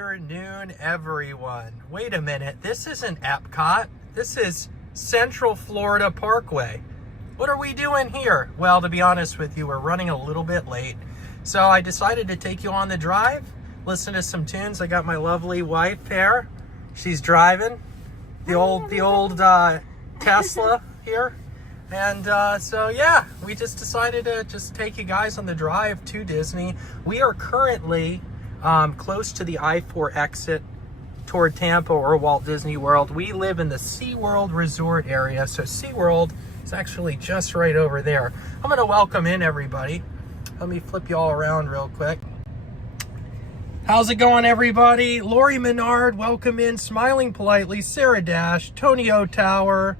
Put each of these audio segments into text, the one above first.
afternoon, everyone. Wait a minute, this isn't Epcot. This is Central Florida Parkway. What are we doing here? Well, to be honest with you, we're running a little bit late. So I decided to take you on the drive, listen to some tunes. I got my lovely wife here. She's driving the old Tesla here. And so yeah, we just decided to just take you guys on the drive to Disney. We are currently close to the I-4 exit toward Tampa or Walt Disney World. We live in the SeaWorld Resort area, so SeaWorld is actually just right over there. I'm going to welcome in everybody. Let me flip you all around real quick. How's it going, everybody? Lori Menard, welcome in. Smiling Politely, Sarah Dash, Tony O'Tower,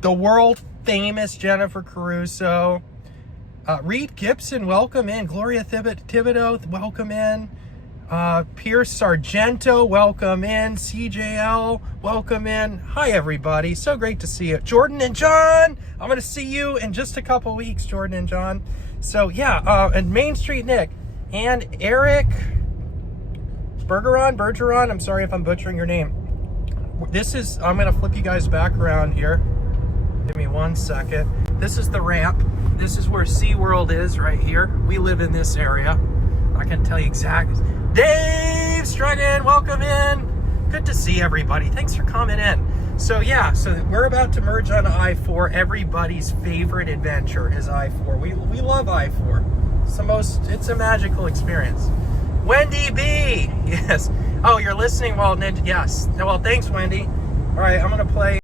the world famous Jennifer Caruso, Reed Gibson, welcome in. Gloria Thibodeau, welcome in. Pierce Sargento, welcome in. CJL, welcome in. Hi, everybody. So great to see you. Jordan and John, I'm going to see you in just a couple weeks, Jordan and John. So, yeah, and Main Street Nick and Eric Bergeron, I'm sorry if I'm butchering your name. I'm going to flip you guys back around here. Give me 1 second. This is the ramp. This is where SeaWorld is right here. We live in this area. I can tell you exactly. Dave Struggan, welcome in. Good to see everybody. Thanks for coming in. So yeah, so we're about to merge on I-4. Everybody's favorite adventure is I-4. We love I-4. It's a magical experience. Wendy B, yes. Oh, you're listening, Walt Ninja. Yes. Well, thanks, Wendy. All right, I'm gonna play.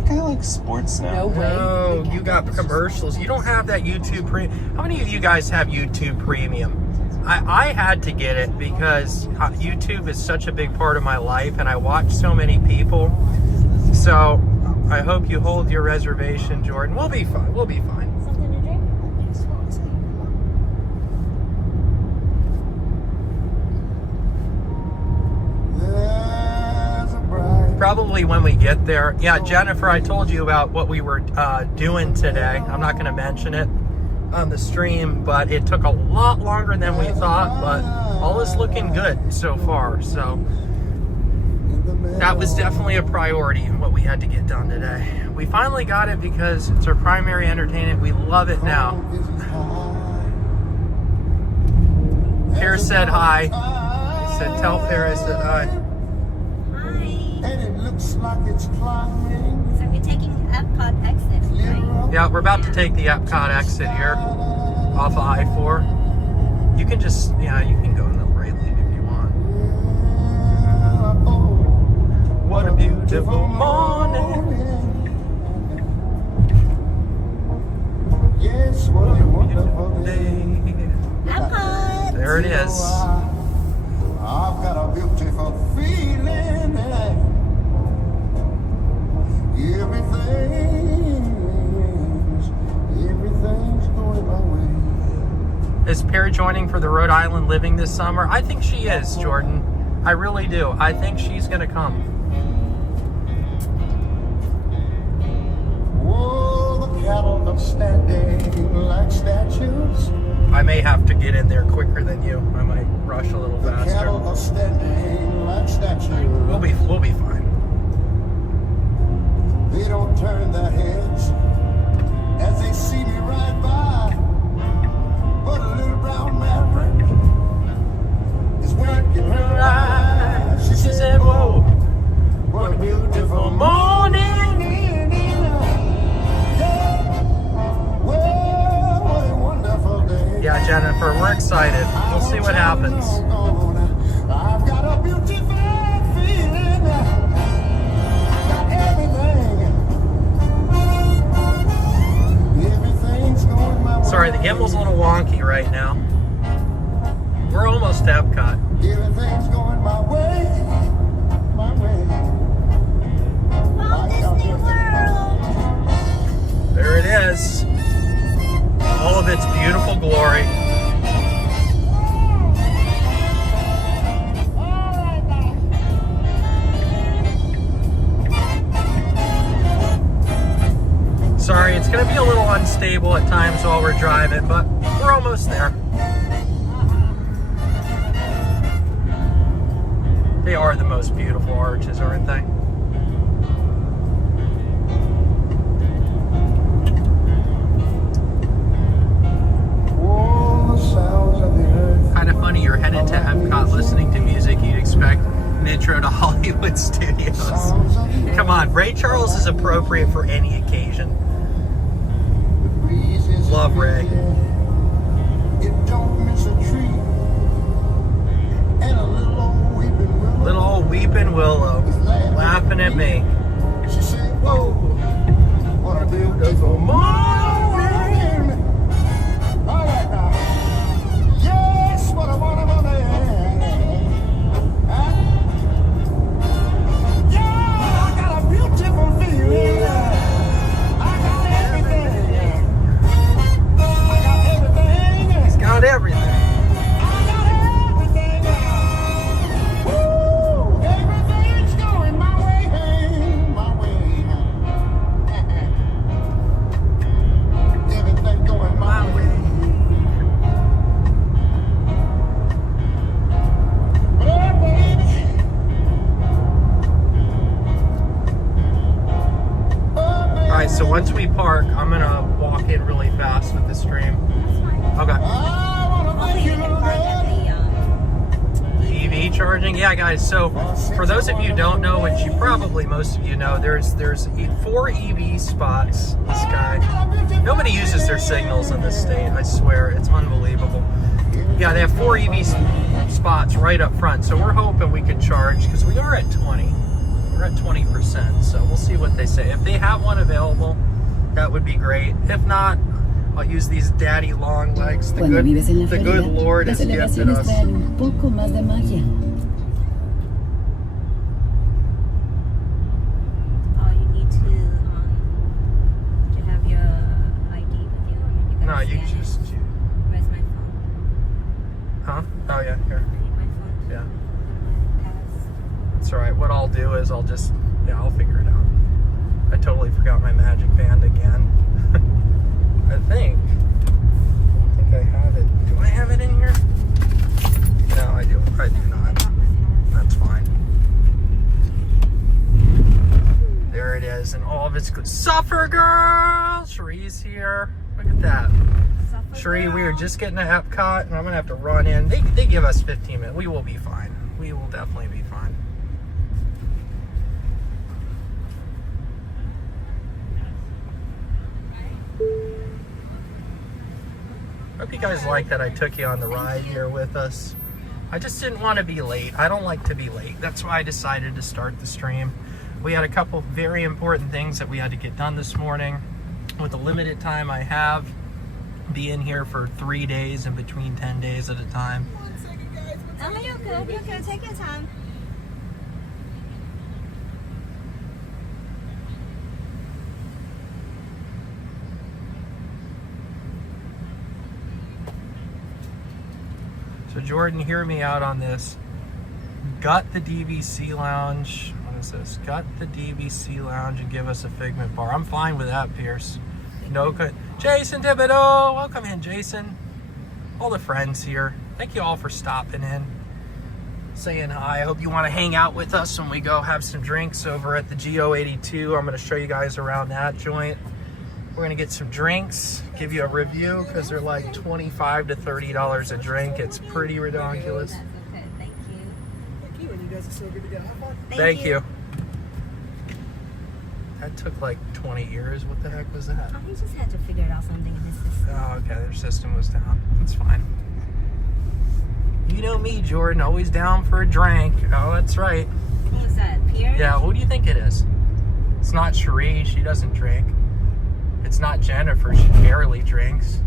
think I like sports now. No way. No, you got commercials. You don't have that YouTube Premium. How many of you guys have YouTube Premium? I had to get it because YouTube is such a big part of my life, and I watch so many people. So I hope you hold your reservation, Jordan. We'll be fine. We'll be fine. Something to drink? Probably when we get there. Yeah, Jennifer, I told you about what we were doing today. I'm not going to mention it on the stream, but it took a lot longer than we thought, but all is looking good so far. So that was definitely a priority, what we had to get done today. We finally got it because it's our primary entertainment. We love it now. Paris said hi. He said, tell Paris that hi. And it looks like it's climbing. So we're taking Epcot exit, right? Yeah, we're about to take the Epcot exit here off of I-4. You can just, yeah, you can go in the right lane if you want. What a beautiful morning. Yes, what a wonderful day. Epcot! There it is. I've got a beautiful feeling. Everything's going my way. Is Perry joining for the Rhode Island Living this summer? I think she is, Jordan. I really do. I think she's going to come. Whoa, the cattle are standing like statues. I may have to get in there quicker than you. I might rush a little The cattle faster. are standing like statues. We'll be fine. They don't turn their heads as they see me ride by. But a little brown maverick is winking her eyes. She said, whoa, what a beautiful morning. Yeah. Well, what a wonderful day. Yeah, Jennifer, we're excited. We'll see what happens. I've got a beautiful feeling. I got everything. Everything's going my way. Sorry, the gimbal's a little wonky right now. We're almost to Epcot. Everything's going my way. My way. Walt Disney World! There it is. All of its beautiful glory. Sorry, it's going to be a little unstable at times while we're driving, but we're almost there. They are the most beautiful arches, aren't they? All the sounds of the earth. Kind of funny, you're headed to Epcot listening to music. You'd expect an intro to Hollywood Studios. Sounds of the earth. Come on, Ray Charles is appropriate for any occasion. The breeze is Love Ray. It don't miss a tree. And a little old weeping willow. Little old weeping willow laughing at me. She said, whoa, what a beautiful morning. All right now. Yes, what a wonderful day. Huh? Yeah, I got a beautiful feeling. I got everything. I got everything. He's got everything. I got everything. Woo! Everything's going my way, my way. Everything going my way. Oh, baby. Oh, baby. All right, so once we park, I'm gonna walk in really fast with the stream. That's fine. Okay. I wanna Hopefully make you you can park at EV charging, yeah, guys. So for those of you who don't know, which you probably most of you know, there's 4 EV spots. This guy, nobody uses their signals in this state. I swear, it's unbelievable. Yeah, they have 4 EV spots right up front. So we're hoping we can charge because we are at 20. We're at 20%, so we'll see what they say. If they have one available, that would be great. If not, I'll use these daddy long legs. The good Lord has gifted us. Oh, you need to have your ID with you, or you gotta No, you scan it? just. Where's my phone? Huh? Oh, yeah, here. I need my phone. Yeah. Pass. That's alright. What I'll do is I'll figure it out. I totally forgot my magic band again. I don't think I have it. Do I have it in here? No, I do. I do I not. got my pass. That's fine. There it is, and all of it's good. Suffer, girl! Cherie's here. Look at that. Suffer Cherie, we are girl. just getting to Epcot, and I'm gonna have to run in. They give us 15 minutes. We will be fine. We will definitely be fine. Hope you guys like that I took you on the ride here with us. I just didn't want to be late. I don't like to be late. That's why I decided to start the stream. We had a couple very important things that we had to get done this morning. With the limited time I have, being here for 3 days in between 10 days at a time. Oh, you're good. You're good. Take your time. So Jordan, hear me out on this. Gut the DVC lounge. What is this? Gut the DVC lounge and give us a Figment bar. I'm fine with that, Pierce. No good. Jason Thibodeau, welcome in, Jason. All the friends here. Thank you all for stopping in, saying hi. I hope you want to hang out with us when we go have some drinks over at the Geo-82. I'm going to show you guys around that joint. We're going to get some drinks, give you a review, because they're like $25 to $30 a drink. It's pretty ridiculous. That's okay. Thank you. Thank you, and you guys are so good to get. Have fun. Thank you. That took like 20 years. What the heck was that? Oh, he just had to figure out something in his system. Oh, okay. Their system was down. That's fine. You know me, Jordan. Always down for a drink. Oh, that's right. Who's that? Pierre? Yeah, who do you think it is? It's not Cherie. She doesn't drink. It's not Jennifer. She barely drinks.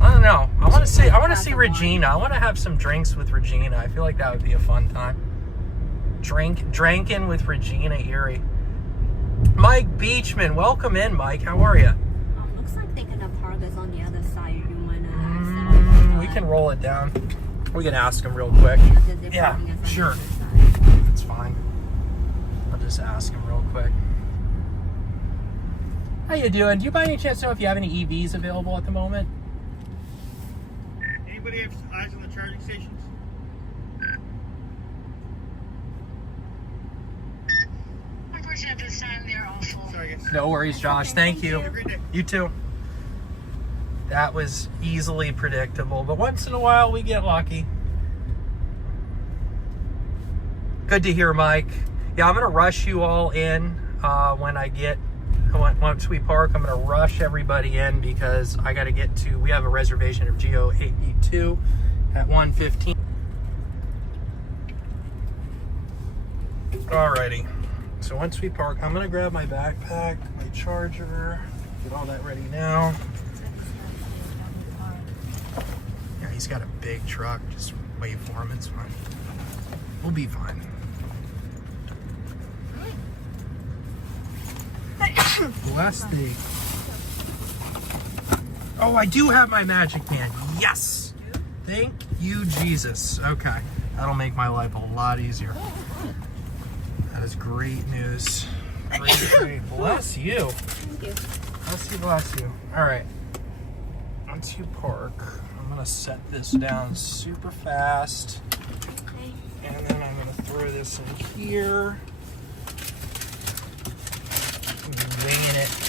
I don't know. I want to see Regina. I want to have some drinks with Regina. I feel like that would be a fun time. Drinking with Regina Erie. Mike Beachman, welcome in, Mike. How are you? Looks like they're gonna park us on the other side. You wanna We can roll it down. We can ask him real quick. Yeah, sure. That's fine. I'll just ask him real quick. How you doing? Do you by any chance know if you have any EVs available at the moment? Anybody have eyes on the charging stations? Unfortunately, at this time, they're all full. Sorry, guys. No worries, Josh. Thank you. Have a great day. You too. That was easily predictable, but once in a while we get lucky. Good to hear, Mike. Yeah, I'm going to rush you all in once we park. I'm going to rush everybody in because I got to get to, we have a reservation of Geo-82 at 1:15. Alrighty. So once we park, I'm going to grab my backpack, my charger, get all that ready now. Yeah, he's got a big truck. Just wait for him. It's fine. We'll be fine. Bless thee. Oh, I do have my magic band. Yes. Thank you, Jesus. Okay. That'll make my life a lot easier. That is great news. Great. Bless you. Thank you. Bless you. All right. Once you park, I'm going to set this down super fast. And then I'm going to throw this in here.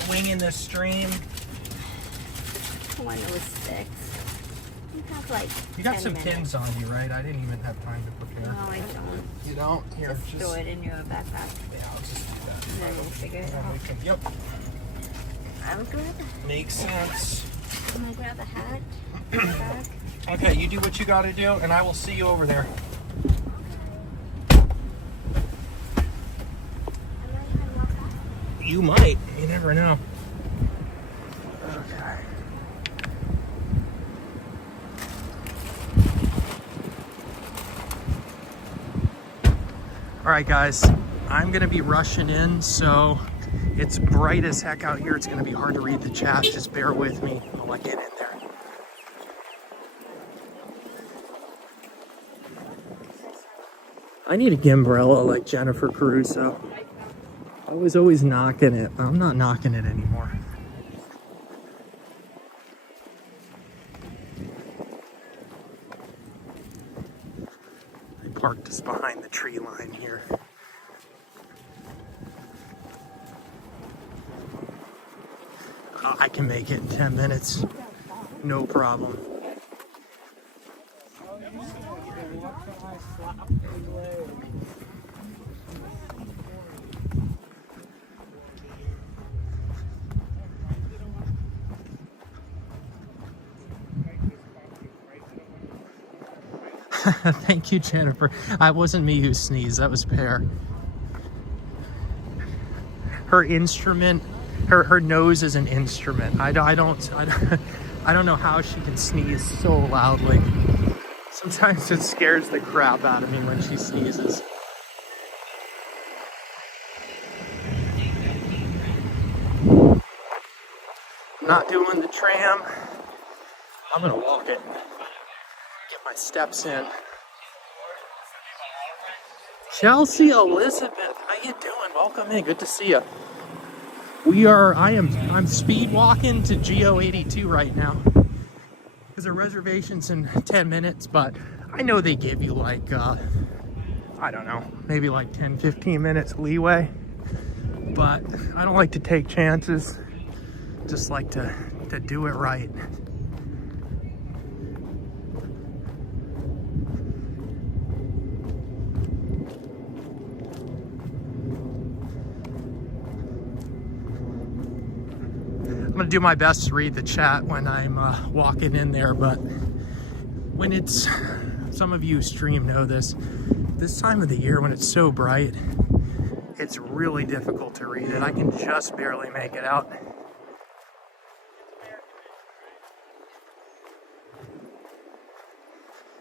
Winging the stream. One of those sticks. You have like You got 10 some minutes. pins on you, right? I didn't even have time to prepare. No, I don't. You don't? Here, Just throw it in your backpack. Yeah, I'll just do that. And then we'll figure it And then out. we can, yep, I'm good. makes sense. I'm gonna grab a hat. Back. Okay, you do what you got to do, and I will see you over there. You might. You never know. Okay. All right, guys. I'm gonna be rushing in, so it's bright as heck out here. It's gonna be hard to read the chat. Just bear with me while I get in there. I need a Gimbrella like Jennifer Caruso. I was always knocking it, but I'm not knocking it anymore. I parked just behind the tree line here. I can make it in 10 minutes. No problem. Thank you, Jennifer. It wasn't me who sneezed. That was Pear. Her instrument, her nose is an instrument. I don't know how she can sneeze so loudly. Sometimes it scares the crap out of me when she sneezes. I'm not doing the tram. I'm gonna walk it. Get my steps in. Chelsea Elizabeth, how you doing? Welcome in. Good to see you. I'm speed walking to Geo-82 right now. Because the reservation's in 10 minutes, but I know they give you like, I don't know, maybe like 10, 15 minutes leeway. But I don't like to take chances. Just like to do it right. I'm gonna do my best to read the chat when I'm walking in there, but when it's, some of you stream know this time of the year when it's so bright, it's really difficult to read it. I can just barely make it out.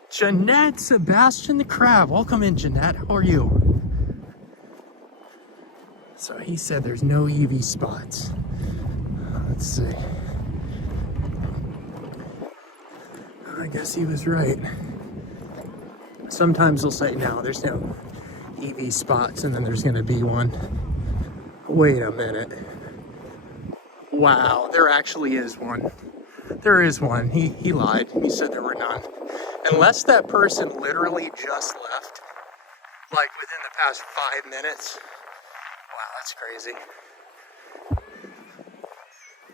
Jeanette Sebastian the Crab, welcome in, Jeanette. How are you? So he said there's no EV spots. Let's see. I guess he was right. Sometimes they'll say, no, there's no EV spots, and then there's going to be one. Wait a minute. Wow, there actually is one. There is one. He lied. He said there were none. Unless that person literally just left, like within the past 5 minutes. Wow, that's crazy.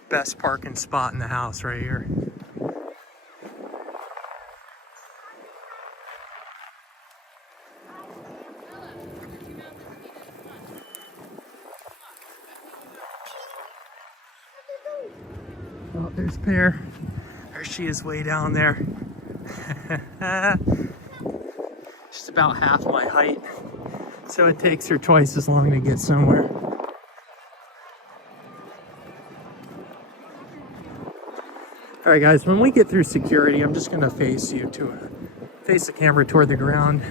Best parking spot in the house right here. Oh, there's Pear. There she is way down there. She's about half my height, so it takes her twice as long to get somewhere. All right, guys, when we get through security, I'm just gonna face the camera toward the ground.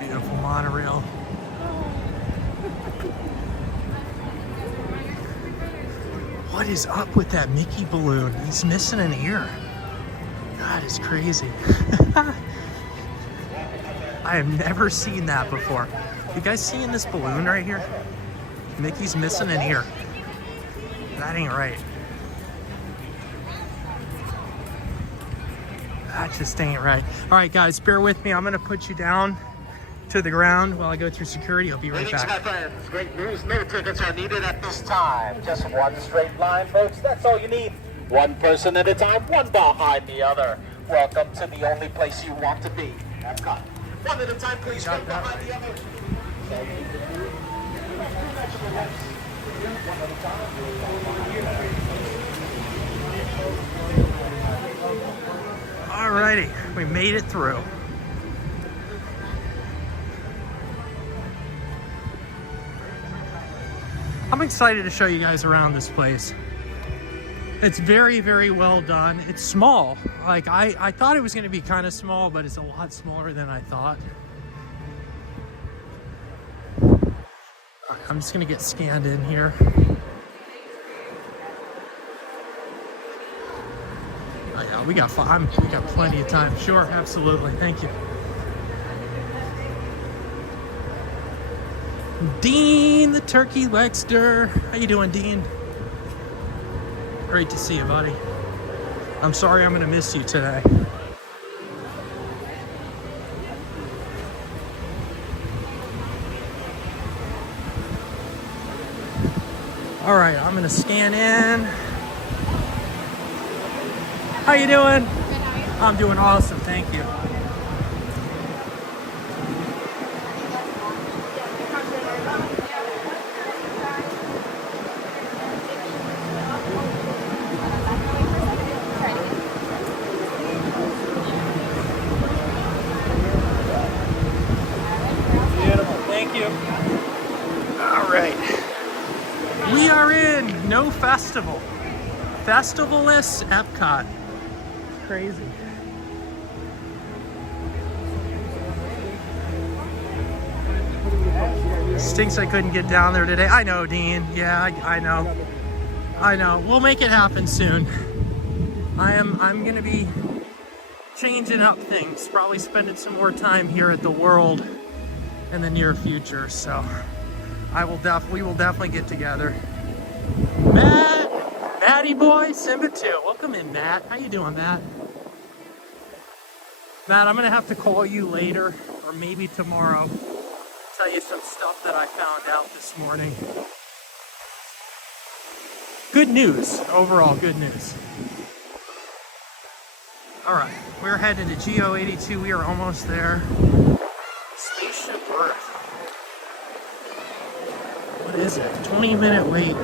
Beautiful monorail. What is up with that Mickey balloon? He's missing an ear. That is crazy. I have never seen that before. You guys seeing this balloon right here? Mickey's missing an ear. That ain't right. That just ain't right. All right, guys, bear with me. I'm gonna put you down to the ground while I go through security. I'll be right back. My friends, great news. No tickets are needed at this time. Just one straight line, folks. That's all you need. One person at a time, one behind the other. Welcome to the only place you want to be, Epcot. One at a time, please. One behind the other. One at a time. Alrighty, we made it through. I'm excited to show you guys around this place. It's very, very well done. It's small. Like I thought it was gonna be kind of small, but it's a lot smaller than I thought. I'm just gonna get scanned in here. Oh yeah, we got plenty of time. Sure, absolutely. Thank you. Dean the Turkey Wexter. How you doing, Dean? Great to see you, buddy. I'm sorry I'm gonna miss you today. All right, I'm gonna scan in. How you doing? Good, how are you? I'm doing awesome, thank you. We are in no festival. Festivalless Epcot. Crazy. Stinks I couldn't get down there today. I know, Dean. Yeah, I know. I know. We'll make it happen soon. I'm gonna be changing up things. Probably spending some more time here at the World in the near future. So we will definitely get together. Matty boy, Simba 2. Welcome in, Matt. How you doing, Matt? Matt, I'm gonna have to call you later, or maybe tomorrow. Tell you some stuff that I found out this morning. Good news, overall good news. All right, we're headed to Geo-82. We are almost there. Spaceship Earth. What is it? 20-minute wait.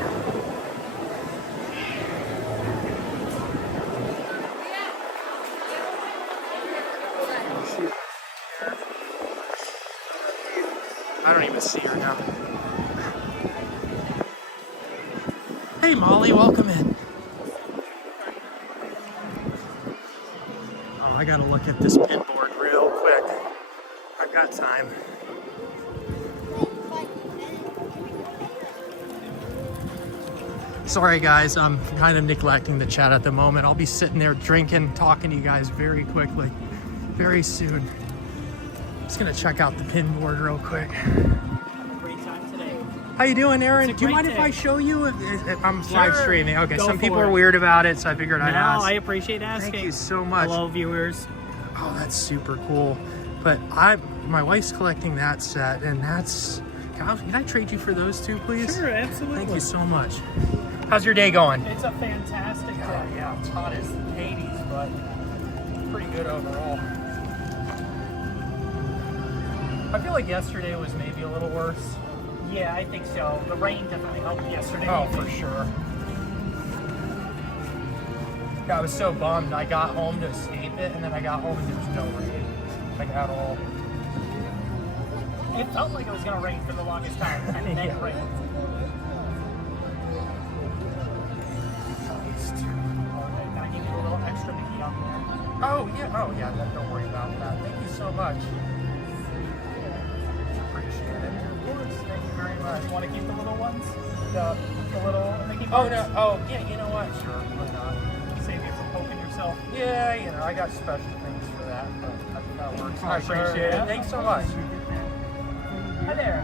I don't even see her now. Hey Molly, welcome in. Oh, I gotta look at this pin board real quick. I've got time. Sorry guys, I'm kind of neglecting the chat at the moment. I'll be sitting there drinking, talking to you guys very quickly, very soon. Just gonna check out the pin board real quick. Great time today. How you doing, Aaron? Do you mind if I show you? I'm live streaming. Okay, some people are weird about it, so I figured I'd ask. No, I appreciate asking. Thank you so much. Hello, viewers. Oh, that's super cool. But my wife's collecting that set, and that's. Can I trade you for those two, please? Sure, absolutely. Thank you so much. How's your day going? It's a fantastic day. Yeah, it's hot as Hades, but pretty good overall. I feel like yesterday was maybe a little worse. Yeah, I think so. The rain definitely helped yesterday. Oh, for sure. Yeah, I was so bummed. I got home to escape it, and then I got home and there was no rain, like at all. It felt like it was going to rain for the longest time, and then it rained. Can I give you a little extra Mickey on there? Oh yeah, don't worry about that. Thank you so much. Appreciate it. Of course. Thank you very much. Want to keep the little ones? The little Mickey Oh Mouse? no, oh yeah, you know what? Sure, why not? Save you from poking yourself. Yeah, you know, I got special things for that, but that works. Oh, I appreciate it. yeah. Thanks so much. Hi there.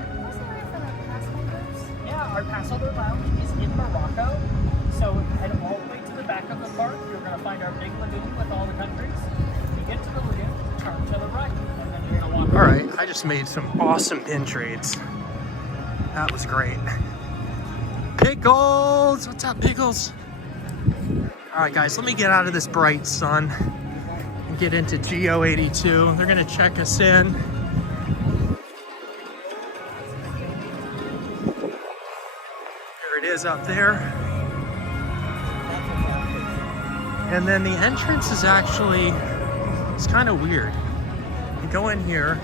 Yeah, our Passover Lounge is in Morocco. So head all the way to the back of the park. You're going to find our big lagoon with all the countries. When you get to the lagoon, turn to the right, and then you're going to walk. All right, I just made some awesome pin trades. That was great. Pickles! What's up, Pickles? All right, guys, let me get out of this bright sun and get into Geo-82. They're going to check us in. There it is up there. And then the entrance is actually, it's kind of weird. You go in here.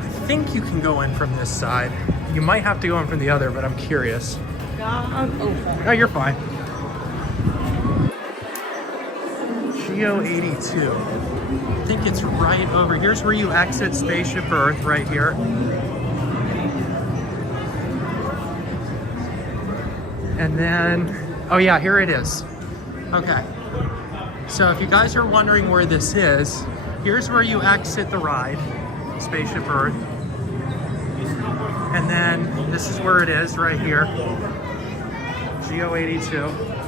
I think you can go in from this side. You might have to go in from the other, but I'm curious. Oh, you're fine. Geo-82. I think it's right over. Here's where you exit Spaceship Earth, right here. And then, oh yeah, here it is. Okay. So if you guys are wondering where this is, here's where you exit the ride, Spaceship Earth. And then this is where it is, right here. Geo-82.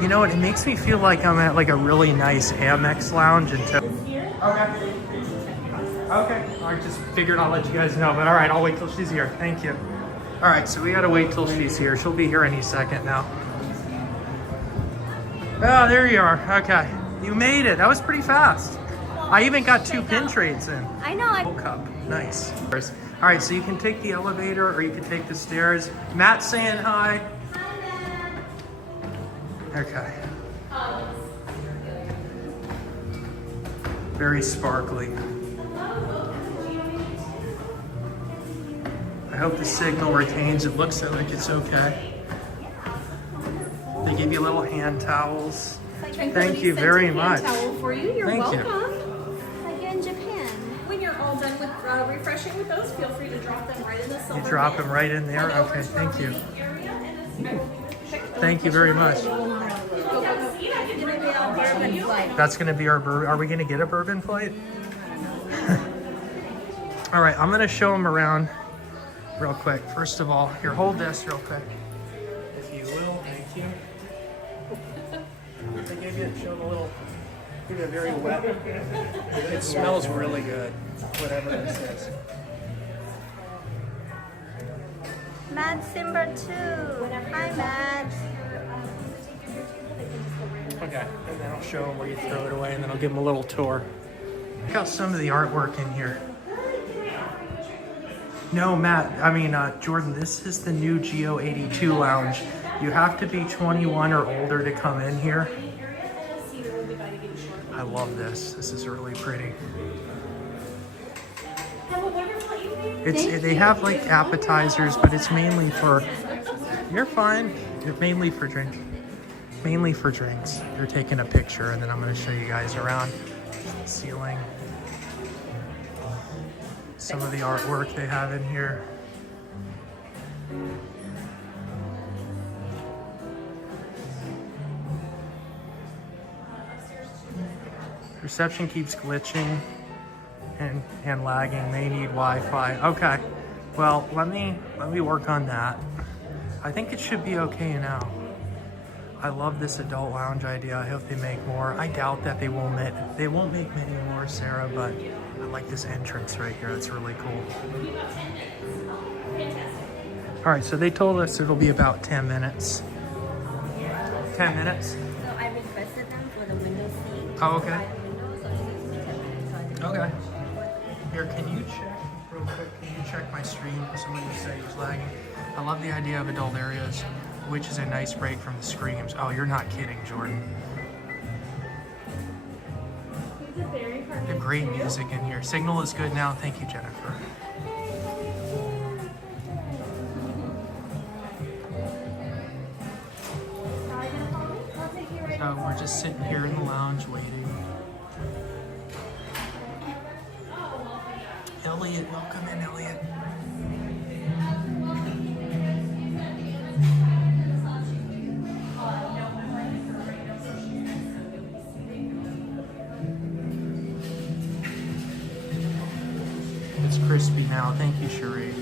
You know what? It makes me feel like I'm at like a really nice Amex lounge in Okay. Okay. I just figured I'll let you guys know, but all right, I'll wait till she's here. Thank you. All right, so we gotta wait till she's here. She'll be here any second now. Oh, there you are. Okay. You made it. That was pretty fast. I even got 2 pin trades in. I know. Cup. Nice. All right, so you can take the elevator or you can take the stairs. Matt's saying hi. Okay. Very sparkly. I hope the signal retains. It looks like it's okay. They give you little hand towels. Thank you very much. Towel for you. You're Thank you. welcome. Like in Japan. When you're all done with refreshing with those, feel free to drop them right in the silver You drop bin. them right in there? Head over Okay, to our thank you. waiting area, and I will check the Thank you very much. Bourbon flight. That's gonna be our bourbon. Are we gonna get a bourbon flight? All right, I'm gonna show them around real quick. First of all, here, hold this real quick. If you will, thank you. They gave you, show them a little, give you a very wet. It smells really good, whatever this is. Matt Simber too. Hi, Matt. Okay, and then I'll show them where you throw it away, and then I'll give them a little tour. Check out some of the artwork in here. No, Jordan, this is the new Geo-82 lounge. You have to be 21 or older to come in here. I love this. This is really pretty. They have like appetizers, but it's mainly for, you're fine. It's mainly for drinks. Mainly for drinks. You're taking a picture, and then I'm going to show you guys around the ceiling. Some of the artwork they have in here. Reception keeps glitching and lagging. They need Wi-Fi. Okay. Well, let me work on that. I think it should be okay now. I love this adult lounge idea. I hope they make more. I doubt that they won't make many more, Sarah, but I like this entrance right here. That's really cool. All right, so they told us it'll be about 10 minutes. 10 minutes? So I requested them for the window seat. Oh, okay. By the window, so it takes me 10 minutes. So I didn't Okay. Here, can you check real quick? Can you check my stream? Somebody said it was lagging. I love the idea of adult areas, which is a nice break from the screams. Oh, you're not kidding, Jordan. The great music in here. Signal is good now. Thank you, Jennifer. So we're just sitting here in the lounge waiting. Elliot, welcome in, Elliot. It's crispy now. Thank you, Sheree.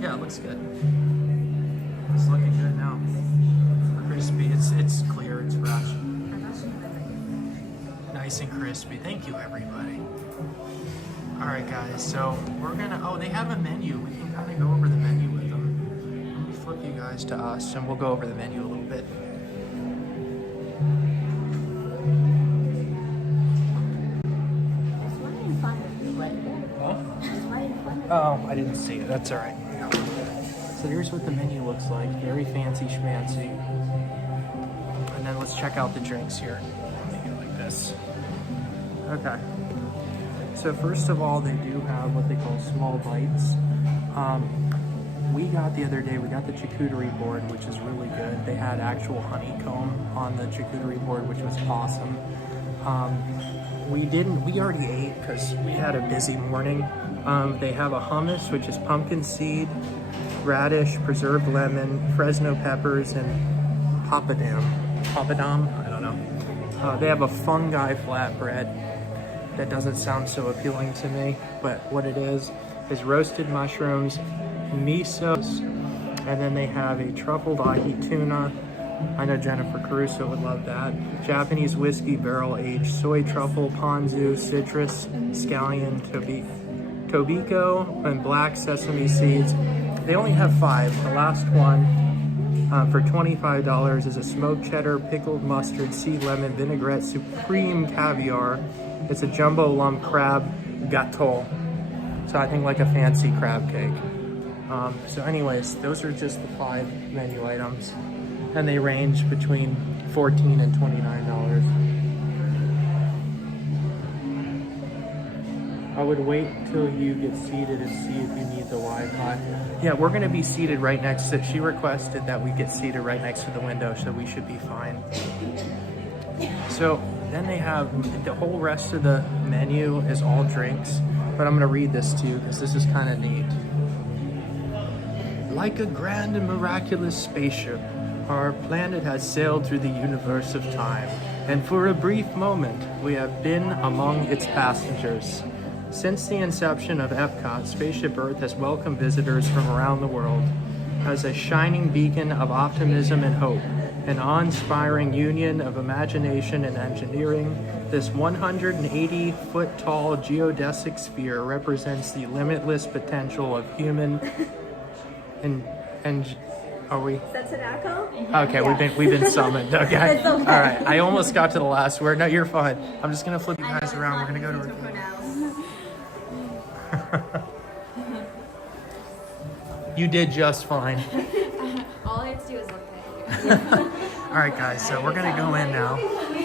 Yeah, it looks good. It's looking good now. Crispy. It's clear. It's fresh. Nice and crispy. Thank you, everybody. All right, guys. So we're gonna. Oh, they have a menu. We can kind of go over the menu with them. Let me flip you guys to us, and we'll go over the menu a little bit. Oh, I didn't see it. That's all right. So here's what the menu looks like. Very fancy schmancy. And then let's check out the drinks here. Make it like this. Okay. So first of all, they do have what they call small bites. We got the other day, we got the charcuterie board, which is really good. They had actual honeycomb on the charcuterie board, which was awesome. We already ate because we had a busy morning. They have a hummus, which is pumpkin seed, radish, preserved lemon, Fresno peppers, and papadum. I don't know. They have a fungi flatbread. That doesn't sound so appealing to me, but what it is roasted mushrooms, miso, and then they have a truffled ahi tuna. I know Jennifer Caruso would love that. Japanese whiskey barrel aged soy truffle, ponzu, citrus, scallion, tobiko, and black sesame seeds. They only have 5. The last one for $25 is a smoked cheddar, pickled mustard, sea lemon, vinaigrette, supreme caviar. It's a jumbo lump crab gâteau. So I think like a fancy crab cake. So anyways, those are just the 5 menu items. And they range between $14 and $29. I would wait till you get seated and see if you need the Wi-Fi. Yeah, we're gonna be seated right next to, she requested that we get seated right next to the window, so we should be fine. So then they have, the whole rest of the menu is all drinks, but I'm gonna read this to you because this is kind of neat. Like a grand and miraculous spaceship, our planet has sailed through the universe of time, and for a brief moment, we have been among its passengers. Since the inception of Epcot, Spaceship Earth has welcomed visitors from around the world. As a shining beacon of optimism and hope, an awe-inspiring union of imagination and engineering, this 180-foot-tall geodesic sphere represents the limitless potential of human and are we? That's an echo? Okay, yeah. we've been summoned. Okay. It's okay. All right. I almost got to the last word. No, you're fine. I'm just gonna flip you guys around. We're gonna go to You did just fine. All I have to do is look at you. All right, guys. So we're gonna go in now. Welcome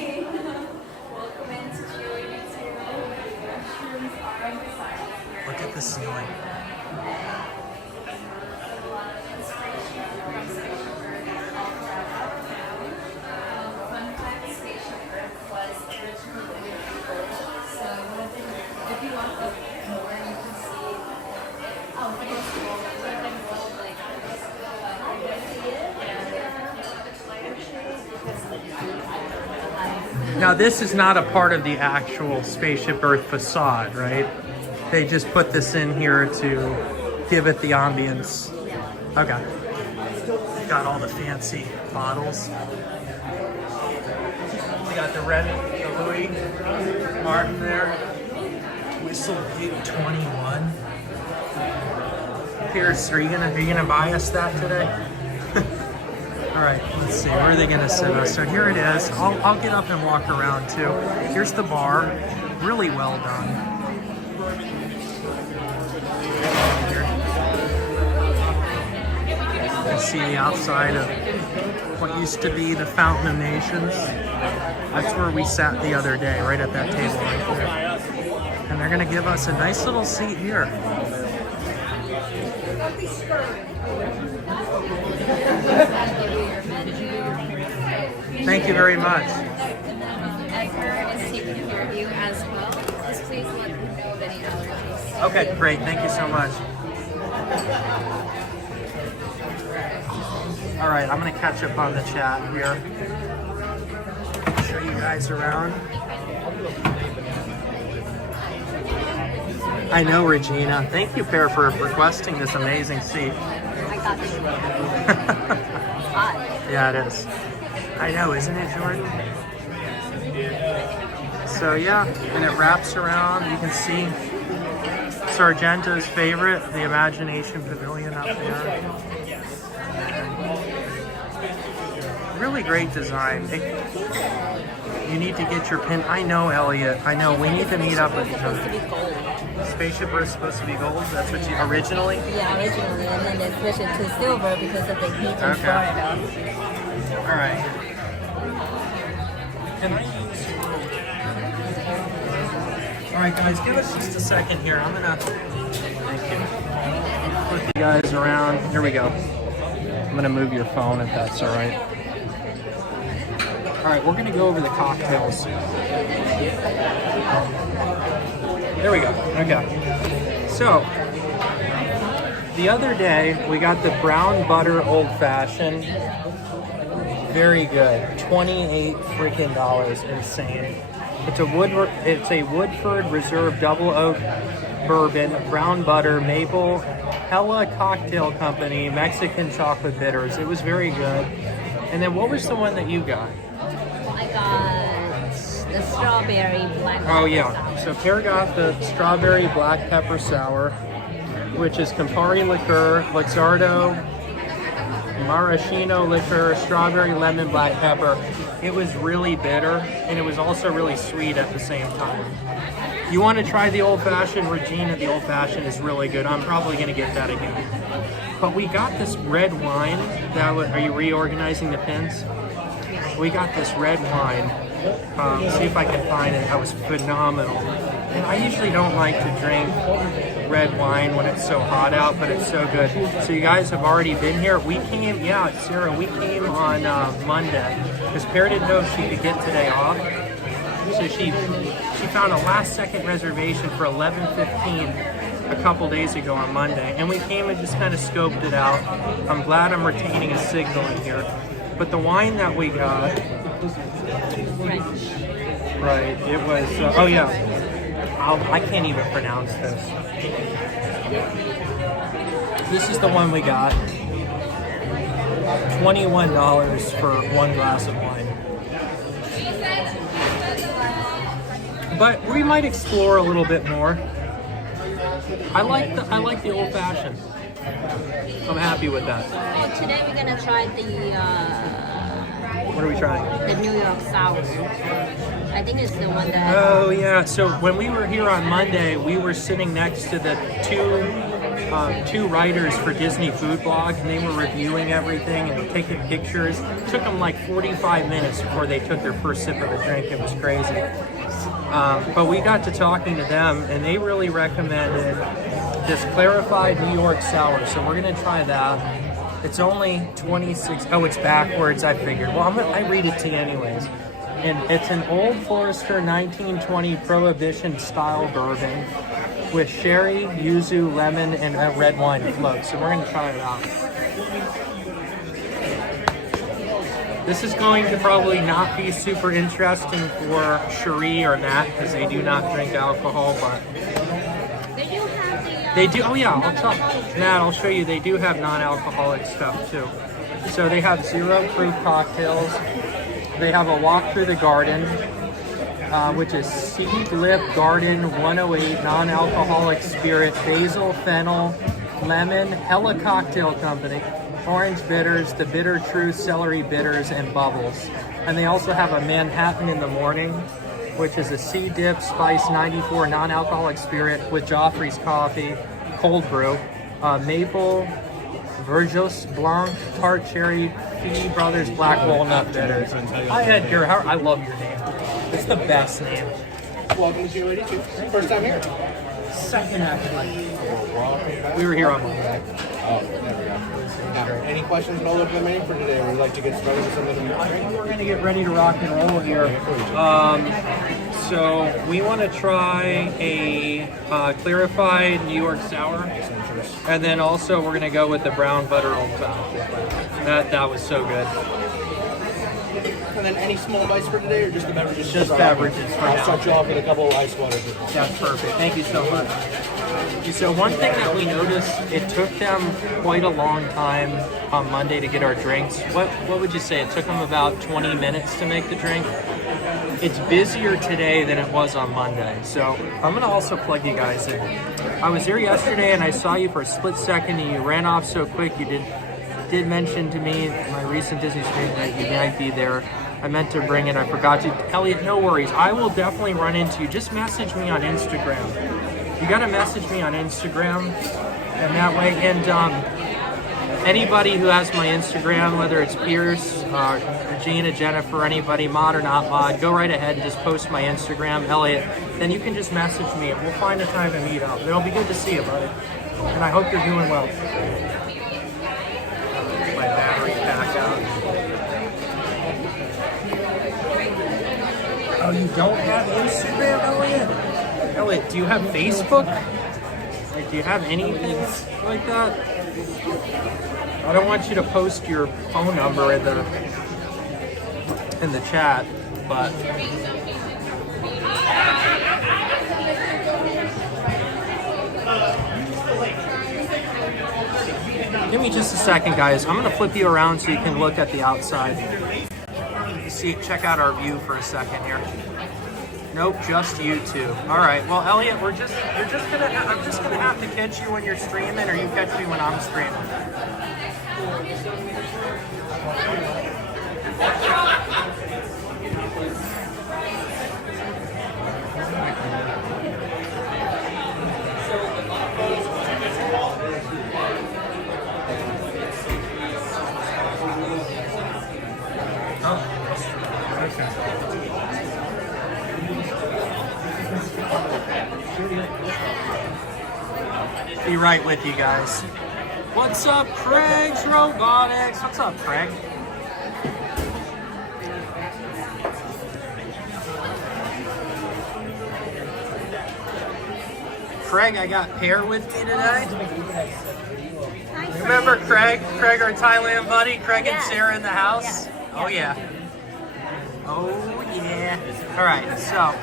into Geo-82. Restrooms are on the side. Look at the ceiling. Now this is not a part of the actual Spaceship Earth facade, right? They just put this in here to give it the ambience. Okay. Got all the fancy bottles. We got the Louis Martin there. Whistle Big 21. Pierce, are you gonna buy us that today? All right, let's see, where are they gonna sit us? So here it is. I'll get up and walk around too. Here's the bar, really well done. You can see the outside of what used to be the Fountain of Nations. That's where we sat the other day, right at that table right there. And they're gonna give us a nice little seat here. Thank you very much. Edgar is taking care of you as well. Just please let them know of any allergies. Okay, great. Thank you so much. All right, I'm going to catch up on the chat here. Show you guys around. I know, Regina. Thank you, Pear, for requesting this amazing seat. I got you. It's hot. Yeah, it is. I know, isn't it, Jordan? So yeah, and it wraps around. You can see Sargento's favorite, the Imagination Pavilion up there. Really great design. You need to get your pin. I know, Elliot. I know. We need to meet up with each Supposed to other. be gold. Spaceship was supposed to be gold. That's what you originally. Yeah, originally, and then they switched it to silver because of the heat in Okay. Florida. All right. Can I use? All right, guys. Give us just a second here. I'm gonna. Thank you. Put you guys around. Here we go. I'm gonna move your phone if that's all right. All right, we're gonna go over the cocktails. There we go. Okay. So, the other day we got the brown butter old fashioned. Very good. $28 freaking dollars. Insane. It's a Woodford Reserve Double Oak Bourbon, brown butter, maple, Hella Cocktail Company, Mexican chocolate bitters. It was very good. And then what was the one that you got? I got the strawberry black. Oh yeah. So Pear got the strawberry black pepper sour, which is Campari liqueur, Luxardo, maraschino liqueur, strawberry lemon black pepper. It was really bitter, and it was also really sweet at the same time. You want to try the old fashioned? Regina, the old fashioned is really good. I'm probably going to get that again. But we got this red wine. Are you reorganizing the pins? We got this red wine. See if I can find it. That was phenomenal. And I usually don't like to drink red wine when it's so hot out, but it's so good. So you guys have already been here. We came, yeah, Sarah, we came on Monday because Pear didn't know if she could get today off. So she found a last second reservation for 11:15 a couple days ago on Monday, and we came and just kind of scoped it out. I'm glad I'm retaining a signal in here. But the wine that we got, right, it was, oh yeah, I can't even pronounce this. This is the one we got. $21 for one glass of wine. But we might explore a little bit more. I like the old fashioned. I'm happy with that. So today we're gonna try What are we trying? the New York Sour. I think it's the one that. Oh yeah. So when we were here on Monday, we were sitting next to the two writers for Disney Food Blog, and they were reviewing everything and taking pictures. It took them like 45 minutes before they took their first sip of a drink. It was crazy. But we got to talking to them, and they really recommended this clarified New York Sour. So we're gonna try that. It's only 26. Oh, it's backwards. I figured. Well, I read it to you anyways. And it's an Old Forester 1920 Prohibition style bourbon with sherry, yuzu, lemon, and a red wine float. So we're gonna try it out. This is going to probably not be super interesting for Cherie or Matt because they do not drink alcohol, but They do have the. they do. Oh yeah, Matt, I'll show you. They do have non-alcoholic stuff too. So they have 0 proof cocktails. They have a walk through the garden, which is Seed Lip Garden 108 non-alcoholic spirit, basil, fennel, lemon, Hella Cocktail Company, orange bitters, the Bitter Truth celery bitters, and bubbles. And they also have a Manhattan in the morning, which is a Sea Dip Spice 94 non-alcoholic spirit with Joffrey's coffee, cold brew, maple, Verjus Blanc, tart cherry, Fee Brothers black walnut bitters. Hi Edgar, I love your name. It's the best name. Welcome to Geo-82. First time here. Second actually. We were here on Monday. Oh, there we go. Any questions about the menu for today? Would you like to get started with something? We're going to get ready to rock and roll here. So we want to try a clarified New York Sour. And then also we're going to go with the brown butter old fashioned. That was so good. And then any small bites for today, or just the beverages? Just beverages for I'll now. start you off with a couple of ice waters. That's perfect. Thank you so much. So one thing that we noticed, it took them quite a long time on Monday to get our drinks. What would you say? It took them about 20 minutes to make the drink. It's busier today than it was on Monday. So I'm going to also plug you guys in. I was here yesterday and I saw you for a split second and you ran off so quick. You did mention to me in my recent Disney stream that you might be there. I meant to bring it. I forgot to. Elliot, no worries. I will definitely run into you. Just message me on Instagram. You got to message me on Instagram, and that way. And anybody who has my Instagram, whether it's Pierce, Regina, Jennifer, anybody, mod or not mod, go right ahead and just post my Instagram, Elliot. Then you can just message me, and we'll find a time to meet up. It'll be good to see you, buddy. And I hope you're doing well. My battery back out. Oh, you don't have Instagram, Elliot? Elliot, do you have Facebook? Like, do you have anything like that? I don't want you to post your phone number in the chat, but give me just a second, guys. I'm gonna flip you around so you can look at the outside. See, check out our view for a second here. Nope, just YouTube. All right. Well, Elliot, I'm just gonna have to catch you when you're streaming, or you catch me when I'm streaming. Be right with you guys. What's up, Craig's Robotics? What's up, Craig? Craig, I got Pear with me today. Remember Craig? Craig, our Thailand buddy? Craig and Sarah in the house? Oh, yeah. Oh, yeah. All right, so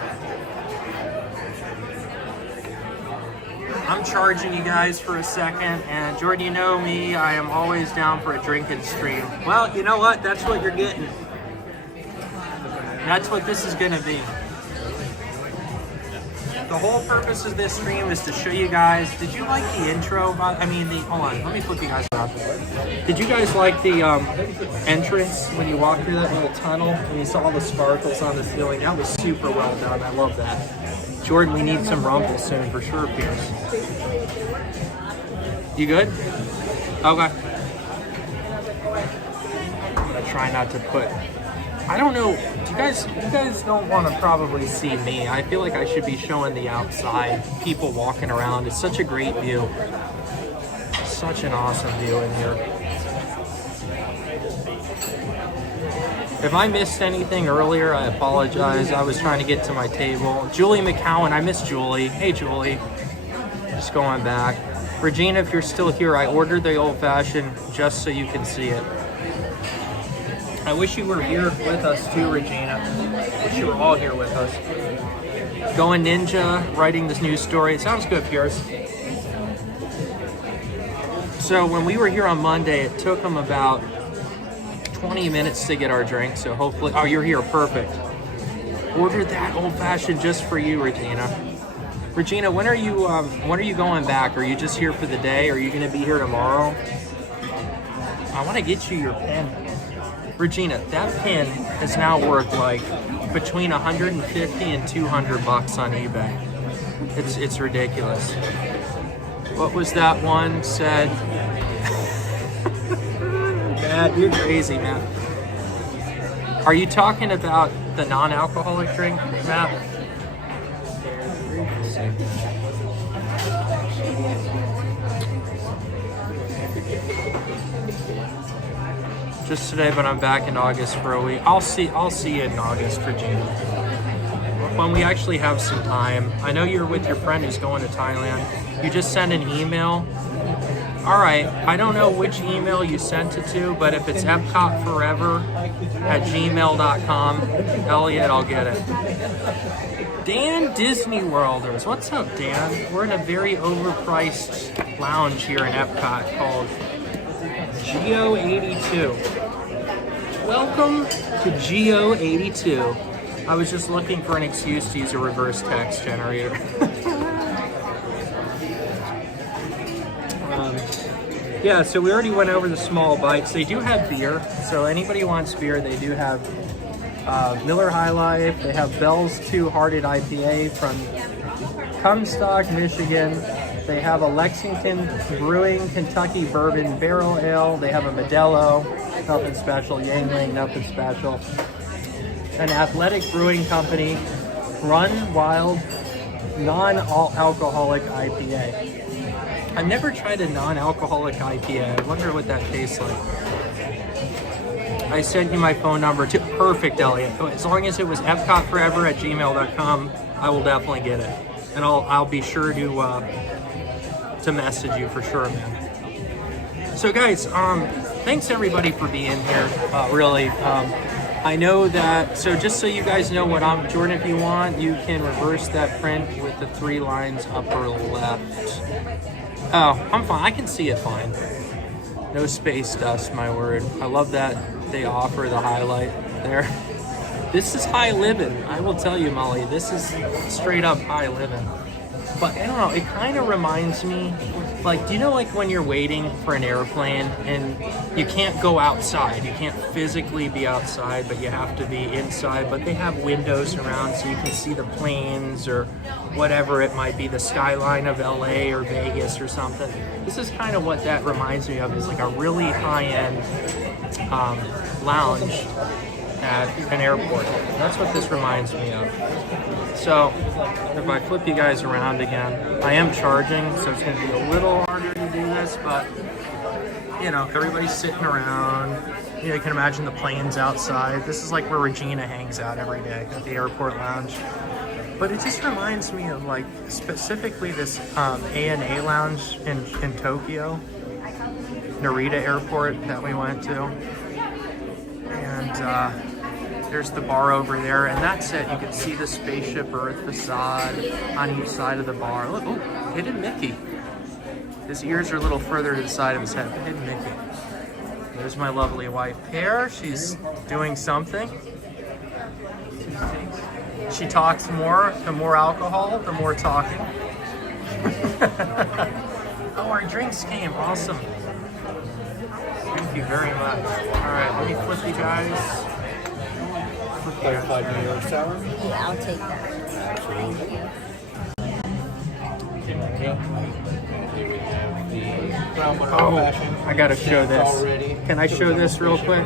I'm charging you guys for a second, and Jordan, you know me, I am always down for a drinking stream. Well, you know what? That's what you're getting. That's what this is gonna be. The whole purpose of this stream is to show you guys. Did you like the intro? Hold on, let me flip you guys around. Did you guys like the entrance when you walked through that little tunnel and you saw all the sparkles on the ceiling? That was super well done. I love that. Jordan, we need some rumble soon for sure, Pierce. You good? Okay. I'm gonna try not to put. I don't know. You guys don't want to probably see me. I feel like I should be showing the outside, people walking around. It's such a great view. Such an awesome view in here. If I missed anything earlier, I apologize. I was trying to get to my table. Julie McCowan, I miss Julie. Hey, Julie. Just going back. Regina, if you're still here, I ordered the old-fashioned just so you can see it. I wish you were here with us too, Regina. Wish you were all here with us. Going Ninja, writing this news story. It sounds good, Pierce. So when we were here on Monday, it took them about 20 minutes to get our drink, so hopefully... Oh, you're here. Perfect. Ordered that old-fashioned just for you, Regina. Regina, when are you going back? Are you just here for the day? Are you going to be here tomorrow? I want to get you your pen. Regina, that pen is now worth like between 150 and 200 bucks on eBay. It's ridiculous. What was that one said? Matt, you're crazy, man. Are you talking about the non-alcoholic drink, Matt? Just today, but I'm back in August for a week. I'll see you in August, Virginia. When we actually have some time. I know you're with your friend who's going to Thailand. You just send an email. All right, I don't know which email you sent it to, but if it's epcotforever@gmail.com, Elliot, I'll get it. Dan Disney Worlders. What's up, Dan? We're in a very overpriced lounge here in Epcot called Geo-82. Welcome to Geo-82. I was just looking for an excuse to use a reverse text generator. Yeah, so we already went over the small bites. They do have beer, so anybody who wants beer, they do have Miller High Life. They have Bell's Two Hearted IPA from Comstock, Michigan. They have a Lexington Brewing Kentucky Bourbon Barrel Ale. They have a Modelo, nothing special. Yangling, nothing special. An Athletic Brewing Company, Run Wild Non-Alcoholic IPA. I've never tried a non-alcoholic IPA. I wonder what that tastes like. I sent you my phone number too. Perfect, Elliot. As long as it was epcotforever@gmail.com, I will definitely get it. And I'll be sure to message you for sure, man. So guys, thanks everybody for being here. Really, I know that. So just so you guys know what I'm, Jordan, if you want, you can reverse that print with the 3 lines upper left. Oh, I'm fine. I can see it fine. No space dust, my word. I love that they offer the highlight there. This is high living. I will tell you, Molly, this is straight up high living. But I don't know, it kind of reminds me, like, do you know, like when you're waiting for an airplane and you can't go outside, you can't physically be outside, but you have to be inside, but they have windows around so you can see the planes or whatever it might be, the skyline of LA or Vegas or something. This is kind of what that reminds me of. It's like a really high-end lounge at an airport. That's what this reminds me of. So if I flip you guys around again, I am charging, so it's going to be a little harder to do this, but you know, everybody's sitting around. You know, you can imagine the planes outside. This is like where Regina hangs out every day, at the airport lounge. But it just reminds me of, like, specifically this ANA lounge in Tokyo, Narita Airport that we went to. And there's the bar over there, and that's it. You can see the Spaceship Earth facade on each side of the bar. Look, oh, hidden Mickey. His ears are a little further to the side of his head. Hidden Mickey. There's my lovely wife, Pear. She's doing something. She talks more. The more alcohol, the more talking. Oh, our drinks came. Awesome. Thank you very much. All right, let me flip you guys. Clarified New York sour. Yeah, I'll take that. Thank you. Oh, I gotta show this. Can I show this real quick?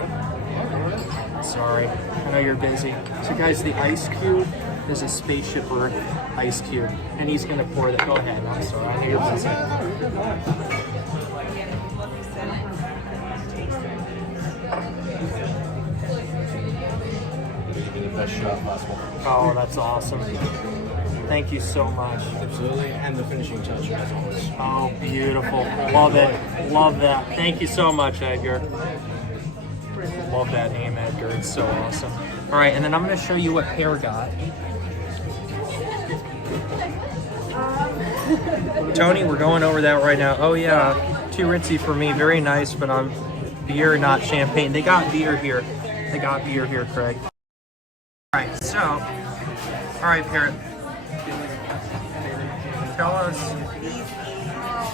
Sorry, I know you're busy. So guys, the ice cube is a Spaceship Earth ice cube, and he's gonna pour that. Go ahead, I'm sorry, I know you're busy. Best shot possible. Oh, that's awesome. Thank you so much. Absolutely, and the finishing touch as always. Oh, beautiful. Love it. Love that. Thank you so much, Edgar. Love that name, Edgar. It's so awesome. All right, and then I'm going to show you what Pear got. Tony, we're going over that right now. Oh, yeah. Too ritzy for me. Very nice, but I'm beer, not champagne. They got beer here. They got beer here, Craig. All right, so, all right, Pear. Tell us,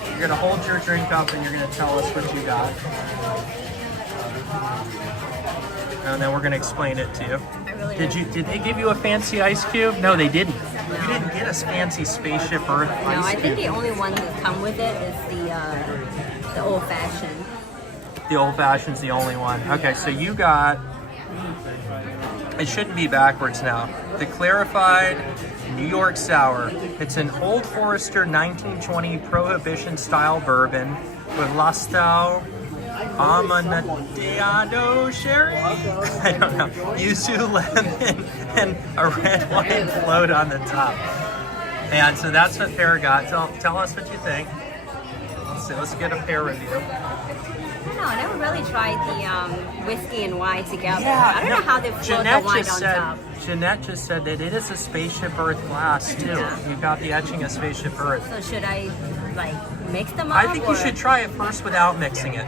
you're going to hold your drink up and you're going to tell us what you got. And then we're going to explain it to you. Did they give you a fancy ice cube? No, they didn't. You didn't get us fancy Spaceship Earth ice cube. No, I think the only one that come with it is the old fashioned. The old fashioned's the only one. Okay, so you got, it shouldn't be backwards now. The clarified New York Sour. It's an Old Forester 1920 Prohibition style bourbon with Lastau Amontillado sherry? I don't know. Yuzu lemon and a red wine float on the top. And so that's what Pear got. Tell us what you think. Let's get a Pear review. I never really tried the whiskey and wine together. Yeah, I don't know how they float the wine on top. Jeanette just said that it is a Spaceship Earth glass too. Yeah. You got the etching of Spaceship Earth. So should I like mix them up? I think you should try it first without mixing it.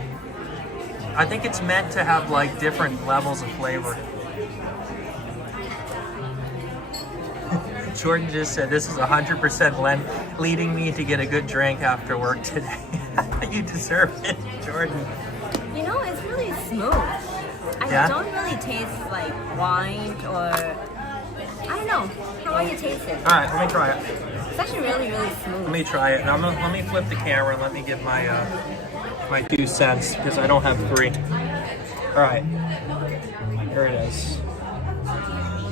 I think it's meant to have like different levels of flavor. Jordan just said this is 100% blend, leading me to get a good drink after work today. You deserve it, Jordan. You know, it's really smooth. Yeah? I don't really taste like wine or I don't know. How about you taste it? All right, let me try it. It's actually really, really smooth. Let me try it. Now let me flip the camera and let me give my my 2 cents because I don't have 3. All right, here it is.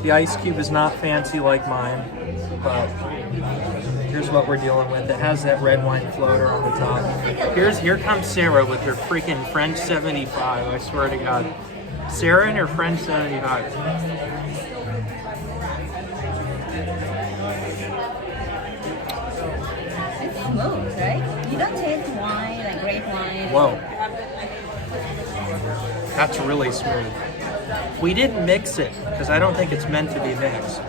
The ice cube is not fancy like mine, but here's what we're dealing with. It has that red wine floater on the top. Here comes Sarah with her freaking French 75. I swear to God, Sarah and her French 75. It's smooth, right? You don't taste wine, like grape wine. Whoa. That's really smooth. We didn't mix it because I don't think it's meant to be mixed.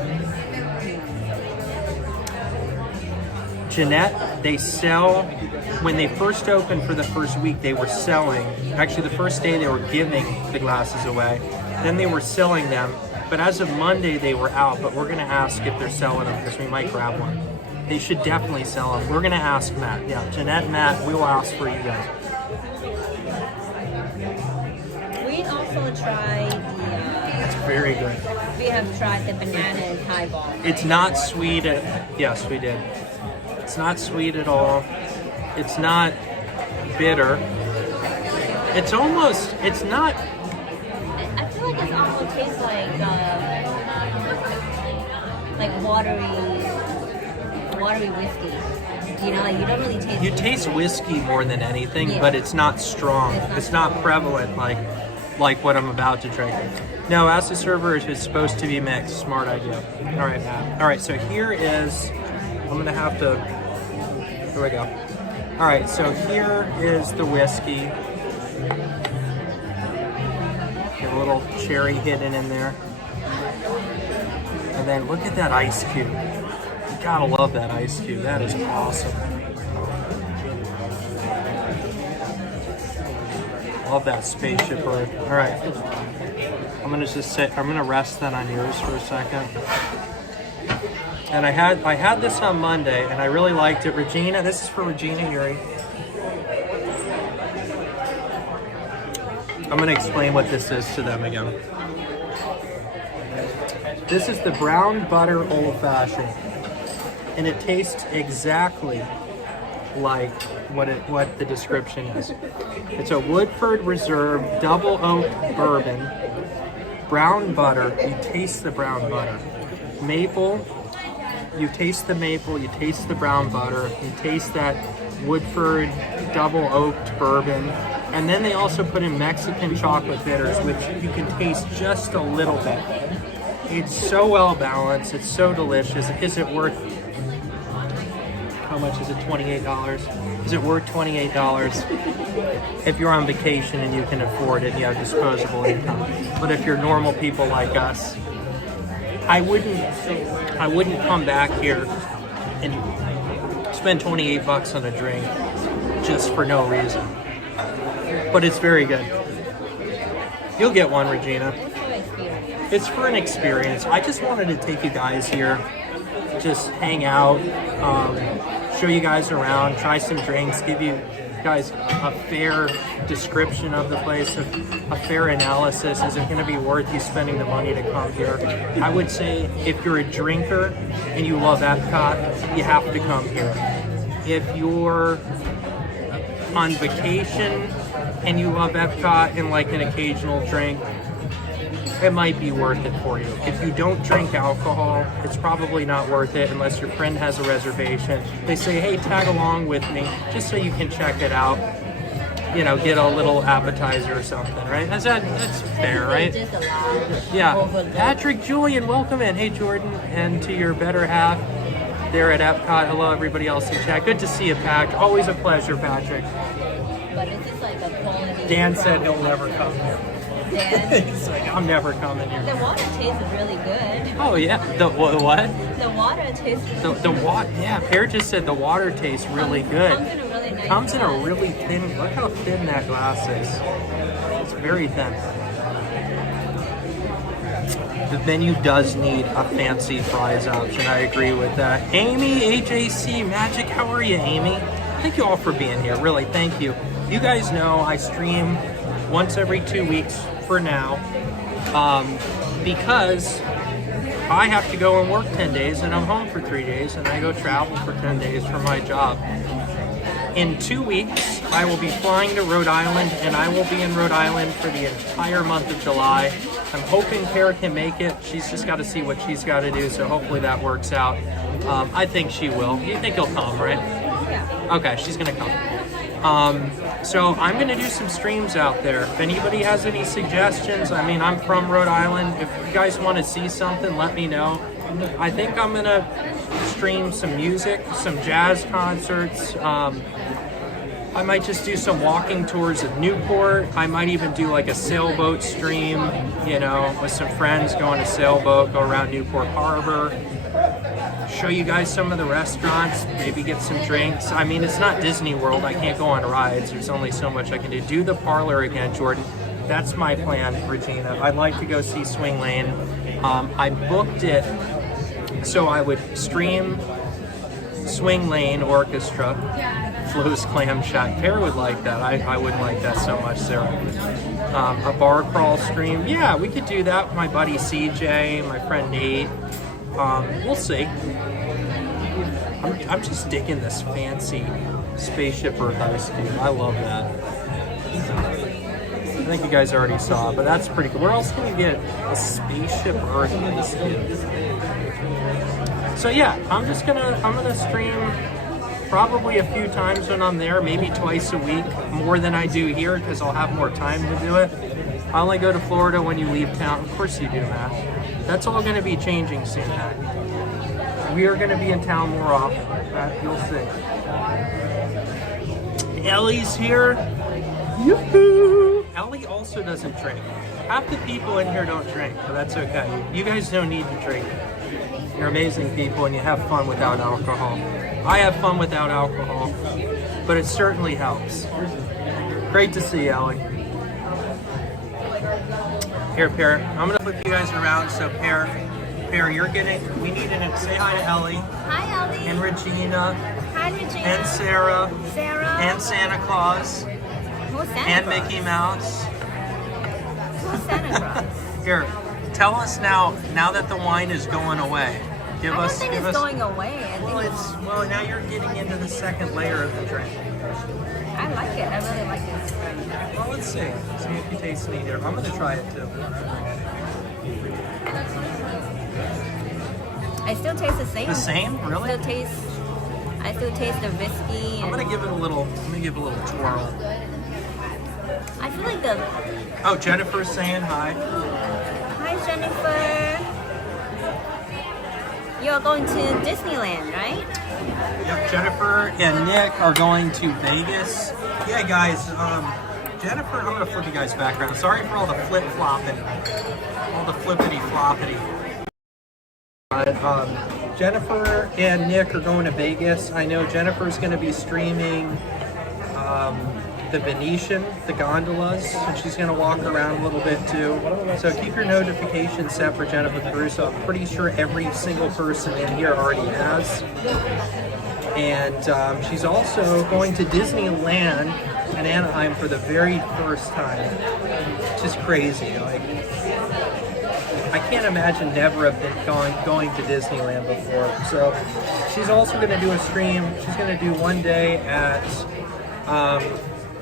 Jeanette, they sell, when they first opened for the first week, they were selling, actually the first day they were giving the glasses away, then they were selling them, but as of Monday they were out, but we're going to ask if they're selling them because we might grab one. They should definitely sell them. We're going to ask Matt. Yeah, Jeanette and Matt, we will ask for you guys. We also tried It's very good. we have tried the banana highball. It's not sweet yes, we did. It's not sweet at all. It's not bitter. It's almost, it's not, I feel like it almost tastes like watery whiskey. You know, like you don't really taste. you taste whiskey more than anything, but it's not strong. It's not prevalent like what I'm about to drink. No, ask the server if it's supposed to be mixed. Smart idea. All right, Matt. All right, so here is, I'm gonna have to, here we go. All right, so here is the whiskey. Get a little cherry hidden in there. And then look at that ice cube. You gotta love that ice cube. That is awesome. Love that spaceship bird. All right. I'm gonna rest that on yours for a second. And I had this on Monday and I really liked it. Regina, this is for Regina Yuri. I'm gonna explain what this is to them again. This is the brown butter old fashioned. And it tastes exactly like what the description is. It's a Woodford Reserve double oak bourbon, brown butter. You taste the brown butter. Maple, you taste the maple, you taste the brown butter, you taste that Woodford double oaked bourbon. And then they also put in Mexican chocolate bitters, which you can taste just a little bit. It's so well balanced, it's so delicious. Is it worth, how much is it, $28? Is it worth $28 if you're on vacation and you can afford it and you have disposable income? But if you're normal people like us, I wouldn't come back here and spend 28 bucks on a drink just for no reason. But it's very good. You'll get one, Regina. It's for an experience. I just wanted to take you guys here, just hang out, show you guys around, try some drinks, give you guys a fair description of the place, a fair analysis. Is it going to be worth you spending the money to come here? I would say if you're a drinker and you love Epcot, you have to come here. If you're on vacation and you love Epcot and like an occasional drink, it might be worth it for you. If you don't drink alcohol, it's probably not worth it unless your friend has a reservation. They say, hey, tag along with me, just so you can check it out. You know, get a little appetizer or something, right? That's fair, right? Yeah. Patrick, Julian, welcome in. Hey, Jordan, and to your better half there at Epcot. Hello, everybody else in chat. Good to see you, Patrick. Always a pleasure, Patrick. But is this like a quality? Dan said he'll never come here. Dan? He's like, I'm never coming here. The water tastes really good. Oh, yeah. The what? The water tastes really The water, yeah, Pear just said the water tastes really good. Comes in a really nice Comes in a really thin, look how thin that glass is. It's very thin. The menu does need a fancy fries option, I agree with that. Amy, HAC Magic, how are you, Amy? Thank you all for being here, really, thank you. You guys know I stream once every 2 weeks for now, because I have to go and work 10 days and I'm home for 3 days, and I go travel for 10 days for my job. In 2 weeks, I will be flying to Rhode Island, and I will be in Rhode Island for the entire month of July. I'm hoping Pear can make it. She's just got to see what she's got to do, so hopefully that works out. I think she will. You think he'll come, right? Yeah. Okay, she's going to come. So I'm going to do some streams out there. If anybody has any suggestions, I mean, I'm from Rhode Island. If you guys want to see something, let me know. I think I'm going to stream some music, some jazz concerts. I might just do some walking tours of Newport. I might even do like a sailboat stream, you know, with some friends, go on a sailboat, go around Newport Harbor, show you guys some of the restaurants, maybe get some drinks. I mean, it's not Disney World. I can't go on rides. There's only so much I can do. Do the parlor again, Jordan. That's my plan, Regina. I'd like to go see Swing Lane. I booked it so I would stream Swing Lane Orchestra, Flo's Clam Shack. Pear would like that. I wouldn't like that so much, Sarah. A bar crawl stream. Yeah, we could do that with my buddy CJ, my friend Nate. We'll see. I'm just digging this fancy Spaceship Earth ice cube. I love that. I think you guys already saw it, but that's pretty cool. Where else can you get a Spaceship Earth ice cube? So yeah, I'm gonna stream probably a few times when I'm there, maybe twice a week, more than I do here because I'll have more time to do it. I only go to Florida when you leave town. Of course you do, Matt. That's all going to be changing soon, Matt. We are going to be in town more often. Matt, you'll see. Ellie's here. Yoo-hoo! Ellie also doesn't drink. Half the people in here don't drink, but that's okay. You guys don't need to drink. You're amazing people, and you have fun without alcohol. I have fun without alcohol, but it certainly helps. Great to see you, Ellie. Here, Pear, I'm gonna flip you guys around. So, Pear, you're getting. We need to say hi to Ellie. Hi, Ellie. And Regina. Hi, Regina. And Sarah. Sarah. And Santa Claus. Who's Santa and Claus? Mickey Mouse. Who's Santa Claus? Here, tell us now that the wine is going away. I don't think it's going away. Well, now you're getting into the second layer of the drink. I like it. I really like it. Well, let's see. See if you taste any here. I'm going to try it too. I still taste the same. The same? Really? I still taste the whiskey. I'm going to give it a little twirl. I feel like Oh, Jennifer's saying hi. Hi, Jennifer. You're going to Disneyland, right? Yep, Jennifer and Nick are going to Vegas. Yeah, guys, Jennifer, I'm going to flip you guys back around. Sorry for all the flip-flopping, all the flippity-floppity. Jennifer and Nick are going to Vegas. I know Jennifer's going to be streaming the Venetian, the gondolas, and she's going to walk around a little bit too. So keep your notifications set for Jennifer Caruso. I'm pretty sure every single person in here already has. And she's also going to Disneyland in Anaheim for the very first time. It's just crazy. Like, I can't imagine never have been going to Disneyland before. So she's also going to do a stream. She's going to do one day at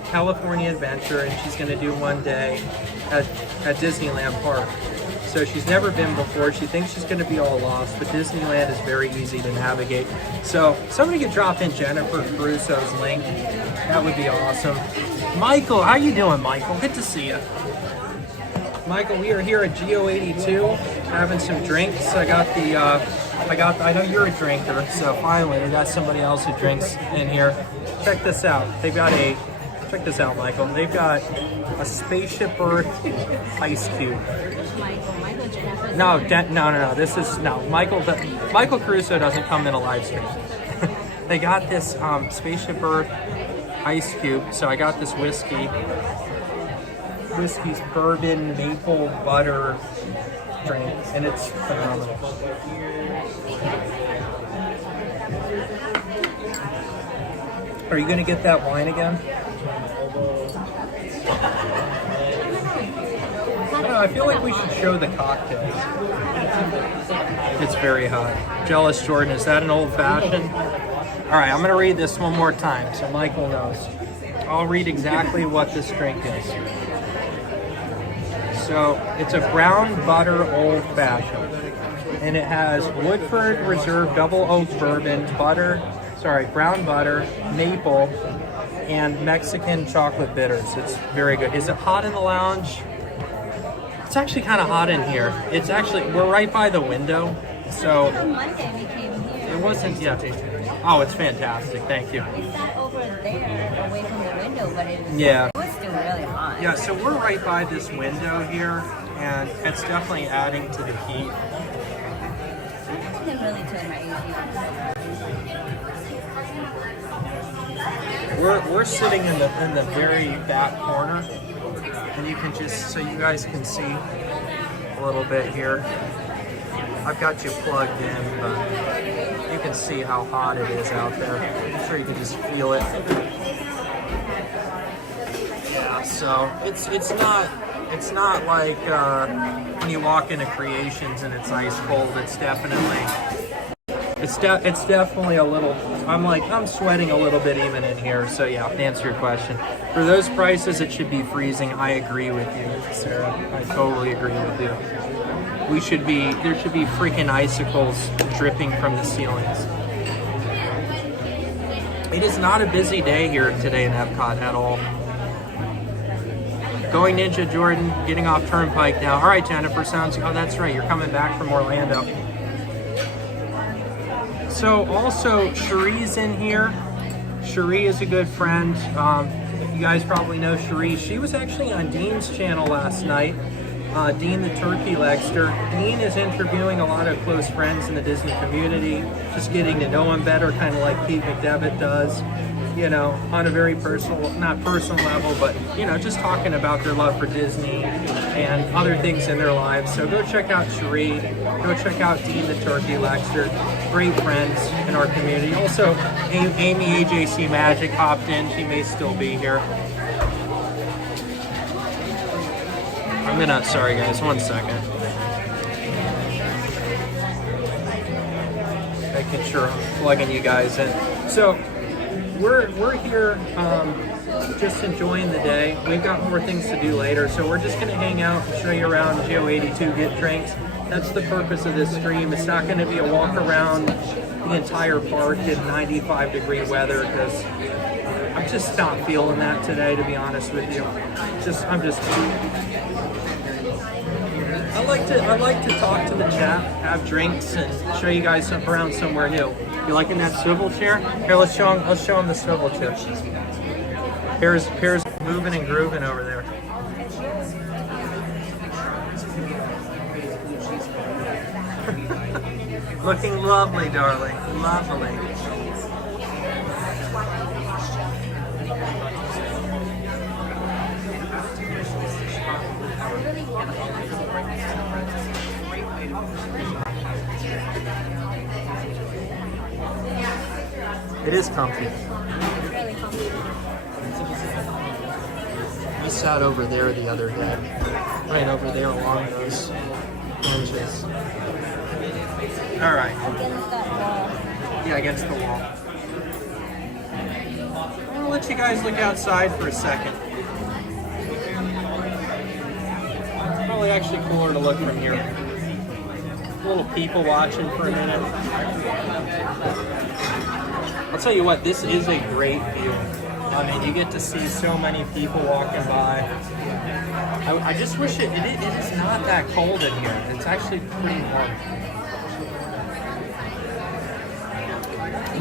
California Adventure, and she's going to do one day at Disneyland Park. So she's never been before. She thinks she's going to be all lost, but Disneyland is very easy to navigate. So somebody could drop in Jennifer Caruso's link. That would be awesome. Michael, how you doing, Michael? Good to see you. Michael, we are here at Geo-82 having some drinks. I know you're a drinker, so finally we got somebody else who drinks in here. Check this out. Check this out, Michael. They've got a Spaceship Earth ice cube. No. Michael Caruso doesn't come in a live stream. They got this Spaceship Earth ice cube. So I got this whiskey's bourbon maple butter drink, and it's phenomenal. Are you gonna get that wine again? know, I feel like we should show the cocktails. It's very hot. Jealous Jordan, is that an old fashioned? All right, I'm gonna read this one more time so Michael knows. I'll read exactly what this drink is. So it's a brown butter old fashioned, and it has Woodford Reserve Double Oak Bourbon, brown butter, maple, and Mexican chocolate bitters. It's very good. Is it hot in the lounge? It's actually kind of hot in here. It's actually, we're right by the window, so On Monday we came here. it wasn't, yeah. Oh, it's fantastic. Thank you. We sat over there away from the window, but it was, Yeah. it was still really hot. Yeah, so we're right by this window here, and it's definitely adding to the heat. I can really turn my AC on. We're sitting in the very back corner, and you can just, so you guys can see a little bit here. I've got you plugged in, but you can see how hot it is out there. I'm sure you can just feel it. Yeah, so it's not like when you walk into Creations and it's ice cold. It's definitely a little. I'm sweating a little bit even in here. So yeah, to answer your question, for those prices, it should be freezing. I agree with you, Sarah. I totally agree with you. There should be freaking icicles dripping from the ceilings. It is not a busy day here today in Epcot at all. Going Ninja Jordan, getting off Turnpike now. All right, Jennifer, sounds, oh, that's right. You're coming back from Orlando. So also, Cherie's in here. Cherie is a good friend. You guys probably know Cherie. She was actually on Dean's channel last night. Dean the Turkey Legster. Dean is interviewing a lot of close friends in the Disney community, just getting to know him better, kind of like Pete McDevitt does, you know, on a very personal, not personal level, but, you know, just talking about their love for Disney and other things in their lives. So go check out Cherie, go check out Dean the Turkey Legster, great friends in our community. Also, Amy AJC Magic hopped in, she may still be here. Sorry guys, 1 second. Making sure I'm plugging you guys in. So, we're here just enjoying the day. We've got more things to do later, so we're just gonna hang out and show you around Geo-82, get drinks. That's the purpose of this stream. It's not gonna be a walk around the entire park in 95-degree weather, because I'm just not feeling that today, to be honest with you. I like to talk to the chat, have drinks, and show you guys around somewhere new. You liking that swivel chair? Here, let's show them the swivel chair. Here's moving and grooving over there. Looking lovely, darling. Lovely. It is comfy. Really comfy. We sat over there the other day. Right over there along those benches. Alright. Against that wall. Yeah, against the wall. I'll let you guys look outside for a second. Probably actually cooler to look from here. A little people watching for a minute. I'll tell you what, this is a great view. I mean, you get to see so many people walking by. I just wish it is not that cold in here. It's actually pretty warm.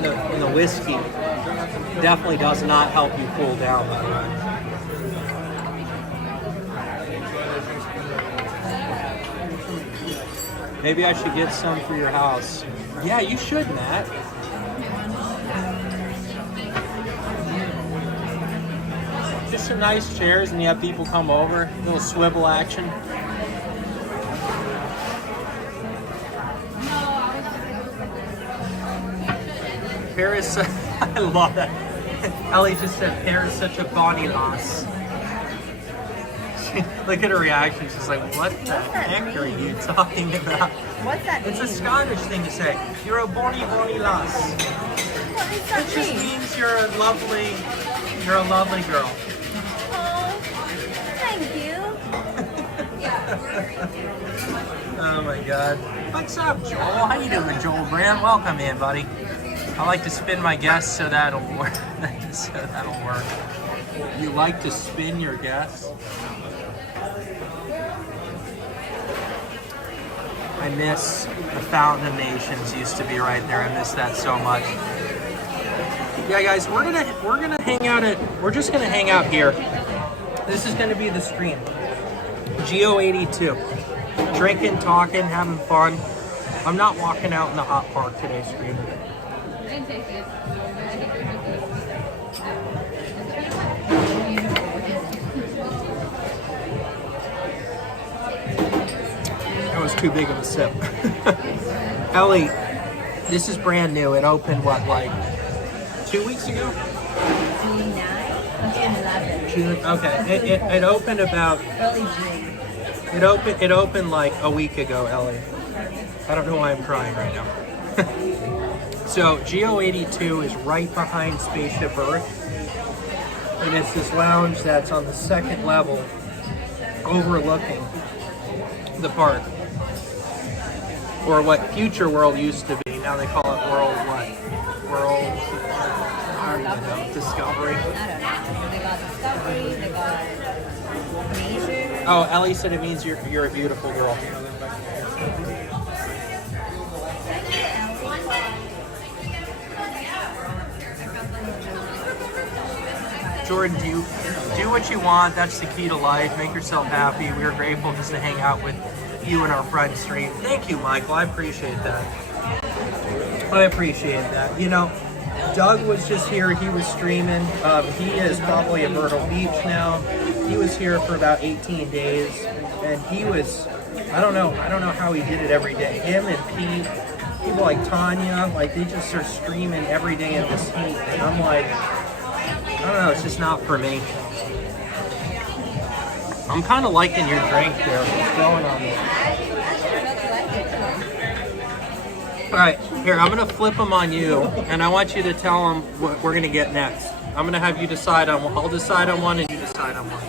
And the whiskey definitely does not help you cool down, by the way. Maybe I should get some for your house. Yeah, you should, Matt. Just some nice chairs, and you have people come over. A little swivel action. Paris, I love that. Ellie just said Paris such a body loss. Look at her reaction. She's like, what the heck are you talking about? What's that It's mean? a Scottish thing to say. You're a bonny lass. What does that It just mean? means you're a lovely girl. Oh, thank you. Oh my God. What's up, Joel? How you doing, Joel Brand? Welcome in, buddy. I like to spin my guests, so that'll work. You like to spin your guests? I miss the Fountain of Nations used to be right there. I miss that so much. Yeah, guys, we're gonna hang out we're just gonna hang out here. This is gonna be the stream. Geo-82. Drinking, talking, having fun. I'm not walking out in the hot park today streaming. That was too big of a sip. Ellie, this is brand new. It opened, what, like 2 weeks ago? June 11. Okay, it opened about... Early June. It opened like a week ago, Ellie. I don't know why I'm crying right now. So, Geo-82 is right behind Spaceship Earth. And it's this lounge that's on the second level overlooking the park. Or what Future World used to be. Now they call it World what? World... I don't even know. Discovery. I don't know. They got Discovery, they got Nature. Oh, Ellie said it means you're a beautiful girl. Jordan, do what you want. That's the key to life. Make yourself happy. We are grateful just to hang out with you and our friend stream. Thank you, Michael. I appreciate that. I appreciate that. You know, Doug was just here. He was streaming. He is probably at Myrtle Beach now. He was here for about 18 days, and he was, I don't know how he did it every day. Him and Pete, people like Tanya, like they just are streaming every day in this heat, and I'm like, I don't know, it's just not for me. I'm kind of liking your drink there. What's going on there? All right, here, I'm going to flip them on you, and I want you to tell them what we're going to get next. I'm going to have you decide on one. I'll decide on one, and you decide on one.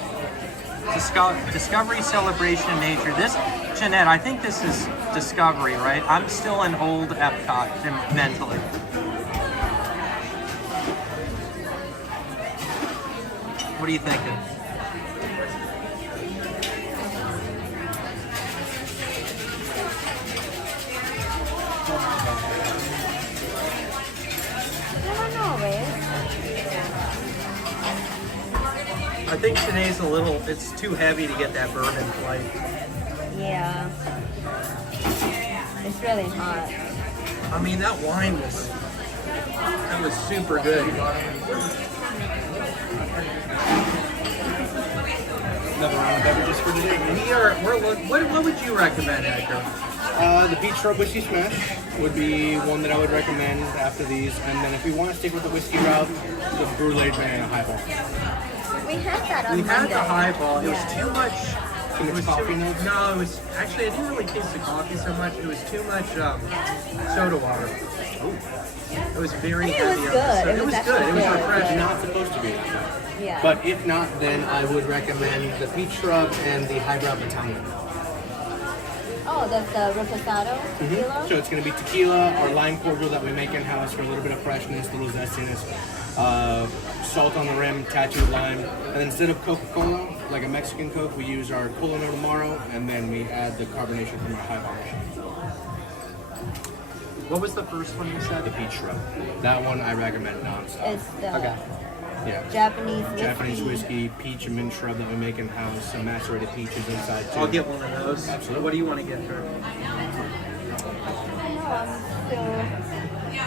Discovery, Celebration, Nature. This, Jeanette, I think this is Discovery, right? I'm still in old Epcot mentally. What are you thinking? I think today's it's too heavy to get that bourbon flight. Yeah. It's really hot. I mean, that wine was super good. Another round of beverages for today. What would you recommend, Edgar? The Beach Rub Whiskey Smash would be one that I would recommend after these. And then if you want to stick with the whiskey route, the Brulee Banana Highball. We had that on We had Monday. the highball. It was too much. Too much coffee notes? No, it was actually I didn't really taste the coffee so much. It was too much soda water. It was very I think it was heavy. good. It was good. It was actually refreshing. Not supposed to be. Yeah. But if not, then I would recommend the Peach Shrub and the Highbrow Battalion. Oh, that's the Reposado tequila? So it's going to be tequila or lime cordial that we make in-house for a little bit of freshness, a little zestiness. Salt on the rim, tattooed lime. And then instead of Coca-Cola, like a Mexican Coke, we use our Cola No Tomorrow, and then we add the carbonation from our highball machine. What was the first one you said? The Peach Shrub. That one I recommend nonstop. It's the Yeah. Japanese whiskey. Japanese whiskey, peach and mint shrub that we make in-house, some macerated peaches inside too. I'll get one of those. Absolutely. What do you want to get her?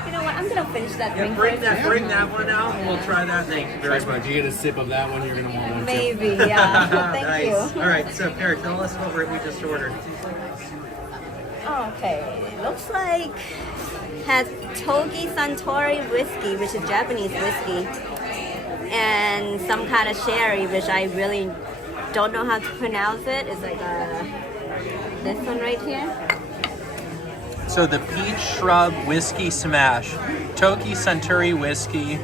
You know what? I'm gonna finish that Yeah, drink bring first. that one out, and we'll try that. Thank you very Trust me, much. if you get a sip of that one, you're gonna want one too. Maybe, yeah. Thank Nice. you. All right, so Perry, tell us what we just ordered. Okay, looks like has Togi Suntory whiskey, which is Japanese whiskey, and some kind of sherry, which I really don't know how to pronounce it, it's like this one right here. So the Peach Shrub Whiskey Smash, Toki Suntory Whiskey,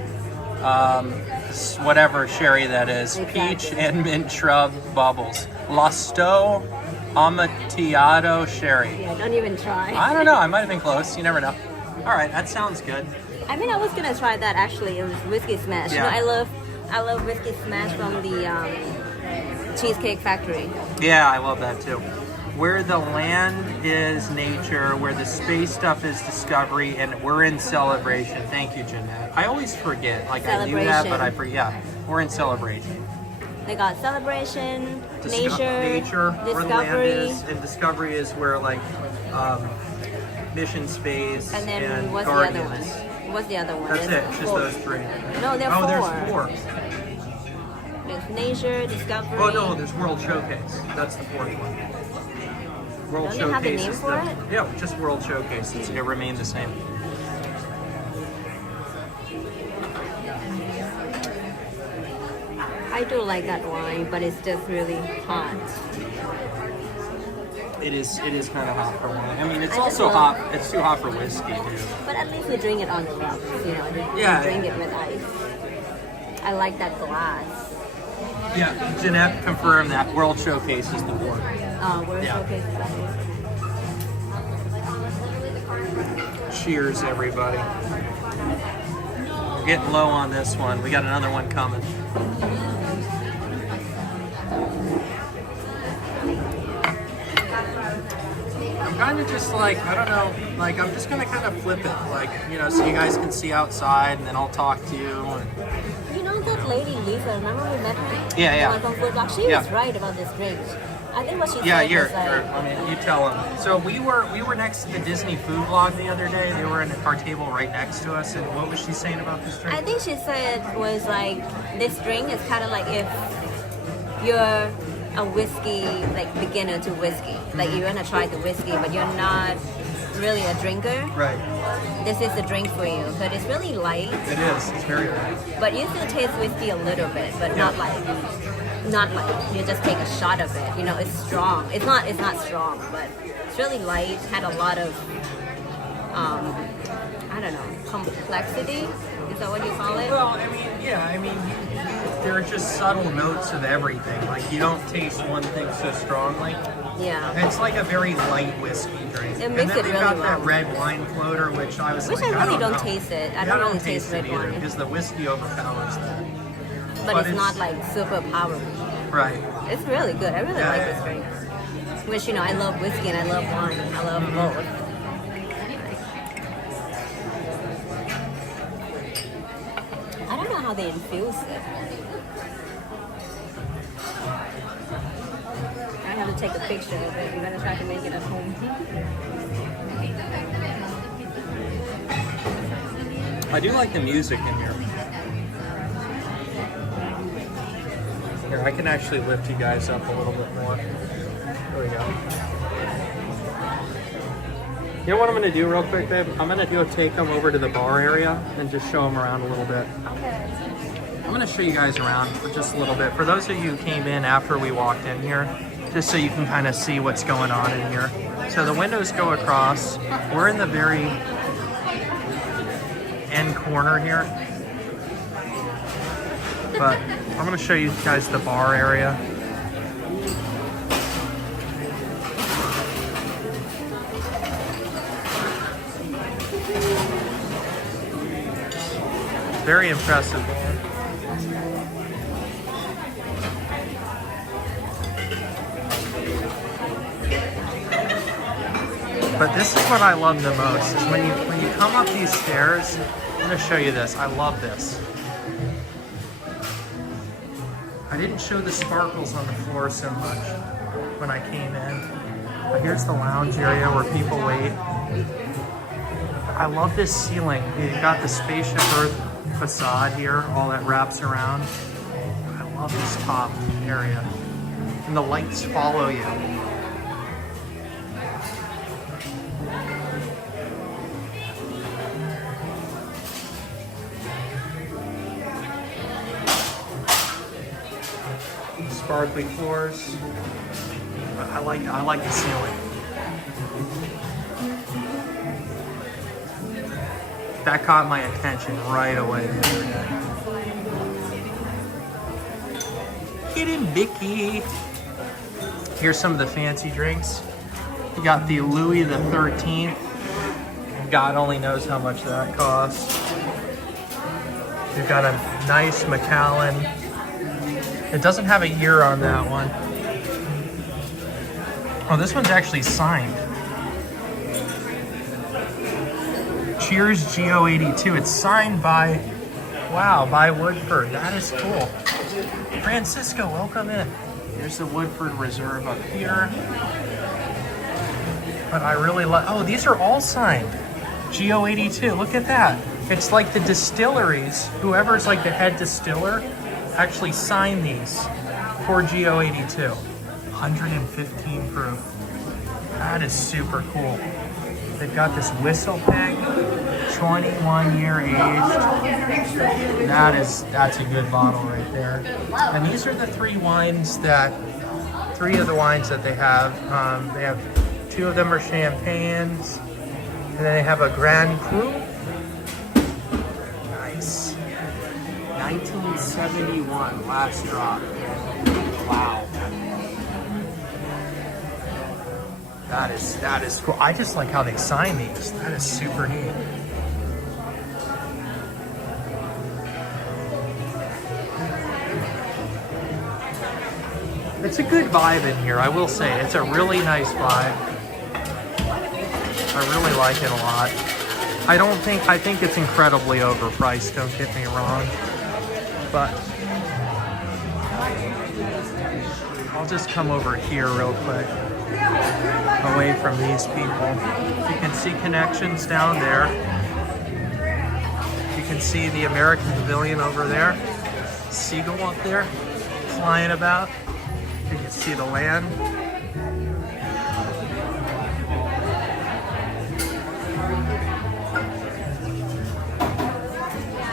whatever sherry that is, Exactly. Peach and Mint Shrub Bubbles, Lasto Amontillado Sherry. Yeah, don't even try. I don't know, I might have been close, you never know. All right, that sounds good. I mean, I was gonna try that actually. It was Whiskey Smash. Yeah. You know, I love Whiskey Smash from the Cheesecake Factory. Yeah, I love that too. Where the land is nature, where the space stuff is discovery, and we're in celebration. Thank you, Jeanette. I always forget. Like I knew that, but I forget. Yeah, we're in celebration. They got celebration, nature, nature, where the land discovery, is, and discovery is where like mission space and then what's guardians. the other one? What's the other one? That's There's it. It's just four. those three. No, there are Oh, four. there's four. There's nature, discovery. Oh no, there's World Showcase. That's the fourth one. World Don't they have a Showcase name is for the it? yeah, just World Showcase. It remained the same. I do like that wine, but it's just really hot. It is kind of hot for wine. I mean, it's I just also love- hot. It's too hot for whiskey too. But at least we drink it on the rocks, you know. We Yeah. drink it with ice. I like that glass. Yeah, Jeanette confirmed that World Showcase is the one. Where's Yeah. showcase that is? Cheers, everybody. We're getting low on this one. We got another one coming. I'm kind of just like, I don't know, like I'm just gonna kind of flip it, like, you know, so you guys can see outside and then I'll talk to you. And You know that lady Lisa, remember we met her? Yeah, yeah. The one from Food Block? She Yeah. was right about this drink. I think what she yeah, said here, was like, I mean, you tell them. So we were next to the Disney food vlog the other day. They were in our table right next to us. And what was she saying about this drink? I think she said was like, this drink is kind of like if you're a whiskey, like beginner to whiskey. Like you're gonna try the whiskey, but you're not really a drinker. Right. This is the drink for you. But it's really light, It is. It's very light. but you still taste whiskey a little bit, but Yeah. not like you just take a shot of it. You know, it's strong. It's not strong, but it's really light. Had a lot of I don't know, complexity. Is that what you call it? Well, I mean, yeah, I mean, there are just subtle notes of everything. Like you don't taste one thing so strongly. Yeah. It's like a very light whiskey drink. It makes and then it they've really got that well. red wine floater, which I was Which like, I really don't know. taste it. I Yeah, don't really taste red it either wine. because the whiskey overpowers that. But but it's it's- not like super powerful. Right. It's really good. I really Yeah, like yeah, this drink. Which, you know, I love whiskey and I love wine. I love Mm-hmm. both. I don't know how they infuse it. I have to take a picture of it. I'm gonna try to make it at home. I do like the music in here. Here, I can actually lift you guys up a little bit more. There we go. You know what I'm going to do real quick, babe? I'm going to go take them over to the bar area and just show them around a little bit. Okay. I'm going to show you guys around for just a little bit. For those of you who came in after we walked in here, just so you can kind of see what's going on in here. So the windows go across. We're in the very end corner here. But I'm going to show you guys the bar area. Very impressive bar. But this is what I love the most, is when you come up these stairs. I'm going to show you this. I love this. I didn't show the sparkles on the floor so much when I came in. But here's the lounge area where people wait. I love this ceiling. You've got the spaceship Earth facade here, all that wraps around. I love this top area. And the lights follow you. sparkly floors. I like the ceiling. That caught my attention right away the other day. Hidden Mickey. Here's some of the fancy drinks. You got the Louis the 13th. God only knows how much that costs. You've got a nice Macallan. It doesn't have a year on that one. Oh, this one's actually signed. Cheers Geo-82. It's signed by, wow, by Woodford. That is cool. Francisco, welcome in. Here's the Woodford Reserve up here. But I really like, oh, these are all signed. Geo-82, look at that. It's like the distilleries, whoever's like the head distiller, actually signed these for Geo-82. 115 proof. That is super cool. They've got this whistle peg, 21 year aged. That's a good bottle right there. And these are the three of the wines that they have. They have 2 of them are champagnes, and then they have a Grand Cru. Nice. 1971, last drop. Wow. That is cool. I just like how they sign these. That is super neat. It's a good vibe in here, I will say. It's a really nice vibe. I really like it a lot. I think it's incredibly overpriced, don't get me wrong. But I'll just come over here real quick, away from these people. You can see connections down there. You can see the American Pavilion over there. Seagull up there, flying about. You can see the land.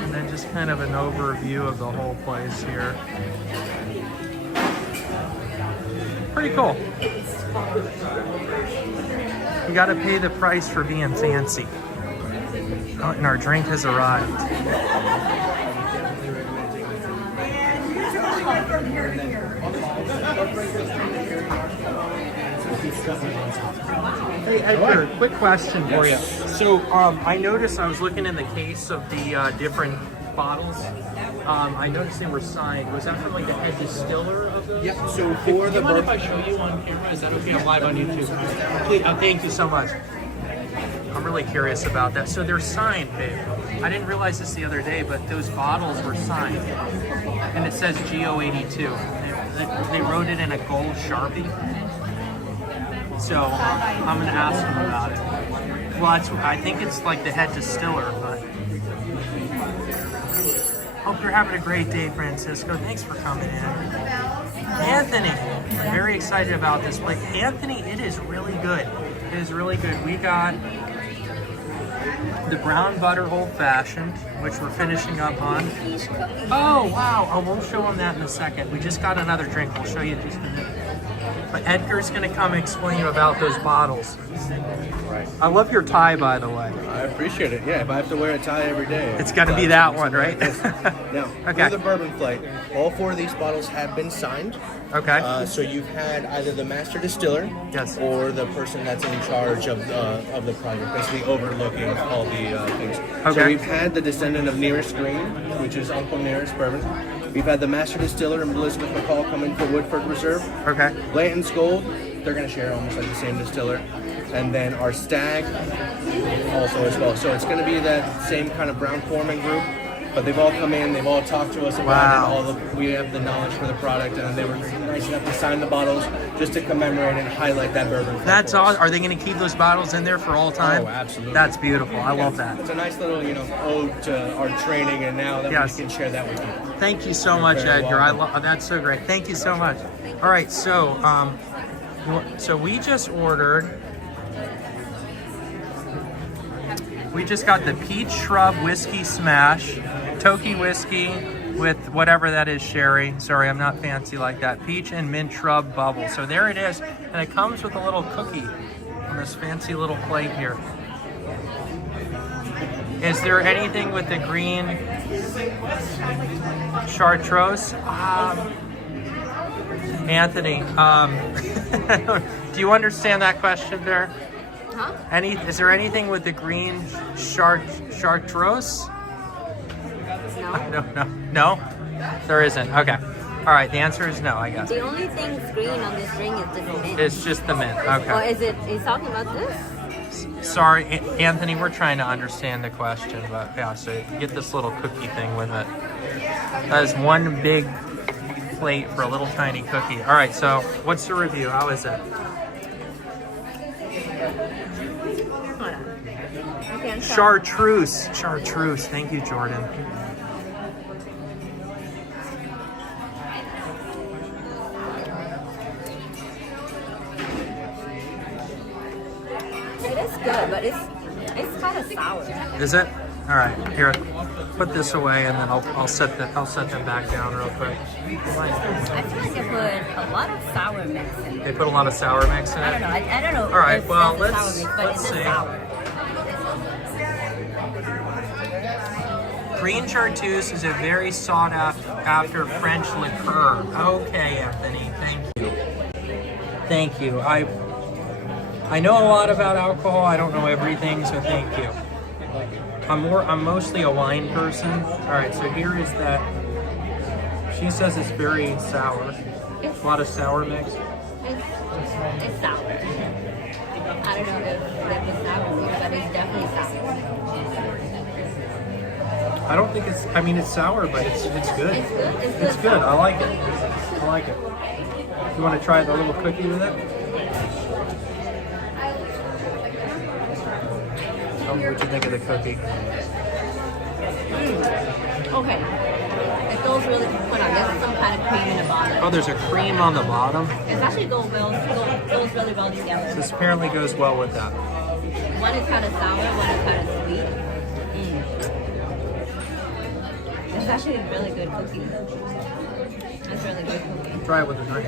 And then just kind of an overview of the whole place here. Pretty cool. You gotta pay the price for being fancy. Oh, and our drink has arrived. Hey Edgar, quick question for you. So I noticed, I was looking in the case of the different bottles. I noticed they were signed. Was that from like the head distiller of those? Yeah, so for the bourbon. If I show you on camera, is that okay? I'm live on YouTube. Please, thank you so much. I'm really curious about that. So they're signed, babe. I didn't realize this the other day, but those bottles were signed. And it says Geo-82. They wrote it in a gold Sharpie. So I'm going to ask them about it. Well, I think it's like the head distiller, but hope you're having a great day, Francisco. Thanks for coming in. Anthony, I'm very excited about this place. Anthony, it is really good. It is really good. We got the brown butter old fashioned, which we're finishing up on. Oh, wow. Oh, we'll show them that in a second. We just got another drink. We'll show you in just a minute. But Edgar's going to come explain you about those bottles. Right. I love your tie, by the way. I appreciate it. Yeah, if I have to wear a tie every day, It's got to be that one, right? Now, Okay. for the bourbon flight, all 4 of these bottles have been signed. Okay. So you've had either the master distiller, Yes. or the person that's in charge of the project, basically overlooking all the things. Okay. So we've had the descendant of Nearest Green, which is Uncle Nearest Bourbon. We've had the master distiller and Elizabeth McCall come in for Woodford Reserve. Okay. Blanton's Gold, they're going to share almost like the same distiller. And then our Stag also as well. So it's going to be that same kind of Brown Foreman group. But they've all come in, they've all talked to us about it. We have the knowledge for the product, and they were nice enough to sign the bottles just to commemorate and highlight that bourbon. That's all. Are they going to keep those bottles in there for all time? Oh, absolutely. That's beautiful. I love that. It's a nice little, ode to our training, and now that we can share that with you. Thank you so much, very Edgar. welcome. That's so great. Thank you so much. All right, so we just ordered. We just got the Peach Shrub Whiskey Smash, Toki Whiskey, with whatever that is, sherry. Sorry, I'm not fancy like that. Peach and mint shrub bubble. So there it is. And it comes with a little cookie on this fancy little plate here. Is there anything with the green chartreuse? Anthony, do you understand that question there? Huh? Is there anything with the green chartreuse? No. I don't know. No? There isn't. Okay. All right, the answer is no, I guess. The only thing green on this drink is the mint. It's just the mint. Okay. Or is talking about this? Sorry, Anthony, we're trying to understand the question, but yeah, so you get this little cookie thing with it. That is one big plate for a little tiny cookie. All right, so what's the review? How is it? Hold on. I can't tell. Chartreuse. Chartreuse. Thank you, Jordan. It is good, but it's kind of sour. Is it? All right, here. Put this away, and then I'll set them back down real quick. I feel like they put a lot of sour mix in it. They put a lot of sour mix in it. I don't know. I don't know. All right, if well, it's let's sour mix, but it's see. sour. Green chartreuse is a very sought after French liqueur. Okay, Anthony, thank you. Thank you. I know a lot about alcohol. I don't know everything, so thank you. I'm mostly a wine person. All right, so here is that. She says it's very sour. A lot of sour mix. It's sour. I don't know if it's sour mix, but it's definitely sour. I don't think it's. I mean, it's sour, but it's good. It's good. It's good. I like it. I like it. You want to try the little cookie with it? Tell me what you think of the cookie. Okay. It goes really hold on. There's some kind of cream in the bottom. Oh, there's a cream on the bottom. It's actually goes really well together. This apparently goes well with that. One is kind of sour, one is kind of sweet. It's actually a really good cookie. It's really good cookie. Try it with a drink.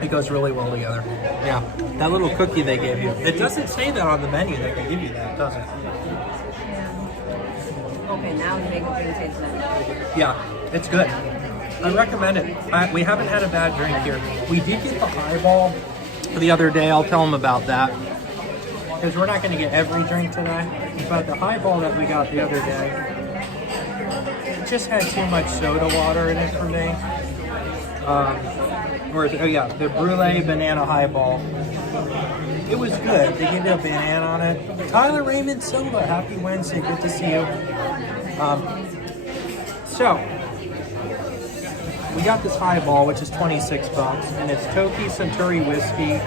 It goes really well together. Yeah, that little cookie they gave you. It doesn't say that on the menu that they give you that, does it? Okay, now you make a drink taste better. Yeah, it's good. I recommend it. We haven't had a bad drink here. We did get the highball the other day. I'll tell them about that. Because we're not going to get every drink today. But the highball that we got the other day, it just had too much soda water in it for me. The brulee banana highball. It was good. They gave you a banana on it. Tyler Raymond Silva, happy Wednesday. Good to see you. So, we got this highball, which is $26, and it's Toki Centauri whiskey.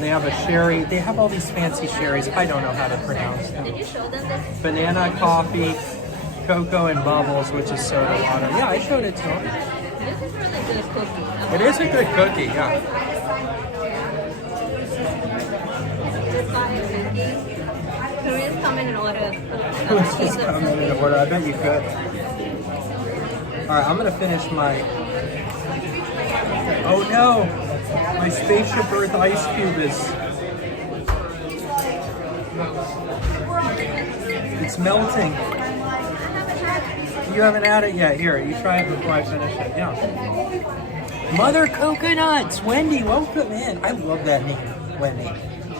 They have a sherry. They have all these fancy sherries. I don't know how to pronounce them. Did you show them this? Banana, coffee, cocoa, and bubbles, which is soda water. Yeah, I showed it to them. This is really good cookie. It is a good cookie, yeah. Can we just come in and order a Let's piece just of come in cookie? and order. I bet you could. All right, I'm gonna finish my. Oh no, my Spaceship Earth ice cube is. It's melting. You haven't had it yet. Here, you try it before I finish it. Yeah. Mother Coconuts, Wendy, welcome in. I love that name, Wendy.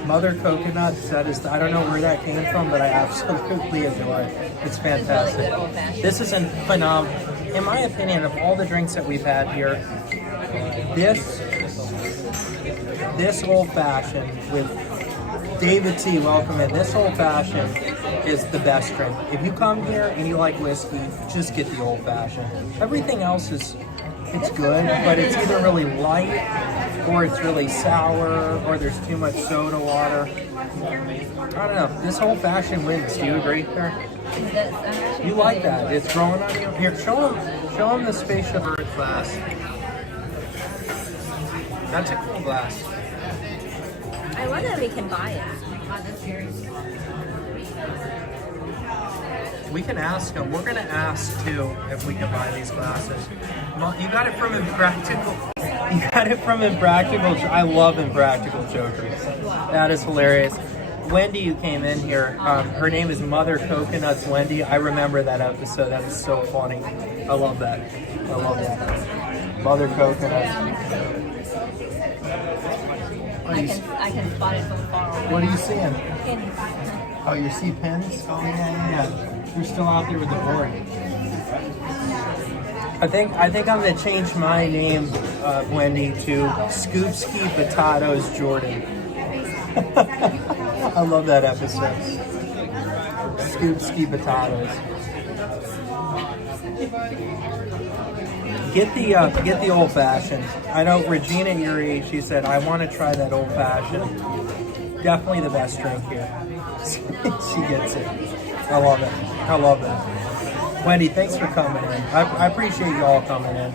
Mother Coconuts. That is. I don't know where that came from, but I absolutely adore it. It's fantastic. Really good old-fashioned. This is a phenomenal. In my opinion, of all the drinks that we've had here, this old fashioned with David T. Welcome in. This old fashioned is the best drink. If you come here and you like whiskey, just get the old fashioned. Everything else it's good, but it's either really light or it's really sour or there's too much soda water. I don't know. This old fashioned wins. Do you agree there? You like that? It's growing on you. Here, show them the Spaceship Earth glass. That's a cool glass. I wonder if we can buy it. We can ask them. We're going to ask, too, if we can buy these glasses. Well, you got it from Impractical. You got it from Impractical. I love Impractical Jokers. That is hilarious. Wendy, who came in here, her name is Mother Coconuts Wendy. I remember that episode. That is so funny. I love that. I love that. Mother Coconuts. I can spot it from far away. What are you seeing? Pins. Oh, you see pins? Oh, yeah. You're still out there with the board. I think I'm gonna change my name, Wendy, to Scoopski Potatoes Jordan. I love that episode. Scoopski Potatoes. Get the old fashioned. I know Regina Erie. She said I want to try that old fashioned. Definitely the best drink here. She gets it. I love it. I love that. Wendy, thanks for coming in. I appreciate you all coming in.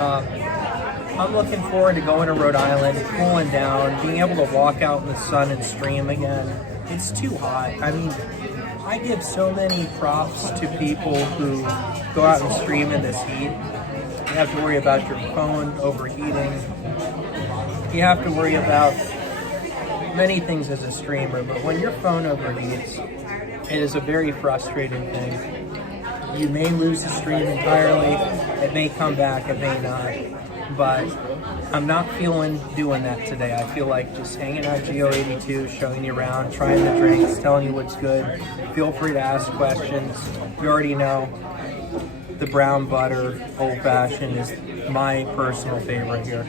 I'm looking forward to going to Rhode Island, cooling down, being able to walk out in the sun and stream again. It's too hot. I mean, I give so many props to people who go out and stream in this heat. You have to worry about your phone overheating. You have to worry about many things as a streamer, but when your phone overheats, it is a very frustrating thing. You may lose the stream entirely. It may come back, it may not. But I'm not feeling doing that today. I feel like just hanging out Geo-82, showing you around, trying the drinks, telling you what's good. Feel free to ask questions. You already know the brown butter old-fashioned is my personal favorite here.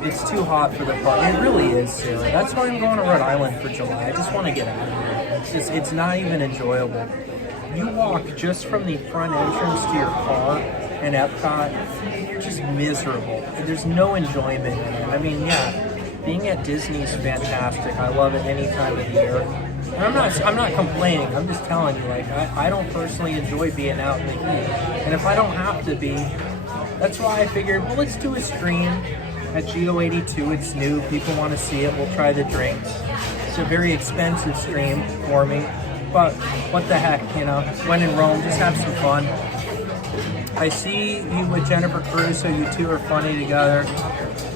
It's too hot for the park. It really is, Sarah. That's why I'm going to Rhode Island for July. I just want to get out of here. It's not even enjoyable. You walk just from the front entrance to your car in Epcot, you're just miserable. There's no enjoyment in it. I mean, yeah, being at Disney is fantastic. I love it any time of the year. And I'm not complaining. I'm just telling you, like, I don't personally enjoy being out in the heat. And if I don't have to be, that's why I figured, well, let's do a stream at Geo-82. It's new. People want to see it. We'll try the drinks. It's a very expensive stream for me. But what the heck, you know, when in Rome, just have some fun. I see you with Jennifer Caruso. You two are funny together.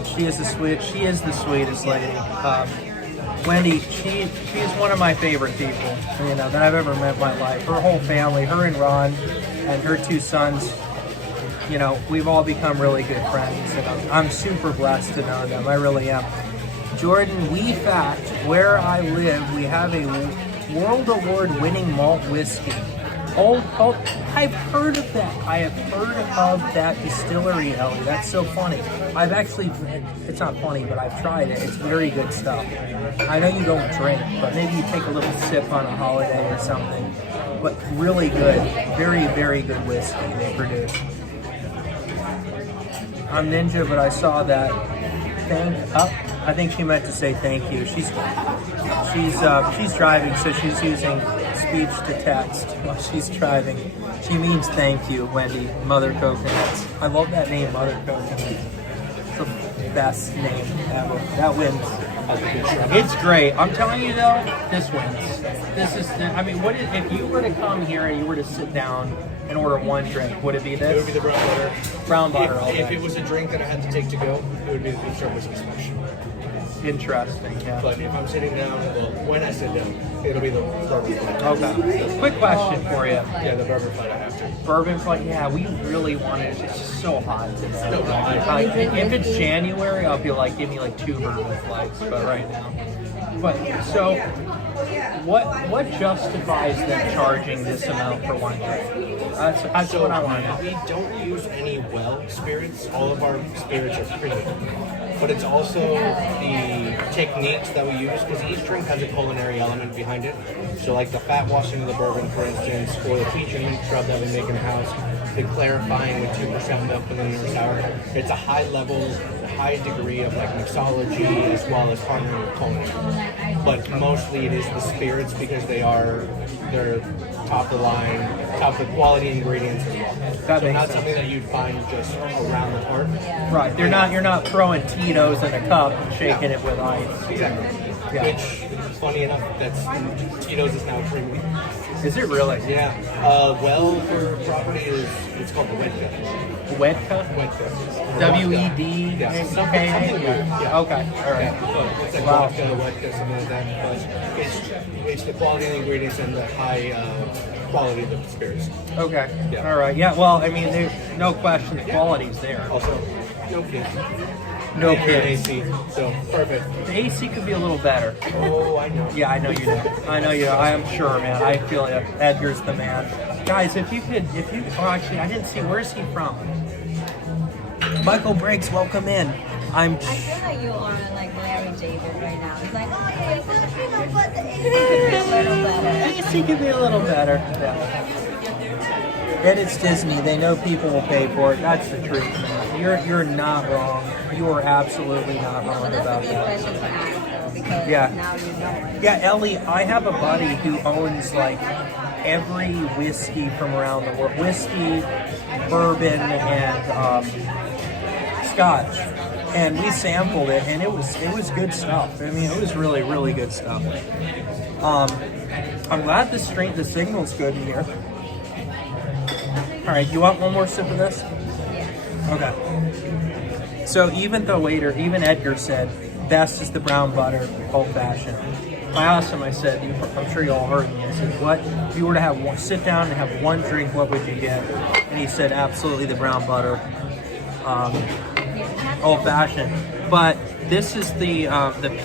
She is the sweetest lady. Wendy, she is one of my favorite people, you know, that I've ever met in my life. Her whole family, her and Ron, and her two sons, you know, we've all become really good friends, and I'm super blessed to know them. I really am. Jordan, wee fact, where I live, we have a World Award winning malt whiskey. I've heard of that. I have heard of that distillery, Ellie. That's so funny. It's not funny, but I've tried it. It's very good stuff. I know you don't drink, but maybe you take a little sip on a holiday or something. But really good, very, very good whiskey they produce. I'm Ninja, but I saw that. I think she meant to say thank you. She's driving, so she's using speech to text while she's driving. She means thank you, Wendy, Mother Coconuts. I love that name, Mother Coconuts. It's the best name ever. That wins. It's great. I'm telling you though, this wins. This is, if you were to come here and you were to sit down and order one drink, would it be this? It would be the brown butter. Brown butter. If it was a drink that I had to take to go, it would be the beef shark whiskey smash. Interesting, yeah. But if I'm sitting down, when I sit down, it'll be the bourbon flight. Okay. Quick question for you. Yeah, the bourbon flight I have to. Bourbon flight, yeah, we really want it. It's just so hot today. No, if it's January, I'll be like, give me like 2 bourbon flights, but right now. But, so, what justifies them charging this amount for one drink? That's what I want to know. We don't use any well spirits. All of our spirits are premium. But it's also the techniques that we use, because each drink has a culinary element behind it. So like the fat washing of the bourbon, for instance, or the peach and meat shrub that we make in-house, the clarifying with 2% milk and then the sour. It's a high high degree of like mixology as well as partnering with culinary. But mostly it is the spirits because they're top of the line, top of quality ingredients as well. That So makes not sense. something that you'd find just around the park. Right. You're not throwing Tito's in a cup and shaking it with ice. Exactly. Yeah. Which, funny enough, Tito's is now premium. Is it really? Yeah. Well, for property it's called the Wedka. Wedka? Wedka. W-E-D? Yeah. Okay. Yeah. Okay. All right. Yeah. So it's like Wow. vodka, Wedka, something like that. But it's the quality of the ingredients and the high quality of the spirits. Okay. Yeah. All right. Yeah. Well, I mean, there's no question the quality's there. Also, no kids. No And kids. AC, so perfect. The AC could be a little better. Oh, I know. Yeah, I know you do. I know you. I am sure, man. I feel it. Edgar's the man. Guys, actually, I didn't see. Where's he from? Michael Briggs, welcome in. I feel like you are like Larry David right now. It's like, oh yeah, you're gonna be my butt. The AC could be a little better. AC could be a little better. Yeah. And it's Disney. They know people will pay for it. That's the truth, man. You're not wrong. You are absolutely not wrong But that's about a good that. question to ask, though, because Yeah. now you know it. Yeah, Ellie, I have a buddy who owns like every whiskey from around the world. Whiskey, bourbon, and scotch. And we sampled it, and it was good stuff. I mean, it was really, really good stuff. I'm glad the signal's good in here. All right, you want one more sip of this? Yeah. Okay. So even Edgar said, best is the brown butter, old fashioned. I asked him, I said, I'm sure you all heard me, I said, what, if you were to sit down and have one drink, what would you get? And he said, absolutely the brown butter, old fashioned. But this is the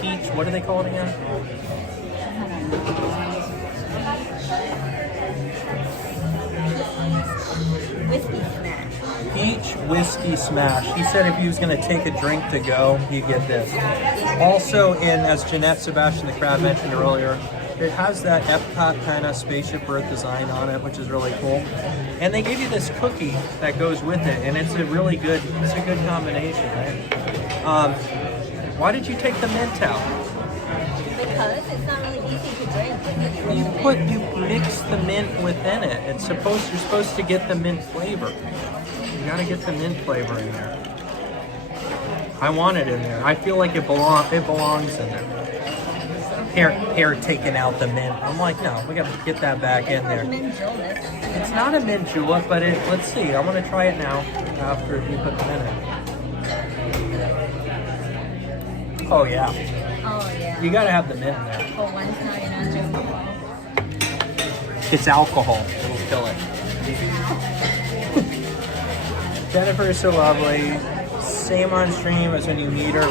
peach, what do they call it again? Whiskey smash. Peach whiskey smash. He said if he was going to take a drink to go, he'd get this. Also, as Jeanette Sebastian the Crab mentioned earlier, it has that Epcot kind of spaceship Earth design on it, which is really cool. And they give you this cookie that goes with it, and it's a good combination, right? Why did you take the mint out? Because it's not really easy to drink. You mix the mint within it. You're supposed to get the mint flavor. You gotta get the mint flavor in there. I want it in there. I feel like it belongs in there. Hair taking out the mint. I'm like, no, we gotta get that back in there. Mint julep. It's not a mint julep, but let's see. I want to try it now after you put the mint in. Oh yeah. Oh yeah. You gotta have the mint in there. For one time you're not drinking. It's alcohol. It'll kill it. Jennifer is so lovely. Same on stream as when you meet her.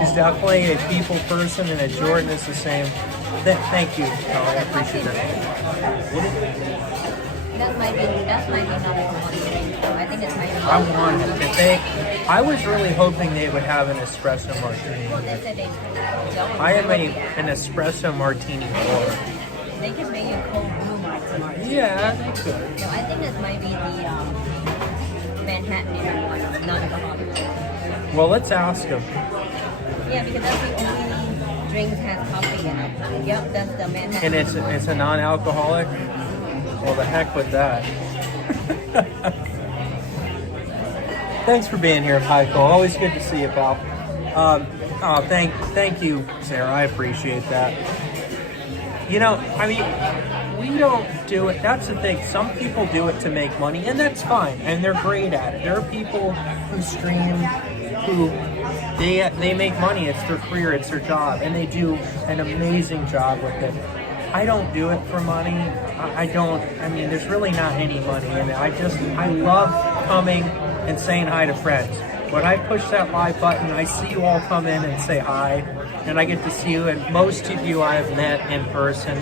She's definitely a people person, and Jordan is the same. Thank you, Kelly. I appreciate that. That might be number one drink, though. I think it might be. I want it. I was really hoping they would have an espresso martini. Well, they said they don't. I am an espresso martini pour. They can make you cold brew martini. Yeah, they could. No, I think this might be the Manhattan one, non-alcoholic. Well, let's ask them. Yeah, because that's the only drink that has coffee in it. Yep, that's the Manhattan. And it's a non-alcoholic? Well, the heck with that. Thanks for being here, Michael. Always good to see you, pal. Thank you, Sarah. I appreciate that. You know, I mean, we don't do it. That's the thing. Some people do it to make money, and that's fine, and they're great at it. There are people who stream who they make money. It's their career. It's their job, and they do an amazing job with it. I don't do it for money. I don't. I mean, there's really not any money in it. I love coming and saying hi to friends. When I push that live button, I see you all come in and say hi, and I get to see you. And most of you I have met in person,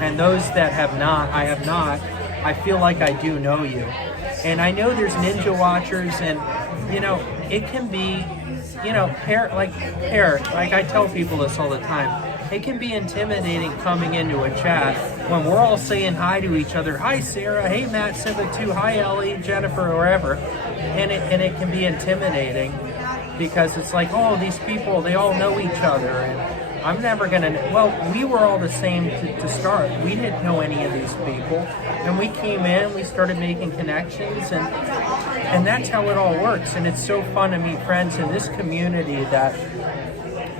and those that have not, I feel like I do know you. And I know there's ninja watchers, and you know, it can be, you know, like I tell people this all the time. It can be intimidating coming into a chat when we're all saying hi to each other. Hi, Sarah. Hey, Matt Civic 2. Hi, Ellie, Jennifer, wherever. And it can be intimidating. because it's like, oh, these people, they all know each other, and I'm never gonna. Well, we were all the same to start. We didn't know any of these people, and we came in, we started making connections, and that's how it all works. And it's so fun to meet friends in this community that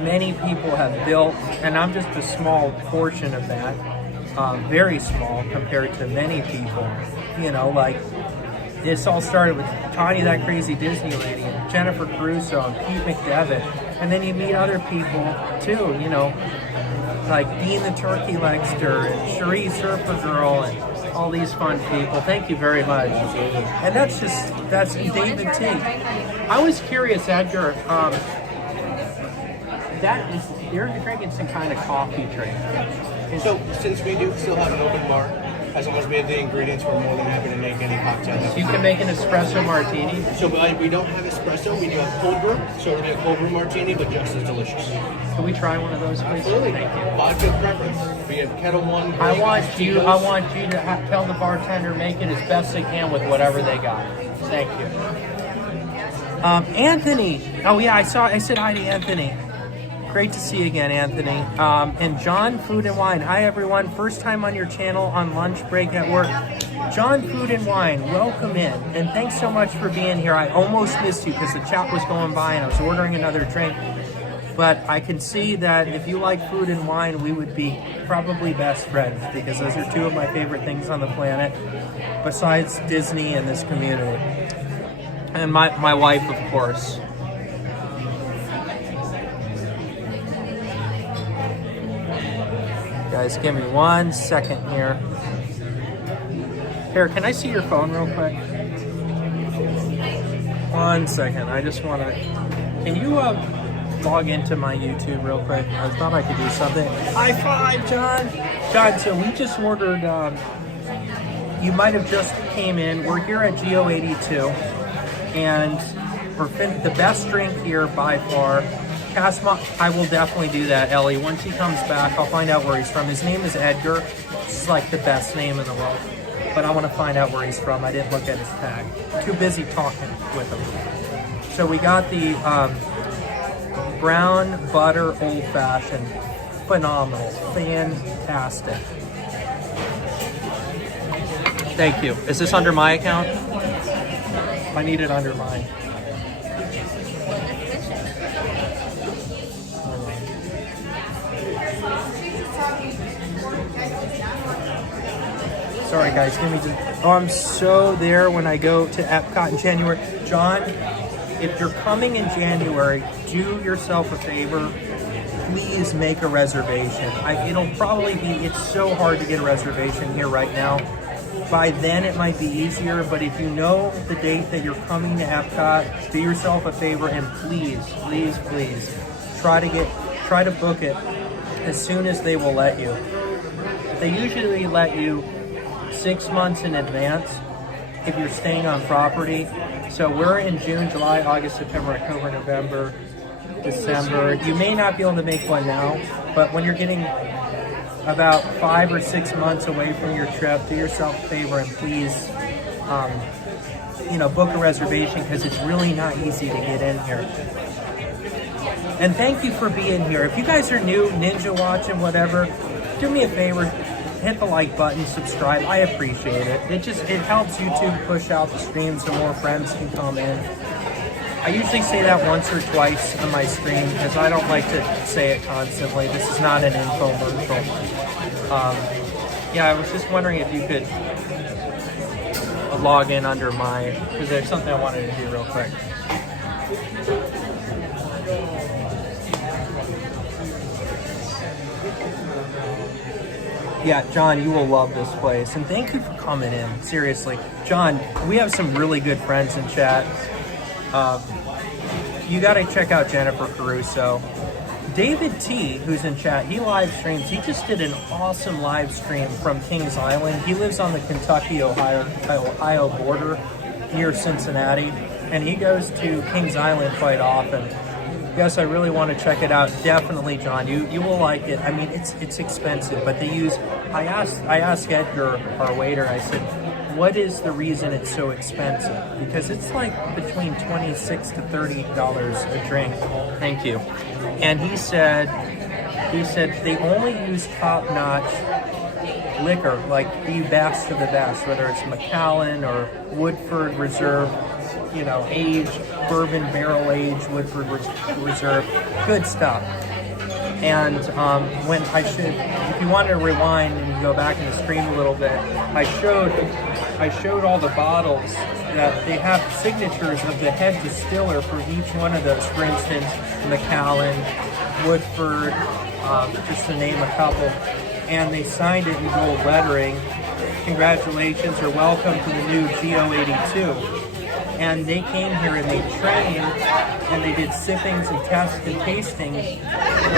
many people have built, and I'm just a small portion of that, very small compared to many people. You know, like this all started with Tanya, that crazy Disney lady, and Jennifer Caruso, and Pete McDevitt, and then you meet other people too. You know, like Dean the Turkey Legster and Cherie Surfer Girl, and all these fun people. Thank you very much. And that's David T. I was curious, Edgar. You're drinking some kind of coffee drink. So, since we do still have an open bar, as long as we have the ingredients, we're more than happy to make any cocktails. You can make an espresso martini. So, we don't have espresso, we do have cold brew, so it'll be a cold brew martini, but just as delicious. Can we try one of those, please? Absolutely. Thank you. Vodka preference. We have Kettle One. I want you to tell the bartender, make it as best they can with whatever they got. Thank you. Anthony. Oh yeah, I said hi to Anthony. Great to see you again, Anthony. And John, Food and Wine. Hi, everyone. First time on your channel on lunch break at work. John, Food and Wine, welcome in. And thanks so much for being here. I almost missed you because the chat was going by and I was ordering another drink. But I can see that if you like food and wine, we would be probably best friends because those are two of my favorite things on the planet, besides Disney and this community. And my wife, of course. Guys, give me 1 second here. Here, can I see your phone real quick? 1 second. I just want to... Can you log into my YouTube real quick? I thought I could do something. High five, John! John, so we just ordered... you might have just came in. We're here at Geo-82. And we're the best drink here by far. I will definitely do that, Ellie. Once he comes back, I'll find out where he's from. His name is Edgar. This is like the best name in the world. But I want to find out where he's from. I didn't look at his tag. Too busy talking with him. So we got the brown butter old fashioned. Phenomenal. Fantastic. Thank you. Is this under my account? I need it under mine. Sorry guys, give me just... Oh, I'm so there when I go to Epcot in January. John, if you're coming in January, do yourself a favor. Please make a reservation. It'll probably be... It's so hard to get a reservation here right now. By then it might be easier, but if you know the date that you're coming to Epcot, do yourself a favor and please, please, please try to book it as soon as they will let you. They usually let you 6 months in advance if you're staying on property. So we're in June, July, August, September, October, November, December. You may not be able to make one now, but when you're getting about 5 or 6 months away from your trip, do yourself a favor and please, book a reservation because it's really not easy to get in here. And thank you for being here. If you guys are new, Ninja watching, whatever, do me a favor, hit the like button, subscribe. I appreciate it. It helps YouTube push out the stream so more friends can come in. I usually say that once or twice on my stream because I don't like to say it constantly. This is not an infomercial. I was just wondering if you could log in under my, because there's something I wanted to do real quick. Yeah, John, you will love this place. And thank you for coming in. Seriously. John, we have some really good friends in chat. You got to check out Jennifer Caruso. David T, who's in chat, he live streams. He just did an awesome live stream from Kings Island. He lives on the Kentucky-Ohio border near Cincinnati. And he goes to Kings Island quite often. Yes, I really want to check it out. Definitely, John. You will like it. I mean, it's expensive, but they use. I asked Edgar, our waiter. I said, what is the reason it's so expensive? Because it's like between $26 to $30 a drink. Thank you. And he said they only use top-notch liquor, like the best of the best, whether it's Macallan or Woodford Reserve, you know, aged, bourbon barrel aged Woodford Reserve, good stuff. And when I should, if you wanted to rewind and go back in the screen a little bit, I showed all the bottles that they have signatures of the head distiller for each one of those. For instance, Macallan, Woodford, just to name a couple. And they signed it in gold lettering. Congratulations or welcome to the new Geo-82. And they came here and they trained and they did sippings and tests and tastings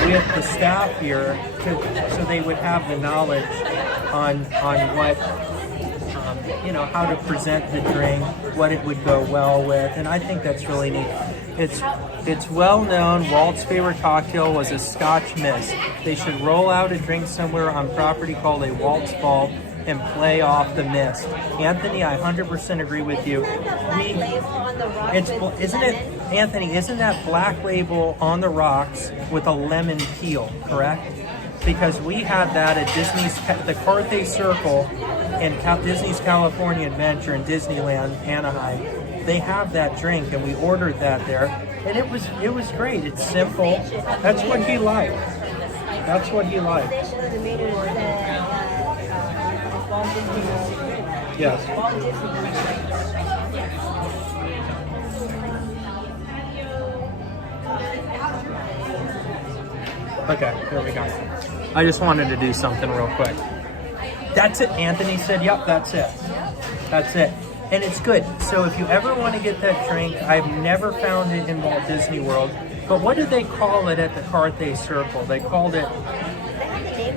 with the staff here so they would have the knowledge on what, you know, how to present the drink, what it would go well with. And I think that's really neat. It's well known Walt's favorite cocktail was a Scotch Mist. They should roll out a drink somewhere on property called a Walt's Vault and play off the mist. Anthony, I 100% agree with you. Isn't it, Anthony, isn't that Black Label on the rocks with a lemon peel, correct? Because we had that at Disney's, the Carthay Circle in Disney's California Adventure in Disneyland, Anaheim. They have that drink and we ordered that there. And it was great. It's simple. That's what he liked. That's what he liked. Yes. Okay, there we go. I just wanted to do something real quick. That's it. Anthony said, yep, that's it. That's it. And it's good. So if you ever want to get that drink, I've never found it in Walt Disney World. But what did they call it at the Carthay Circle? They called it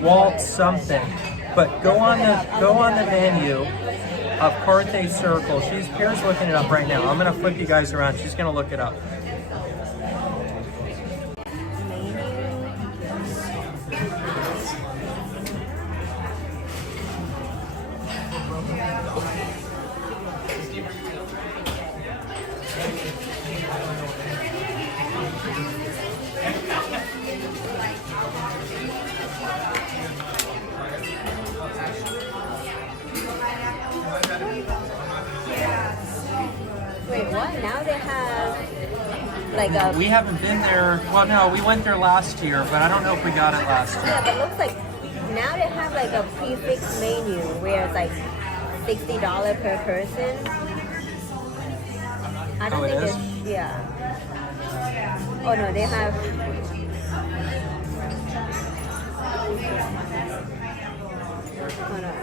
Walt something. But go on the menu of Carthay Circle. Kara's looking it up right now. I'm gonna flip you guys around. She's gonna look it up. Wait, what? Now they have like a... We haven't been there. Well, no, we went there last year, but I don't know if we got it last year. Yeah, but it looks like now they have like a prefix menu where it's like $60 per person. I don't think it's... Yeah. Oh no, they have... Hold on.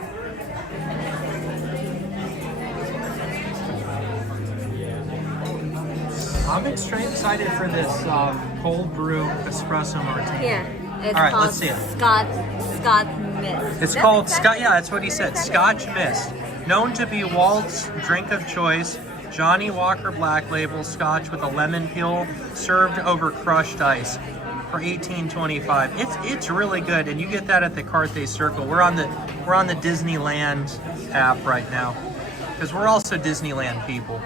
I'm extremely excited for this cold brew espresso martini. Yeah, it's all right, called let's see it. Scotch Mist. It's called Scotch. Yeah, that's what he said. Scotch Mist, known to be Walt's drink of choice. Johnny Walker Black Label Scotch with a lemon peel, served over crushed ice for $18.25. It's really good, and you get that at the Carthay Circle. We're on the Disneyland app right now because we're also Disneyland people.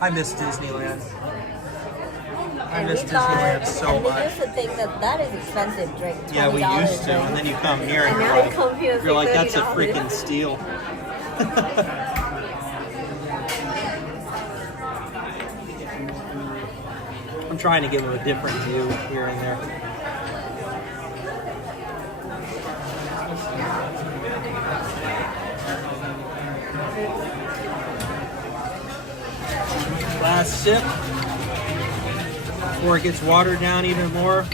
I miss Disneyland. I miss Disneyland so much. We used to think that is expensive drink. Yeah, we used to, and then you come here and you're like, that's a freaking steal. I'm trying to give them a different view here and there. Last sip before it gets watered down even more.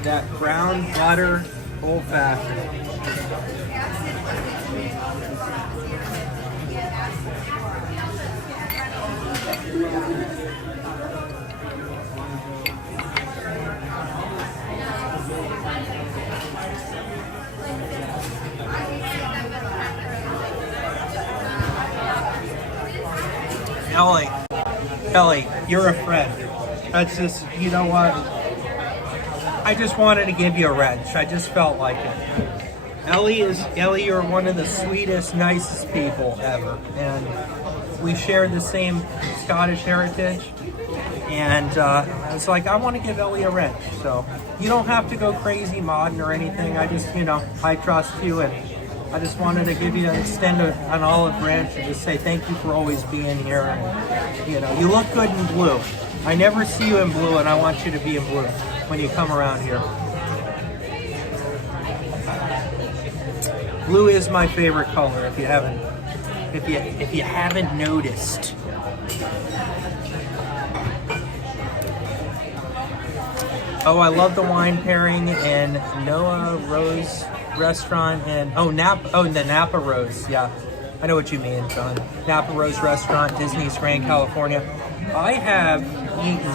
That brown butter old fashioned. Ellie, you're a friend. That's just, you know what? I just wanted to give you a wrench. I just felt like it. Ellie, you're one of the sweetest, nicest people ever, and we share the same Scottish heritage. And I was like, I want to give Ellie a wrench. So you don't have to go crazy modding or anything. I just, I trust you, and I just wanted to give you extend an olive branch and just say thank you for always being here. And, you look good in blue. I never see you in blue, and I want you to be in blue when you come around here. Blue is my favorite color. If you haven't noticed. Oh, I love the wine pairing in Noah Rose Restaurant and the Napa Rose. Yeah, I know what you mean, John. Napa Rose Restaurant, Disney's Grand California. I have eaten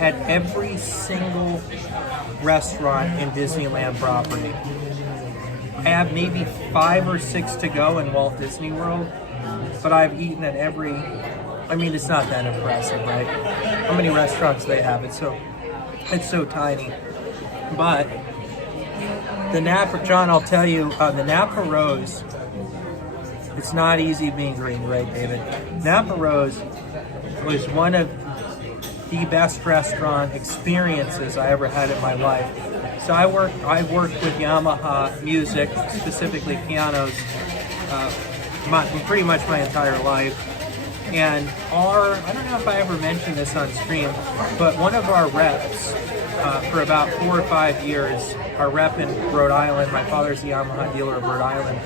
at every single restaurant in Disneyland property. I have maybe 5 or 6 to go in Walt Disney World, but I've eaten at every. I mean, it's not that impressive, right? How many restaurants they have? It's so tiny. But the Napa, John, I'll tell you, the Napa Rose, it's not easy being green, right, David? Napa Rose was one of the best restaurant experiences I ever had in my life. So I worked with Yamaha music, specifically pianos, pretty much my entire life. And I don't know if I ever mentioned this on stream, but one of our reps for about 4 or 5 years, our rep in Rhode Island, my father's a Yamaha dealer of Rhode Island,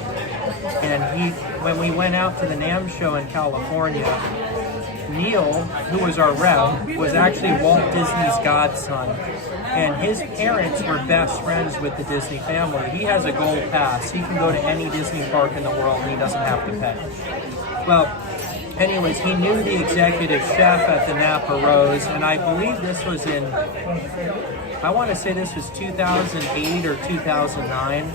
and when we went out to the NAMM show in California, Neil, who was our rep, was actually Walt Disney's godson. And his parents were best friends with the Disney family. He has a gold pass. He can go to any Disney park in the world and he doesn't have to pay. Well, anyways, he knew the executive chef at the Napa Rose, and I believe this was I want to say this was 2008 or 2009.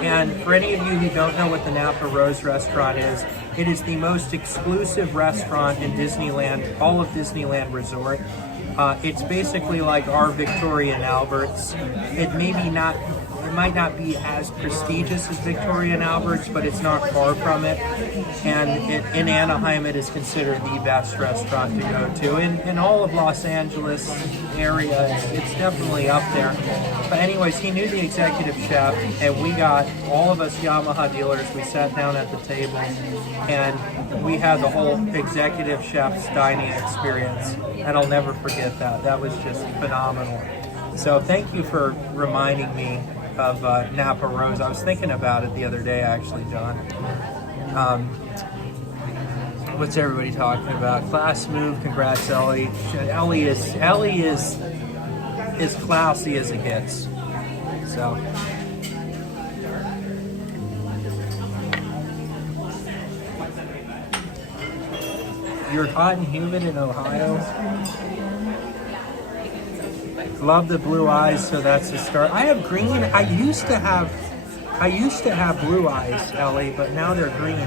And for any of you who don't know what the Napa Rose restaurant is, it is the most exclusive restaurant in Disneyland, all of Disneyland Resort. It's basically like our Victoria and Albert's. It might not be as prestigious as Victoria and Albert's, but it's not far from it. And in Anaheim, it is considered the best restaurant to go to. In all of Los Angeles area, it's definitely up there. But anyways, he knew the executive chef, and we got all of us Yamaha dealers. We sat down at the table, and we had the whole executive chef's dining experience. And I'll never forget that. That was just phenomenal. So thank you for reminding me of Napa Rose. I was thinking about it the other day, actually, John. What's everybody talking about? Class move. Congrats, Ellie. Ellie is as classy as it gets. So. You're hot and humid in Ohio. Love the blue eyes, so that's the start. I have green. I used to have blue eyes, Ellie, but now they're green.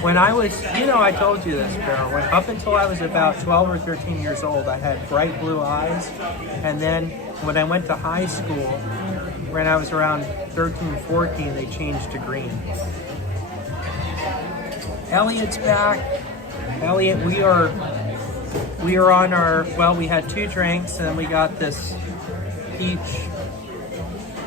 When I was, I told you this, Bear. Up until I was about 12 or 13 years old, I had bright blue eyes, and then when I went to high school, when I was around 13, 14, they changed to green. Elliot's back. Elliot, we are on we had 2 drinks, and then we got this peach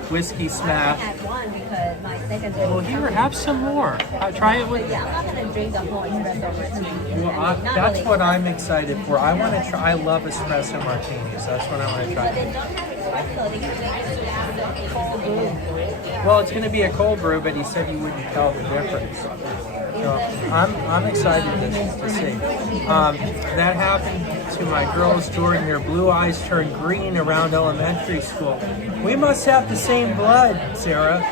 whiskey smash. I had one because my second drink. Well, here, have some more. Try it with. Yeah, I'm not gonna drink the whole espresso martini. Well, that's what I'm excited for. I want to try. I love espresso martinis. That's what I want to try. But they don't have espresso. They can drink cold brew. Well, it's going to be a cold brew, but he said you wouldn't tell the difference. So I'm excited to see. That happened to my girls, Jordan. Their blue eyes turned green around elementary school. We must have the same blood, Sarah.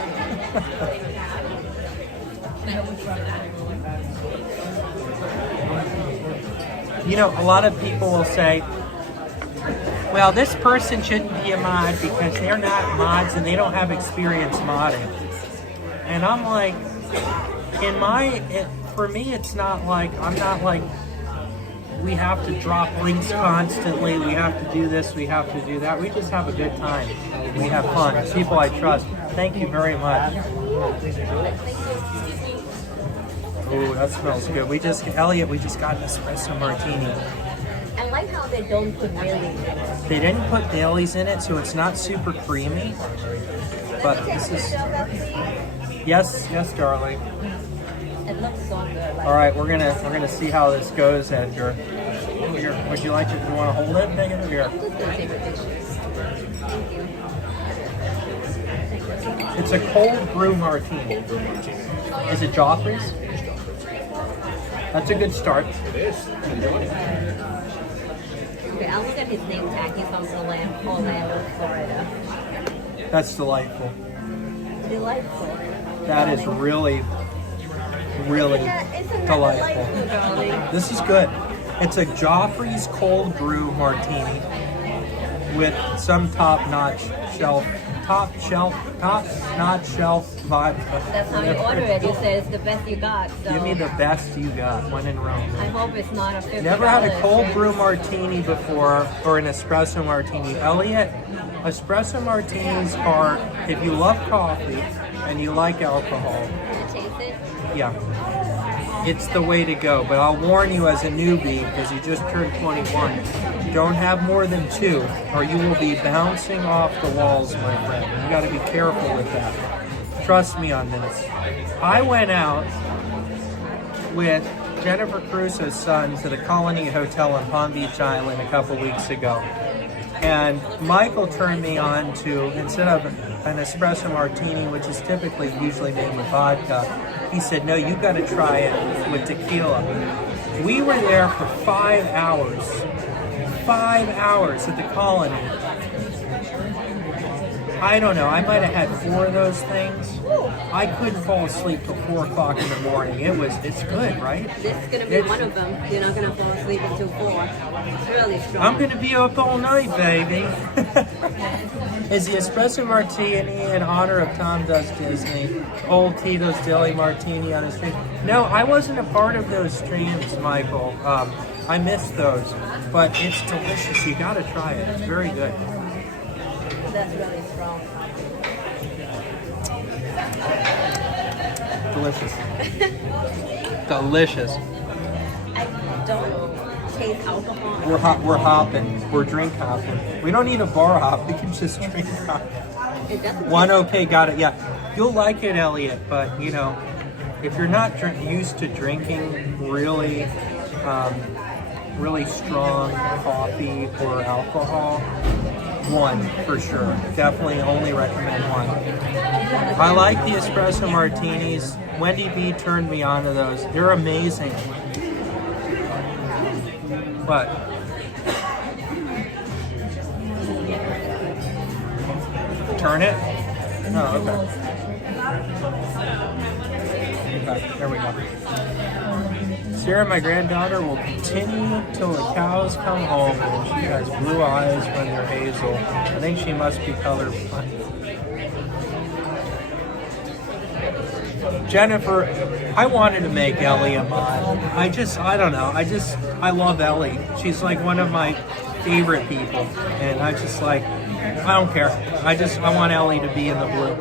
A lot of people will say, well, this person shouldn't be a mod because they're not mods and they don't have experience modding. And I'm like, for me, it's not like, I'm not like, we have to drop links constantly, we have to do this, we have to do that. We just have a good time. We have fun. People I trust. Thank you very much. Oh, that smells good. Elliot, we just got an espresso martini. I like how they don't put Baileys in it. They didn't put Baileys in it, so it's not super creamy. But this is... Yes, darling. It looks so good. All right, we're gonna see how this goes, Edgar. Here, would you like it? You want to hold it? Take it here. I'm just gonna take a picture. Thank you. It's a cold brew martini. Is it Joffrey's? That's a good start. Okay, I'll look at his name tag. He's from Orlando, Florida. That's delightful. Delightful. That is really Isn't delightful. darling? This is good. It's a Joffrey's cold brew martini with some top-notch shelf vodka. That's how you order it. You said it's the best you got. So Give me the best you got when in Rome. I hope it's not a $50. Never had a cold brew martini before or an espresso martini. Elliot, espresso martinis are, if you love coffee and you like alcohol, Can I taste it? yeah, it's the way to go. But I'll warn you as a newbie, because you just turned 21, don't have more than 2 or you will be bouncing off the walls, my friend. You got to be careful with that. Trust me on this. I went out with Jennifer Crusoe's son to the Colony Hotel in Palm Beach Island a couple weeks ago. And Michael turned me on to, instead of an espresso martini, which is usually made with vodka, he said, no, you got to try it with tequila. We were there for 5 hours. 5 hours at the Colony. I don't know, I might have had 4 of those things. I couldn't fall asleep till 4 o'clock in the morning. It's good, right? This is gonna be one of them. You're not gonna fall asleep until 4. It's really strong. I'm gonna be up all night, baby. Is the espresso martini in honor of Tom Does Disney? Old Tito's Daily Martini on his stream? No, I wasn't a part of those streams, Michael. I missed those, but it's delicious. You gotta try it. It's very good. That's really strong. Delicious. Delicious. I don't taste alcohol. We're hopping. We're drink hopping. We don't need a bar hop. We can just drink hop. It doesn't. One okay, got it. Yeah, you'll like it, Elliot. But if you're not used to drinking really strong coffee or alcohol, 1 for sure. Definitely only recommend 1. I like the espresso martinis. Wendy B turned me on to those. They're amazing. But turn it? Oh, okay. Okay, there we go. Sarah, my granddaughter, will continue till the cows come home, and she has blue eyes when they're hazel. I think she must be colorblind. Jennifer, I wanted to make Ellie a mod. I don't know. I love Ellie. She's like one of my favorite people. And I don't care. I want Ellie to be in the blue.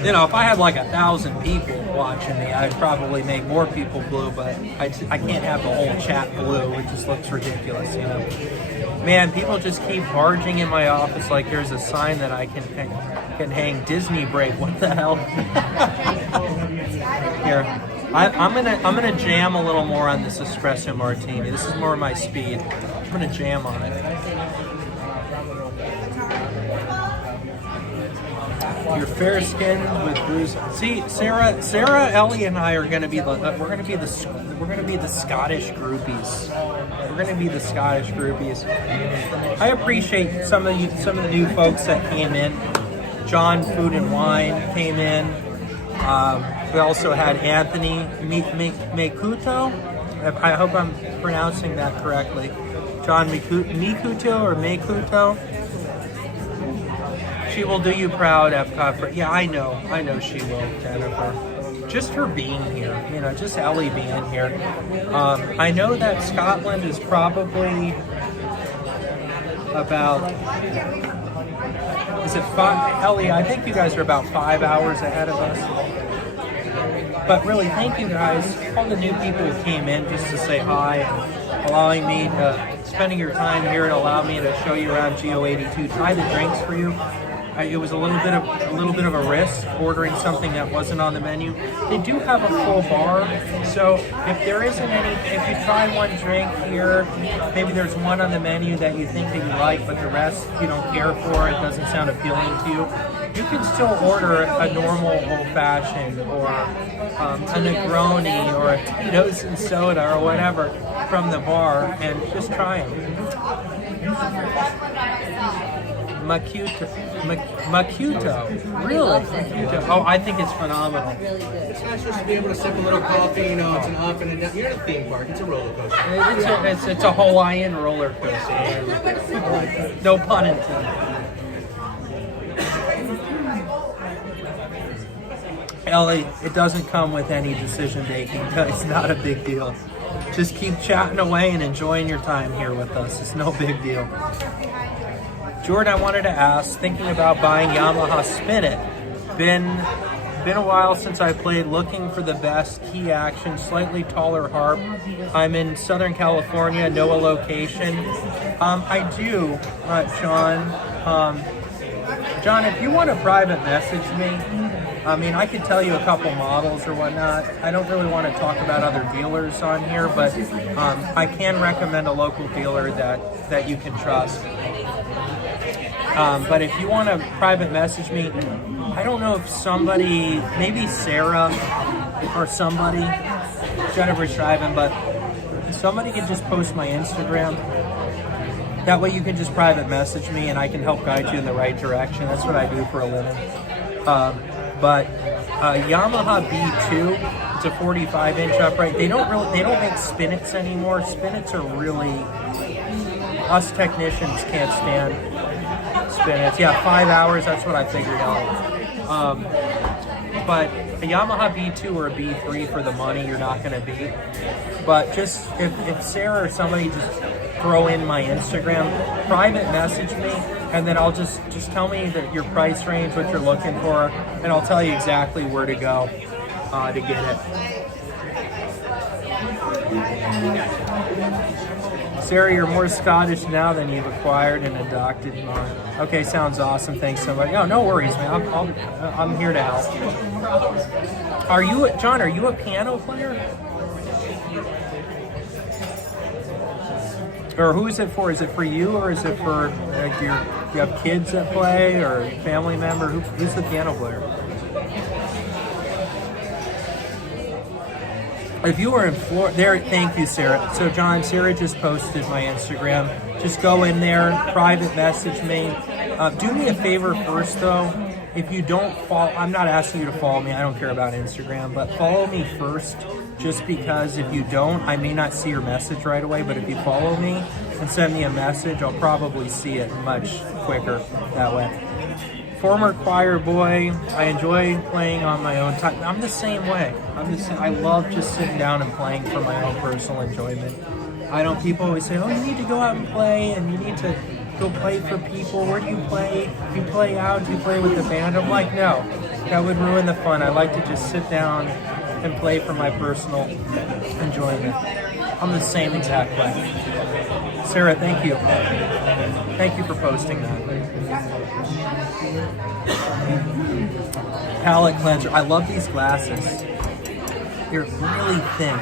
If I had like 1,000 people watching me, I'd probably make more people blue, but I can't have the whole chat blue. It just looks ridiculous, Man, people just keep barging in my office like there's a sign that I can hang Disney break. What the hell? Here, I'm gonna jam a little more on this espresso martini. This is more my speed. I'm gonna jam on it. You're fair skinned with bruise. See, Sarah, Ellie, and I are gonna be the Scottish groupies. We're gonna be the Scottish groupies. I appreciate some of the new folks that came in. John Food and Wine came in. We also had Anthony Mikuto. I hope I'm pronouncing that correctly. John Mikuto or Mekuto. She will do you proud, Epcot. Yeah, I know she will, Jennifer. Just her being here, just Ellie being here. I know that Scotland is probably about is it 5? Ellie, I think you guys are about 5 hours ahead of us. But really, thank you guys, all the new people who came in just to say hi and allowing me to, spending your time here and allow me to show you around Geo-82, try the drinks for you. It was a little bit of a risk ordering something that wasn't on the menu. They do have a full bar, so if there isn't any, if you try one drink here, maybe there's one on the menu that you think that you like, but the rest you don't care for, it doesn't sound appealing to you, you can still order a normal old-fashioned or a Negroni or a Tito's and soda or whatever from the bar and just try them. Makuto. Really? Makuto. Oh, I think it's phenomenal. Really good. It's nice just to be able to sip a little coffee, you know, it's an up and a down. You're in a theme park, it's a roller coaster. It's a Hawaiian roller coaster. No pun intended. Ellie, it doesn't come with any decision making. It's not a big deal. Just keep chatting away and enjoying your time here with us. It's no big deal. Jordan, I wanted to ask, thinking about buying Yamaha Spin It. Been a while since I played, looking for the best key action, slightly taller harp. I'm in Southern California, NOAA location. I do, John. John, if you want to private message me, I mean, I could tell you a couple models or whatnot. I don't really want to talk about other dealers on here, but I can recommend a local dealer that you can trust. But if you want to private message me, I don't know if somebody, maybe Sarah or somebody, Jennifer's driving, but somebody could just post my Instagram. That way you can just private message me and I can help guide you in the right direction. That's what I do for a living. But Yamaha B2, it's a 45-inch upright. They don't make Spinets anymore. Spinets are really, us technicians can't stand Spinets. Yeah, 5 hours, that's what I figured out. But a Yamaha B2 or a B3 for the money you're not going to beat. But just, if Sarah or somebody just throw in my Instagram, private message me, and then I'll just tell me your price range, what you're looking for, and I'll tell you exactly where to go to get it. Sarah, you're more Scottish now than you've acquired and adopted. Okay, sounds awesome. Thanks so much. No worries, man. I'm here to help. John, are you a piano player? Or who is it for? Is it for you, or is it for like you have kids that play, or a family member? Who's the piano player? If you were in Florida, there. Thank you, Sarah. So, John, Sarah just posted my Instagram. Just go in there, private message me. Do me a favor first, though. If you don't follow, I'm not asking you to follow me. I don't care about Instagram, but follow me first. Just because if you don't, I may not see your message right away, but if you follow me and send me a message, I'll probably see it much quicker that way. Former choir boy, I enjoy playing on my own time. I'm the same way. I love just sitting down and playing for my own personal enjoyment. People always say, oh, you need to go out and play, and you need to go play for people. Where do you play? Do you play out? Do you play with the band? I'm like, no, that would ruin the fun. I like to just sit down and play for my personal enjoyment. I'm the same exact way. Sarah, thank you. Thank you for posting that. Palette cleanser. I love these glasses. They're really thin.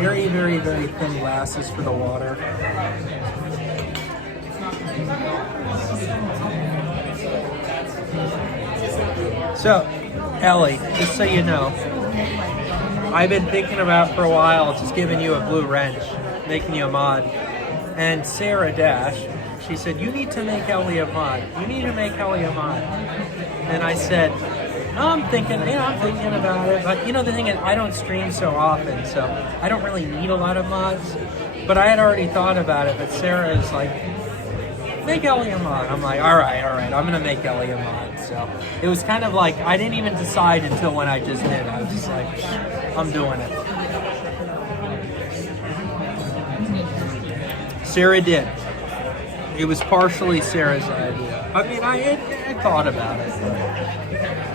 Very, very, very thin glasses for the water. So, Ellie, just so you know, I've been thinking about for a while just giving you a blue wrench, making you a mod. And Sarah Dash, she said, you need to make Ellie a mod. You need to make Ellie a mod. And I said, I'm thinking about it. But the thing is, I don't stream so often, so I don't really need a lot of mods. But I had already thought about it, but Sarah is like, make Ellie a mod. I'm like, all right, I'm going to make Ellie a mod. So it was kind of like, I didn't even decide until when I just did. I was just like, I'm doing it. Sarah did. It was partially Sarah's idea. I mean, I had thought about it.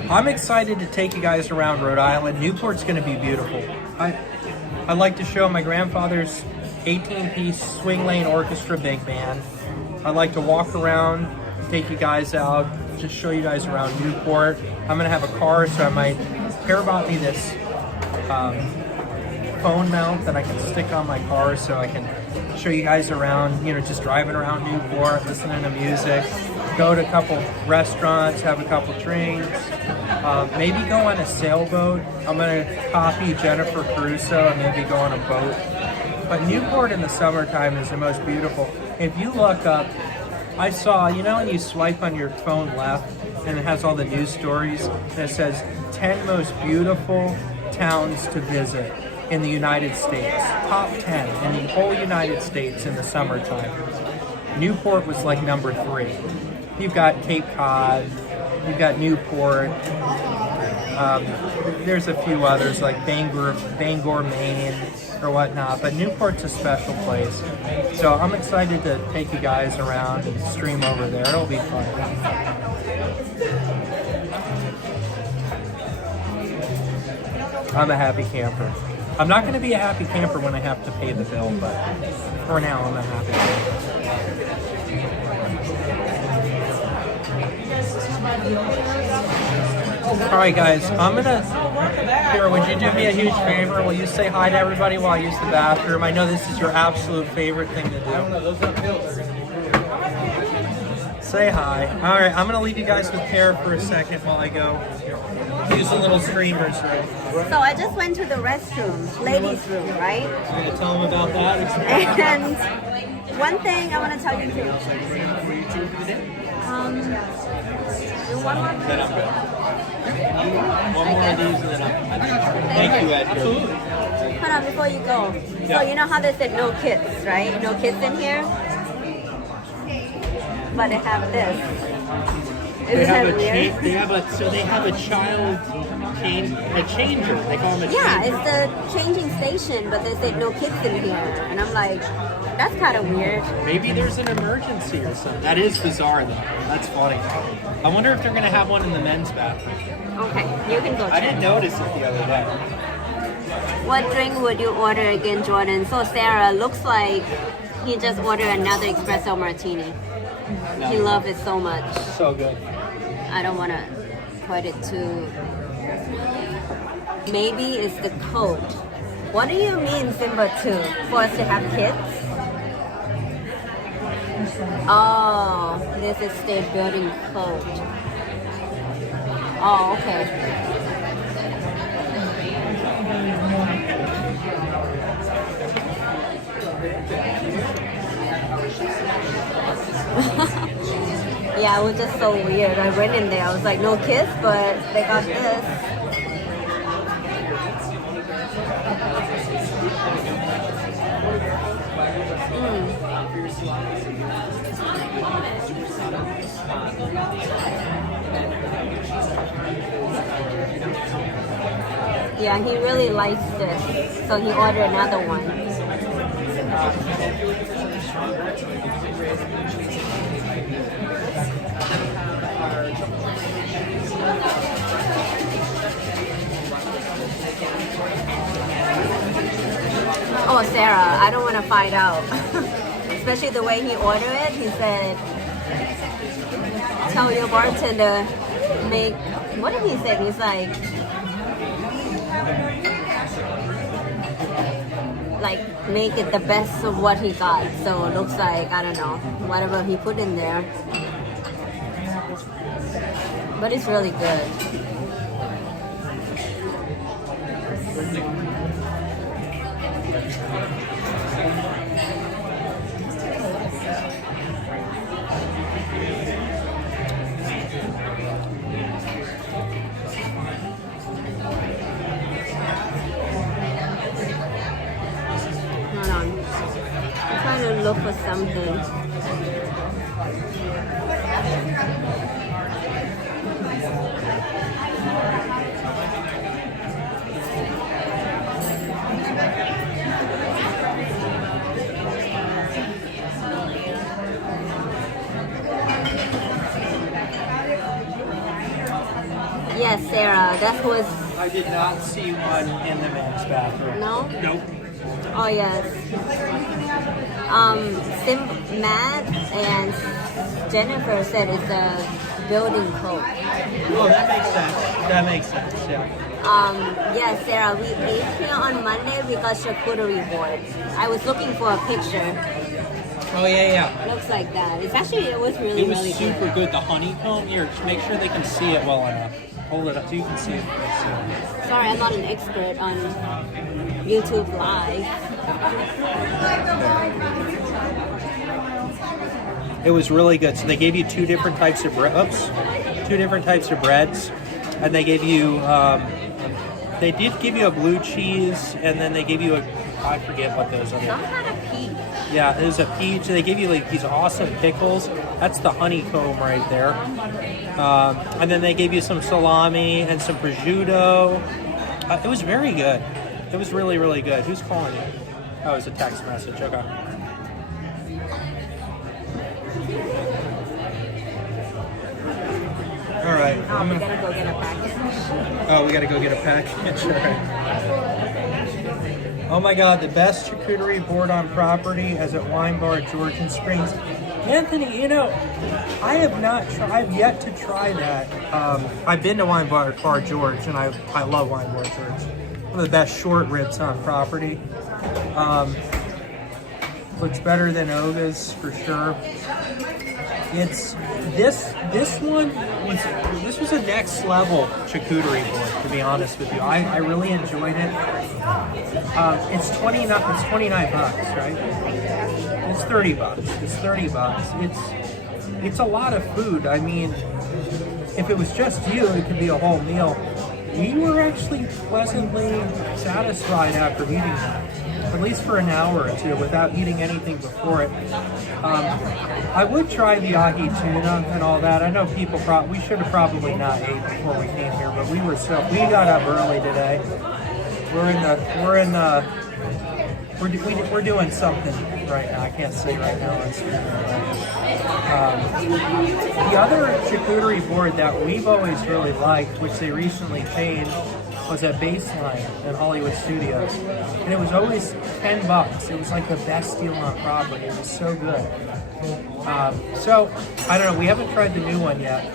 I'm excited to take you guys around Rhode Island. Newport's going to be beautiful. I'd like to show my grandfather's 18-piece swing lane orchestra big band. I'd like to walk around, take you guys out, just show you guys around Newport. I'm going to have a car, so I might care about me this phone mount that I can stick on my car so I can show you guys around, you know, just driving around Newport, listening to music, go to a couple restaurants, have a couple drinks, maybe go on a sailboat. I'm going to copy Jennifer Crusoe and maybe go on a boat. But Newport in the summertime is the most beautiful. If you look up, I saw, you know, when you swipe on your phone left and it has all the news stories and it says 10 most beautiful towns to visit in the United States. Top 10 in the whole United States in the summertime. Newport was like number 3. You've got Cape Cod, you've got Newport, there's a few others like Bangor, Maine, or whatnot, but Newport's a special place. So I'm excited to take you guys around and stream over there. It'll be fun. I'm a happy camper. I'm not going to be a happy camper when I have to pay the bill, but for now I'm a happy camper. Alright guys, I'm gonna, here, would you do me a huge favor? Will you say hi to everybody while I use the bathroom? I know this is your absolute favorite thing to do. Say hi. Alright, I'm gonna leave you guys with Tara for a second while I go use the little streamers room. So I just went to the restroom, ladies' room, right? I'm gonna tell them about that. And one thing I want to tell you too. Do one more. Then I'm good. One more of these and then I'm good. Thank you, Edgar. Hold on, before you go. So you know how they said no kids, right? No kids in here? But they have this. Isn't that weird? They have a child changer. They call them a Yeah, changer. it's the changing station, but they said no kids in here. And I'm like, that's kind of weird. Maybe there's an emergency or something. That is bizarre, though. That's funny. I wonder if they're going to have one in the men's bathroom. Okay, you can go check. I didn't notice it the other day. What drink would you order again, Jordan? So Sarah, looks like he just ordered another espresso martini. He loves it so much. So good. I don't want to put it too... Maybe it's the code. What do you mean, Simba 2? For us to have kids? Oh, this is state building code. Oh, okay. Yeah, it was just so weird. I went in there, I was like, no kids, but they got this. Yeah, he really likes this, so he ordered another one. Oh, Sarah, I don't want to find out. Especially the way he ordered it. He said, tell your bartender, make, what did he say? He's like, make it the best of what he got. So it looks like, I don't know, whatever he put in there. But it's really good. Hold on. I'm trying to look for something. Yes, Sarah. That was I did not see one in the men's bathroom. no. Nope. Oh yes. Matt and Jennifer said it's a building code. Oh, that makes sense. That makes sense. Yeah. Yeah, Sarah. We ate here on Monday. We got charcuterie board. I was looking for a picture. Oh yeah. Looks like that. It was really It was really super good. The honeycomb. Here, just make sure they can see it well enough. Hold it up so you can see it. Sorry, I'm not an expert on YouTube Live. It was really good. So they gave you two different types of breads, and they gave you. They did give you a blue cheese, and then they gave you I forget what those are. Some kind of peach. Yeah, it was a peach. They gave you like these awesome pickles. That's the honeycomb right there. And then they gave you some salami and some prosciutto. It was very good. It was really, really good. Who's calling you? Oh, it was a text message. Okay. All right. We gotta go get a package. Oh, we gotta go get a package. All right. Oh my God, the best charcuterie board on property is at Wine Bar Georgian Springs. Anthony, you know, I have yet to try that. I've been to Wine Bar George, and I love Wine Bar George. One of the best short ribs on property. Looks better than Oga's for sure. It's this was a next level charcuterie board, to be honest with you. I really enjoyed it. It's $29, right? It's $30. It's $30. It's a lot of food. I mean, if it was just you, it could be a whole meal. We were actually pleasantly satisfied after eating that, at least for an hour or two, without eating anything before it. I would try the ahi tuna and all that. I know we should have probably not ate before we came here, but we got up early today. We're doing something right now. I can't say right now on screen. The other charcuterie board that we've always really liked, which they recently changed, was at Baseline in Hollywood Studios, and it was always $10. It was like the best deal on property. It was so good. So I don't know. We haven't tried the new one yet,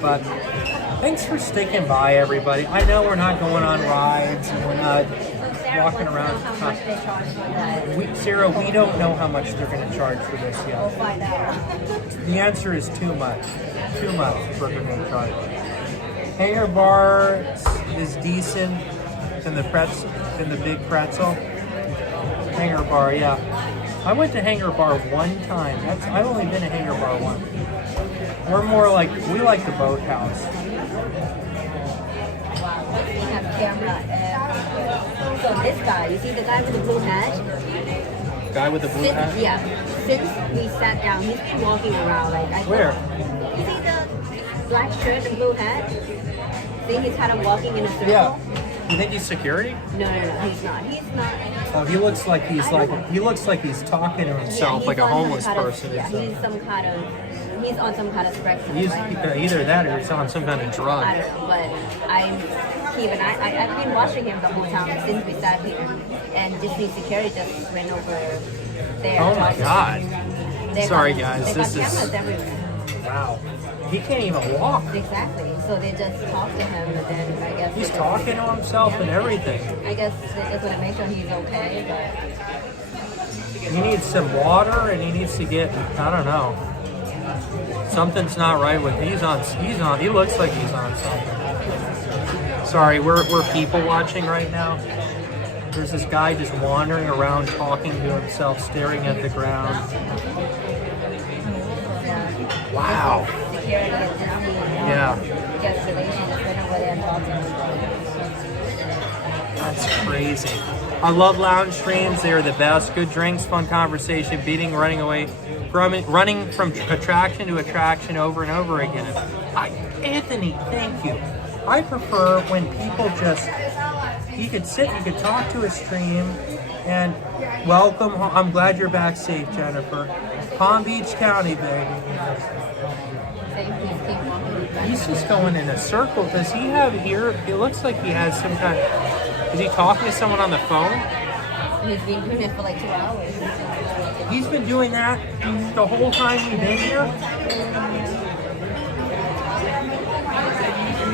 but thanks for sticking by, everybody. I know we're not going on rides and we're not walking around. Sarah, we don't know how much they're going to charge for this yet. We'll find out. The answer is too much. Too much for they're going to charge. Hangar Bar is decent in the big pretzel. Hangar Bar, yeah. I went to Hangar Bar one time. I've only been to Hangar Bar once. We're more like, we like the Boathouse. We have camera. So this guy, you see the guy with the blue hat? Guy with the blue hat? Yeah. Since we sat down, he's been walking around Where? You see the black shirt and blue hat? See, he's kind of walking in a circle. Yeah. You think he's security? No, he's not. He's not. Oh, he looks like he's talking to himself like a homeless person. He's on some kind of spectrum. He's right? either that or he's on some kind of drug. I don't know, but I've been watching him the whole time since we sat here, and Disney security just ran over there. Oh my God! Sorry guys, this is cameras everywhere. Wow. He can't even walk. Exactly. So they just talk to him, and then I guess he's talking to himself and everything. I guess they just want to make sure he's okay. But he needs some water, and he needs to get, I don't know. Something's not right with he looks like he's on something. Sorry, we're people watching right now. There's this guy just wandering around talking to himself, staring at the ground. Wow. Yeah. That's crazy. I love lounge streams. They are the best. Good drinks, fun conversation, running from attraction to attraction over and over again. Anthony, thank you. I prefer when people you could talk to a stream, and welcome home. I'm glad you're back safe, Jennifer. Palm Beach County, baby. He's just going in a circle. Does he have ear? It looks like he has some kind. Is he talking to someone on the phone? He's been doing it for like 2 hours. He's been doing that the whole time we've been here.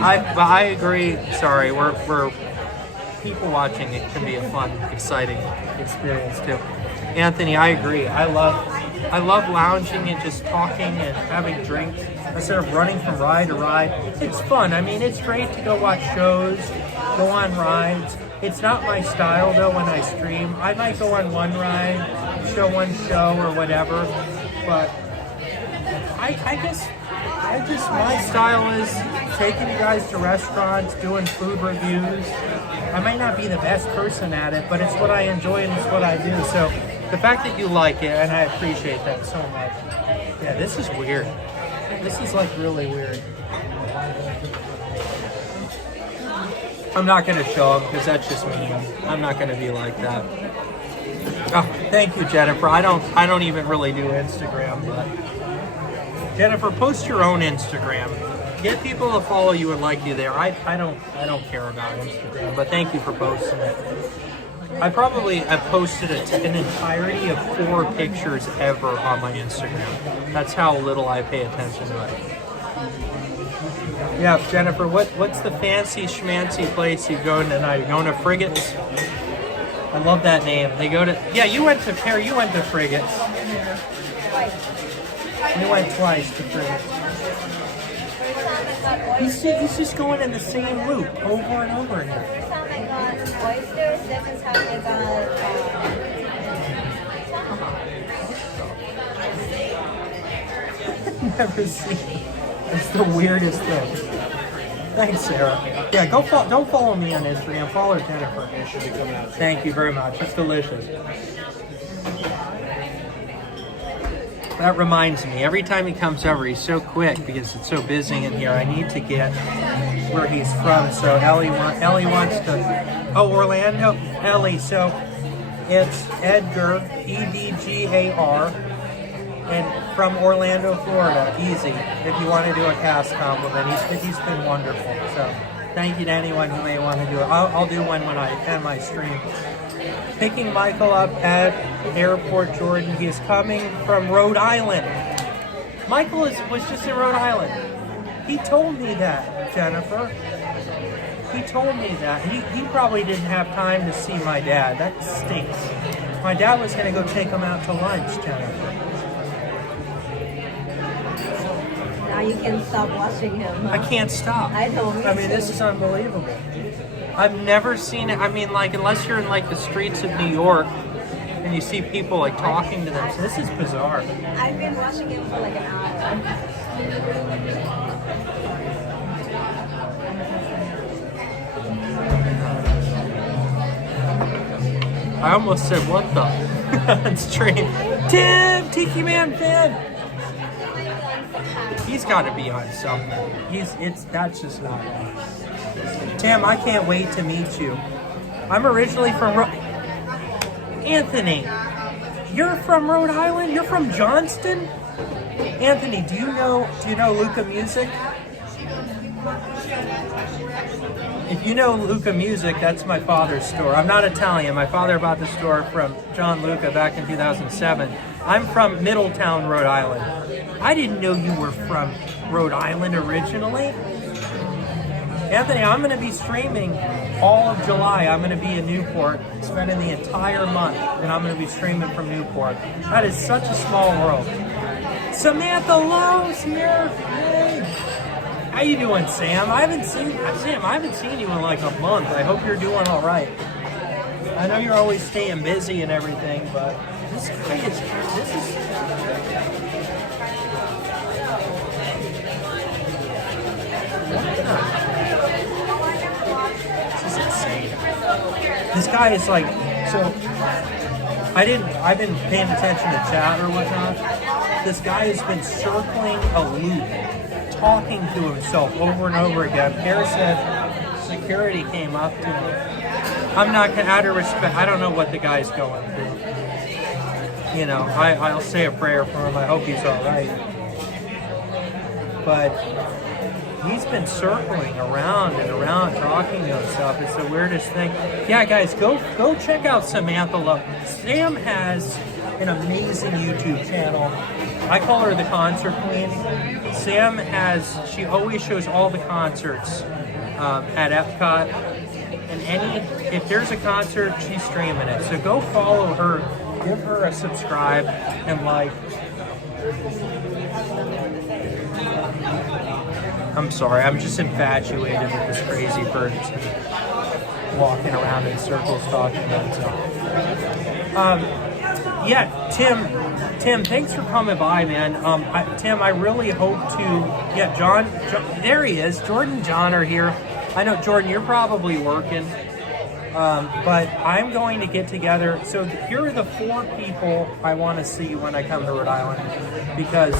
I agree. Sorry, we're people watching. It can be a fun, exciting experience too. Anthony, I agree. I love lounging and just talking and having drinks instead of running from ride to ride. It's fun. I mean, it's great to go watch shows, go on rides. It's not my style though when I stream. I might go on one ride, show one show or whatever, but I guess my style is taking you guys to restaurants, doing food reviews. I might not be the best person at it, but it's what I enjoy and it's what I do. So the fact that you like it, and I appreciate that so much. Yeah, this is weird. This is like really weird. I'm not going to show them because that's just me. I'm not going to be like that. Oh, thank you, Jennifer. I don't even really do Instagram, but Jennifer, post your own Instagram. Get people to follow you and like you there. I don't care about Instagram, but thank you for posting it. I probably have posted an entirety of 4 pictures ever on my Instagram. That's how little I pay attention to it. Yeah, Jennifer, what's the fancy schmancy place you go to tonight? You going to Frigates? I love that name. They go to you went to Frigates. We went twice to Frigates. He's just going in the same loop over and over again. First time I got oysters, second time I got Never seen it. It's the weirdest thing. Thanks, Sarah. Yeah, don't follow me on Instagram. Follow Jennifer. It should be coming out. Thank you very much. It's delicious. That reminds me, every time he comes over, he's so quick because it's so busy in here. I need to get where he's from. So Ellie wants to. Oh, Orlando, Ellie. So it's Edgar, Edgar, and from Orlando, Florida. Easy. If you want to do a cast compliment, he's been wonderful. So thank you to anyone who may want to do it. I'll do one when I end my stream. Picking Michael up at Airport Jordan. He is coming from Rhode Island. Michael was just in Rhode Island. He told me that, Jennifer. He told me that. He probably didn't have time to see my dad. That stinks. My dad was going to go take him out to lunch, Jennifer. Now you can stop watching him. Huh? I can't stop. I know. I mean, this is unbelievable. I've never seen it. I mean, like, unless you're in, like, the streets of New York and you see people, like, talking to them. So this is bizarre. I've been watching him for like an hour. I almost said, what the? It's train. Tim, Tiki Man fan. He's got to be on something. That's just not right. Tim, I can't wait to meet you. I'm originally from Anthony, you're from Rhode Island? You're from Johnston? Anthony, do you know Luca Music? If you know Luca Music, that's my father's store. I'm not Italian. My father bought the store from John Luca back in 2007. I'm from Middletown, Rhode Island. I didn't know you were from Rhode Island originally. Anthony, I'm going to be streaming all of July. I'm going to be in Newport, spending the entire month, and I'm going to be streaming from Newport. That is such a small world. Samantha Lowe's here. Yay. How you doing, Sam? I haven't seen you in like a month. I hope you're doing all right. I know you're always staying busy and everything, but this is. This guy is like, so I've been paying attention to chat or whatnot. This guy has been circling a loop, talking to himself over and over again. Harris said security came up to me. I'm not gonna, out of respect, I don't know what the guy's going through. You know, I'll say a prayer for him. I hope he's all right. But he's been circling around and around talking to himself. It's the weirdest thing. Yeah, guys, go check out Samantha Love. Sam has an amazing YouTube channel. I call her the concert queen. Sam she always shows all the concerts at Epcot. And if there's a concert, she's streaming it. So go follow her, give her a subscribe and like. I'm sorry, I'm just infatuated with this crazy person walking around in circles talking about himself. Yeah, Tim, thanks for coming by, man. Tim, I really hope to. Yeah, John, there he is. Jordan and John are here. I know, Jordan, you're probably working, but I'm going to get together. So here are the 4 people I want to see when I come to Rhode Island, because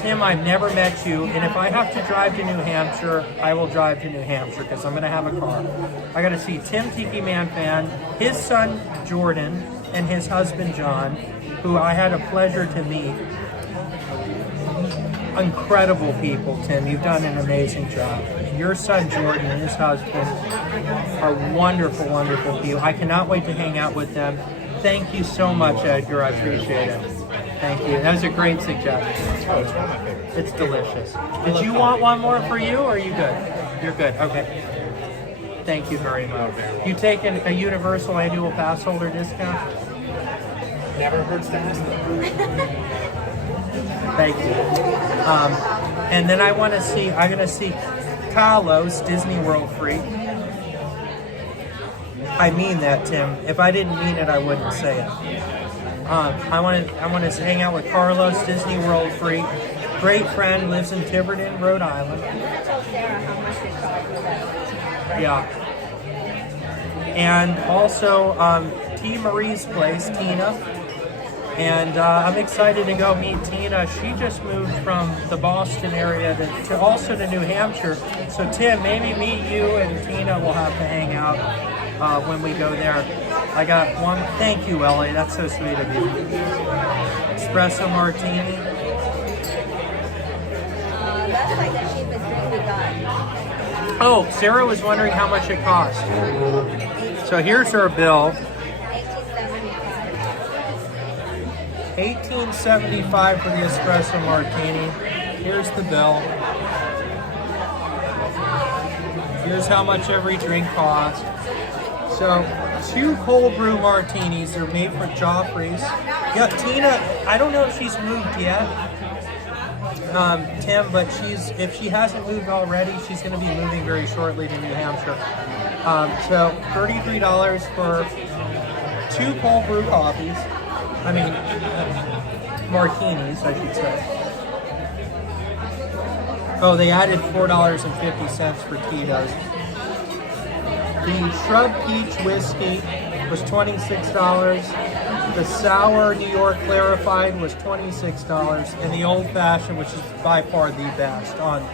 Tim, I've never met you, and if I have to drive to New Hampshire, I will drive to New Hampshire because I'm going to have a car. I got to see Tim Tiki Man Fan, his son Jordan, and his husband John, who I had a pleasure to meet. Incredible people, Tim. You've done an amazing job. Your son Jordan and his husband are wonderful, wonderful people. I cannot wait to hang out with them. Thank you so much, Edgar. I appreciate it. Thank you. That was a great suggestion. Oh, it's one of my favorites. It's delicious. Did you want one more for you, or are you good? You're good. Okay. Thank you very much. You take a Universal annual pass holder discount? Never hurts to ask them. Thank you. And then I'm going to see Carlos, Disney World Freak. I mean that, Tim. If I didn't mean it, I wouldn't say it. I want to hang out with Carlos, Disney World Freak. Great friend, lives in Tiverton, Rhode Island. Yeah. And also T. Marie's place, Tina. And I'm excited to go meet Tina. She just moved from the Boston area to New Hampshire. So Tim, maybe meet you and Tina will have to hang out when we go there. I got one. Thank you, Ellie. That's so sweet of you. Espresso martini. That's like the cheapest drink we got. Oh, Sarah was wondering how much it cost. So here's her bill. $18.75 for the espresso martini. Here's the bill. Here's how much every drink costs. So 2 cold brew martinis. They're made for Joffrey's. Yeah, Tina, I don't know if she's moved yet, Tim, but if she hasn't moved already, she's going to be moving very shortly to New Hampshire. So $33 for 2 cold brew coffees. Martinis, I should say. Oh, they added $4.50 for Tito's. The Shrub Peach Whiskey was $26. The Sour New York Clarified was $26. And the Old Fashioned, which is by far the best on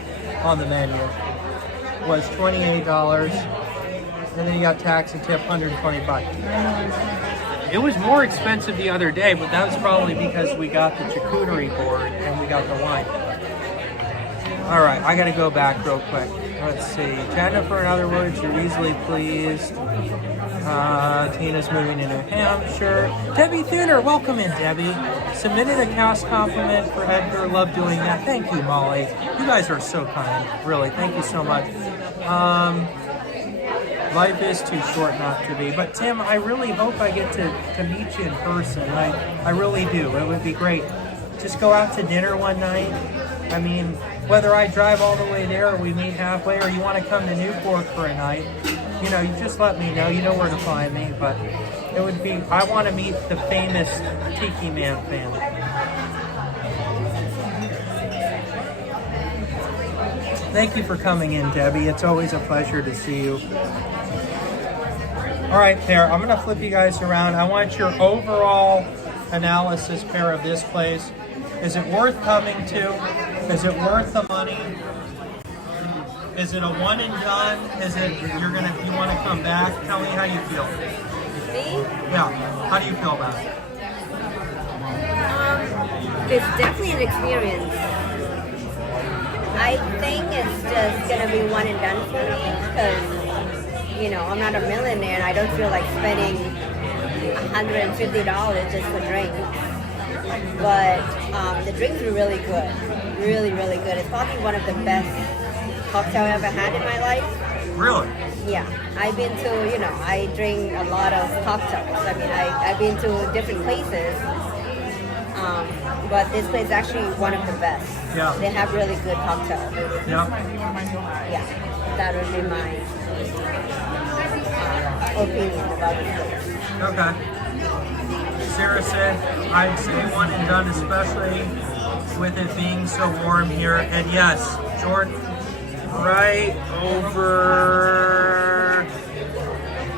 the menu, was $28. And then you got tax and tip, $125. It was more expensive the other day, but that was probably because we got the charcuterie board and we got the wine. All right, I got to go back real quick. Let's see. Jennifer, in other words, you're easily pleased. Tina's moving to New Hampshire. Debbie Thinner, welcome in, Debbie. Submitted a cast compliment for Edgar. Love doing that. Thank you, Molly. You guys are so kind. Really, thank you so much. Life is too short not to be. But Tim, I really hope I get to meet you in person. I really do. It would be great. Just go out to dinner one night. Whether I drive all the way there or we meet halfway, or you want to come to Newport for a night, you just let me know. You know where to find me. But it would be, I want to meet the famous Tiki Man fan. Thank you for coming in, Debbie. It's always a pleasure to see you. All right, there. I'm going to flip you guys around. I want your overall analysis pair of this place. Is it worth coming to? Is it worth the money? Is it a one and done? Is it you want to come back? Tell me how you feel. Me? Yeah. How do you feel about it? It's definitely an experience. I think it's just gonna be one and done for me because, you know, I'm not a millionaire and I don't feel like spending $150 just for drinks. But the drinks are really good, really, really good. It's probably one of the best cocktails I've ever had in my life. Really? Yeah, I've been to, you know, I drink a lot of cocktails. I mean, I've been to different places, but this place is actually one of the best. Yeah. They have really good cocktails. Yeah. Yeah, that would be my opinion about this place. Okay. Sarah said, I'd say one and done, especially with it being so warm here. And yes, Jordan, right over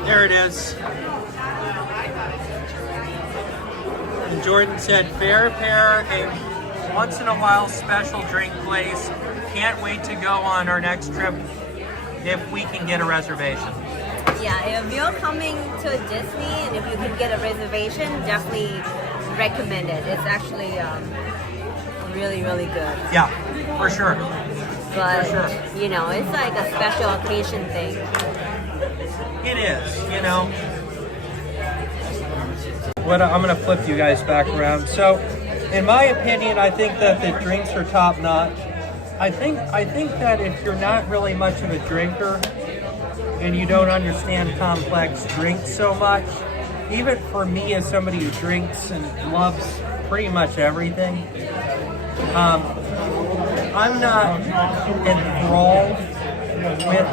there it is. And Jordan said, fair pair, a once in a while special drink place. Can't wait to go on our next trip if we can get a reservation. Yeah, if you're coming to Disney and if you can get a reservation, definitely recommend it. It's actually really, really good. Yeah, for sure. But, For sure. you know, it's like a special occasion thing. It is, you know. I'm going to flip you guys back around. So, in my opinion, I think that the drinks are top notch. I think that if you're not really much of a drinker and you don't understand complex drinks so much, even for me as somebody who drinks and loves pretty much everything, I'm not enthralled with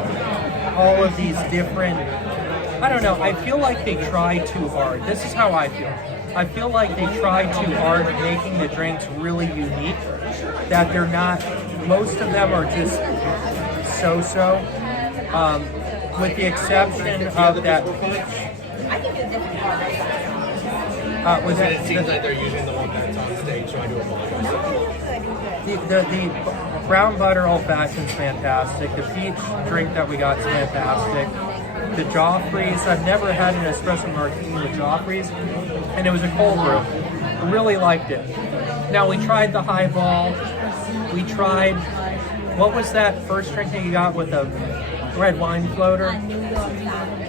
all of these different, I don't know, I feel like they try too hard. This is how I feel. I feel like they try too hard at making the drinks really unique, that they're not, most of them are just so-so, with the exception of that peach. It seems like they're using the one that's on stage, so I do apologize. The brown butter old fashioned's fantastic. The peach drink that we got is fantastic. The Joffrey's, I've never had an espresso martini with Joffrey's, and it was a cold brew. I really liked it. Now we tried the highball. We tried, what was that first drink that you got with a red wine floater?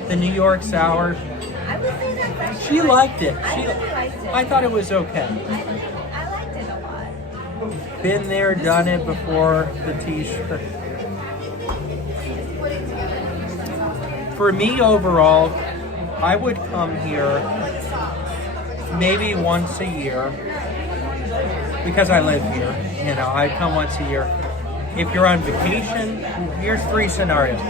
The New York Sour. She liked it. I thought it was okay. I liked it a lot. Been there, done it before, the t-shirt. For me overall, I would come here maybe once a year because I live here. You know, I come once a year. If you're on vacation, here's 3 scenarios.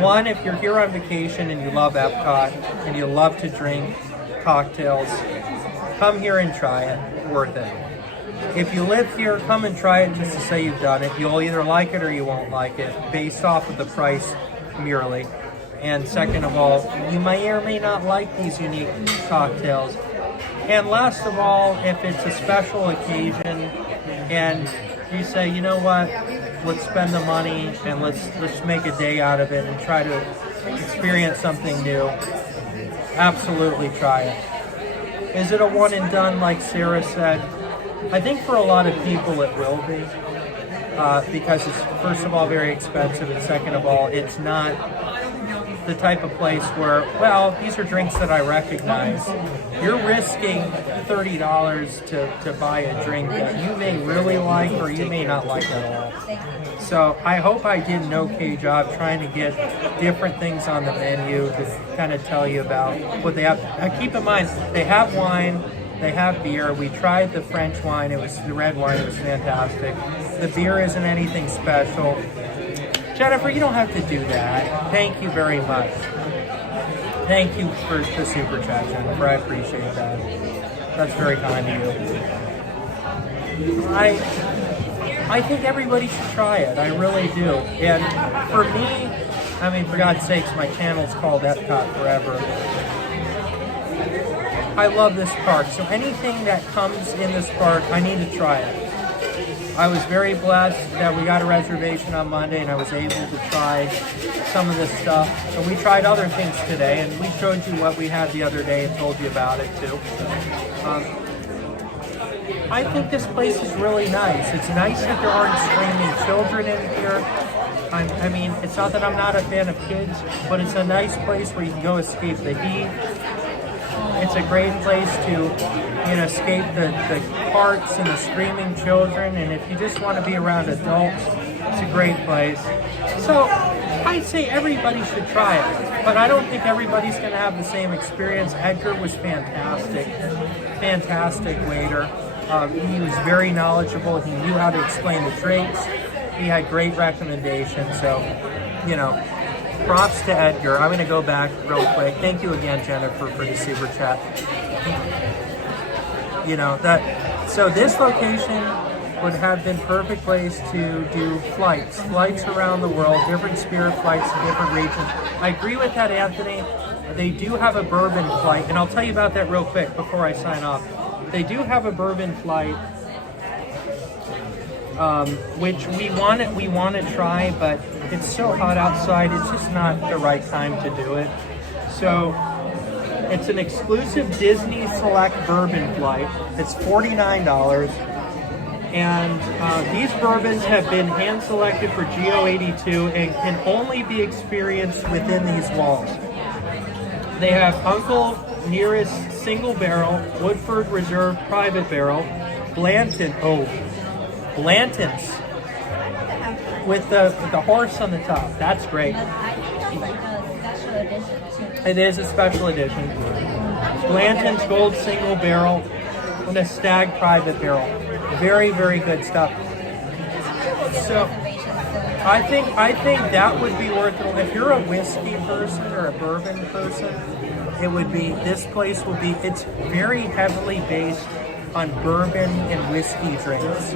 One, if you're here on vacation and you love Epcot and you love to drink cocktails, come here and try it. Worth it. If you live here, come and try it just to say you've done it. You'll either like it or you won't like it, based off of the price merely. And second of all, you may or may not like these unique cocktails. And last of all, if it's a special occasion and you say, you know what, let's spend the money and let's make a day out of it and try to experience something new, absolutely try it. Is it a one and done like Sarah said? I think for a lot of people it will be, because it's first of all very expensive, and second of all, it's not the type of place where, well, these are drinks that I recognize. You're risking $30 to buy a drink that you may really like or you may not like at all. So I hope I did an okay job trying to get different things on the menu to kind of tell you about what they have. Keep in mind, they have wine, they have beer. We tried the French wine, it was the red wine, it was fantastic. The beer isn't anything special. Jennifer, you don't have to do that. Thank you very much. Thank you for the super chat, Jennifer. I appreciate that. That's very kind of you. I think everybody should try it. I really do. And for me, I mean, for God's sakes, my channel's called Epcot Forever. I love this park. So anything that comes in this park, I need to try it. I was very blessed that we got a reservation on Monday and I was able to try some of this stuff. And we tried other things today, and we showed you what we had the other day and told you about it too. I think this place is really nice. It's nice that there aren't screaming children in here. I mean, it's not that I'm not a fan of kids, but it's a nice place where you can go escape the heat. It's a great place to, escape the carts and the screaming children. And if you just want to be around adults, it's a great place. So I'd say everybody should try it, but I don't think everybody's going to have the same experience. Edgar was fantastic waiter. He was very knowledgeable. He knew how to explain the drinks. He had great recommendations. So, props to Edgar. I'm going to go back real quick. Thank you again, Jennifer, for the super chat. So this location would have been perfect place to do flights around the world, different Spirit flights to different regions. I agree with that, Anthony. They do have a Bourbon flight, and I'll tell you about that real quick before I sign off. They do have a Bourbon flight, which we want to try, but it's so hot outside, it's just not the right time to do it. So it's an exclusive Disney Select Bourbon flight. It's $49. And these bourbons have been hand-selected for Geo-82 and can only be experienced within these walls. They have Uncle Nearest Single Barrel, Woodford Reserve Private Barrel, Blanton's, with the horse on the top. That's great. It is a special edition. Blanton's Gold Single Barrel and a Stag Private Barrel. Very, very good stuff. So I think that would be worth it. If you're a whiskey person or a bourbon person, this place will be, it's very heavily based on bourbon and whiskey drinks.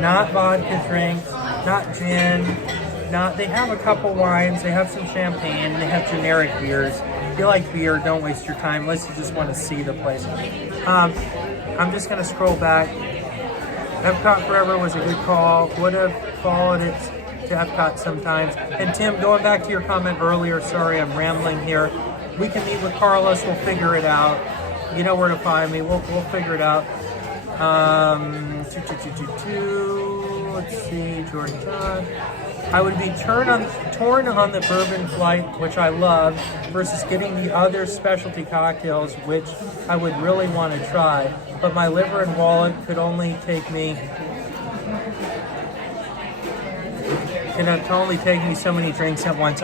Not vodka drinks, not gin, they have a couple wines, they have some champagne, and they have generic beers. If you like beer, don't waste your time unless you just want to see the place. I'm just going to scroll back. Epcot Forever was a good call. Would have followed it to Epcot sometimes. And Tim, going back to your comment earlier, sorry I'm rambling here. We can meet with Carlos. We'll figure it out. You know where to find me. We'll figure it out. Let's see, Jordan John. I would be torn on the bourbon flight, which I love, versus getting the other specialty cocktails, which I would really want to try. But my liver and wallet could only take me so many drinks at once.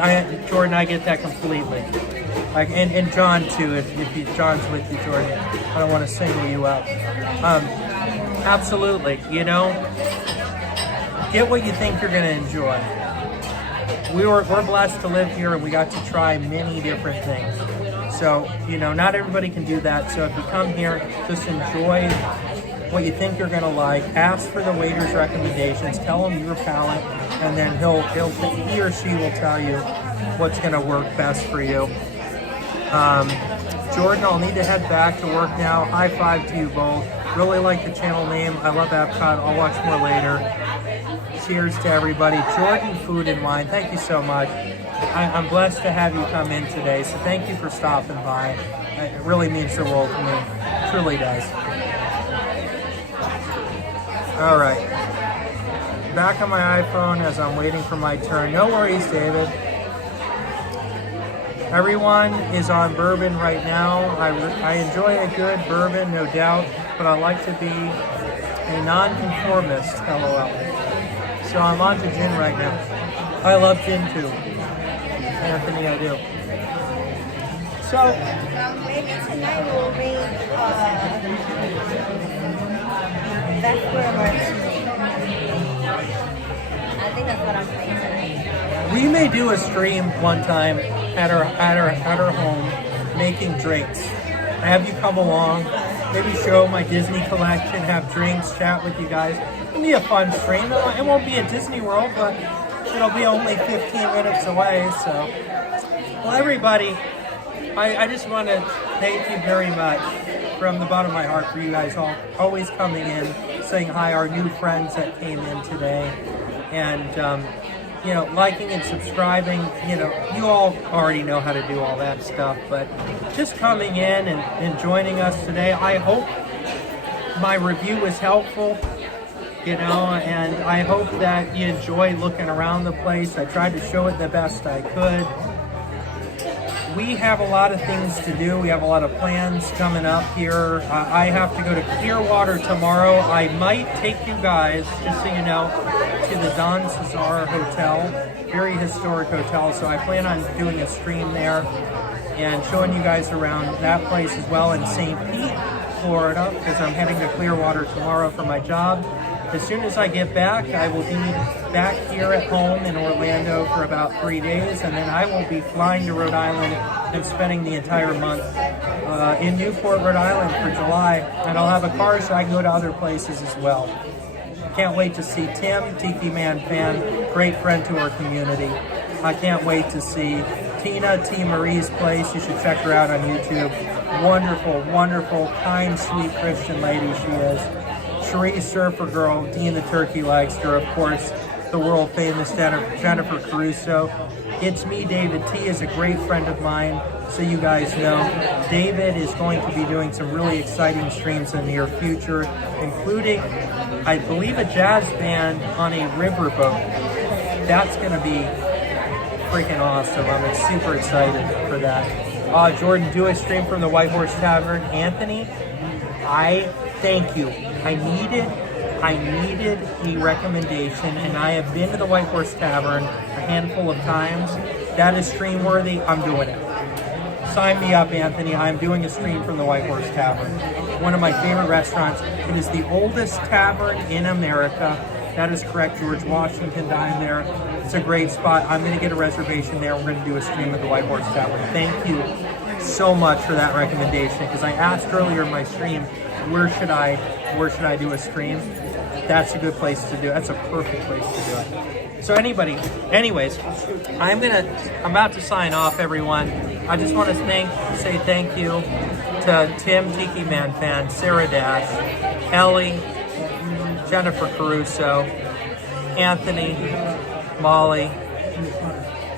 Jordan, I get that completely. And John too. If John's with you, Jordan, I don't want to single you out. Absolutely. Get what you think you're going to enjoy. We're blessed to live here, and we got to try many different things. So, not everybody can do that. So if you come here, just enjoy what you think you're going to like. Ask for the waiter's recommendations. Tell him your palate, and then he or she will tell you what's going to work best for you. Jordan, I'll need to head back to work now. High five to you both. Really like the channel name. I love Epcot. I'll watch more later. Cheers to everybody. Jordan Food and Wine, thank you so much. I'm blessed to have you come in today, so thank you for stopping by. It really means the world to me. It truly does. All right. Back on my iPhone as I'm waiting for my turn. No worries, David. Everyone is on bourbon right now. I enjoy a good bourbon, no doubt, but I like to be a nonconformist, LOL. So I'm on to gin right now. I love gin too. Anthony, I do. So maybe tonight we'll read Vesper Martini. I think that's what I'm playing tonight. We may do a stream one time at our home making drinks. Have you come along? Maybe show my Disney collection, have drinks, chat with you guys. It'll be a fun stream. It won't be at Disney World, but it'll be only 15 minutes away. So, well, everybody, I just want to thank you very much from the bottom of my heart for you guys all always coming in, saying hi, our new friends that came in today, and liking and subscribing. You all already know how to do all that stuff, but just coming in and joining us today, I hope my review was helpful, you know, and I hope that you enjoy looking around the place. I tried to show it the best I could. We have a lot of things to do. We have a lot of plans coming up here. I have to go to Clearwater tomorrow. I might take you guys, just so you know, to the Don Cesar Hotel, very historic hotel. So I plan on doing a stream there and showing you guys around that place as well in St. Pete, Florida, because I'm heading to Clearwater tomorrow for my job. As soon as I get back, I will be back here at home in Orlando for about 3 days, and then I will be flying to Rhode Island and spending the entire month in Newport, Rhode Island for July, and I'll have a car so I can go to other places as well. Can't wait to see Tim, Tiki Man fan, great friend to our community. I can't wait to see Tina, T. Marie's place. You should check her out on YouTube. Wonderful, wonderful, kind, sweet Christian lady she is. Cherie Surfer Girl, Dean the Turkey Legster, of course, the world famous Jennifer Caruso. It's me, David T. is a great friend of mine, so you guys know. David is going to be doing some really exciting streams in the near future, including, I believe, a jazz band on a riverboat. That's going to be freaking awesome. I'm super excited for that. Jordan, do a stream from the White Horse Tavern. Anthony, I thank you. I needed a recommendation, and I have been to the White Horse Tavern a handful of times. That is stream worthy. I'm doing it. Sign me up, Anthony. I'm doing a stream from the White Horse Tavern. One of my favorite restaurants. It is the oldest tavern in America. That is correct. George Washington dined there. It's a great spot. I'm going to get a reservation there. We're going to do a stream at the White Horse Tavern. Thank you so much for that recommendation, because I asked earlier in my stream, where should I do a stream? That's a good place to do it. That's a perfect place to do it. So anyways, I'm about to sign off, everyone. I just want to say thank you to Tim, Tiki Man fan, Sarah Dash, Ellie, Jennifer Caruso, Anthony, Molly,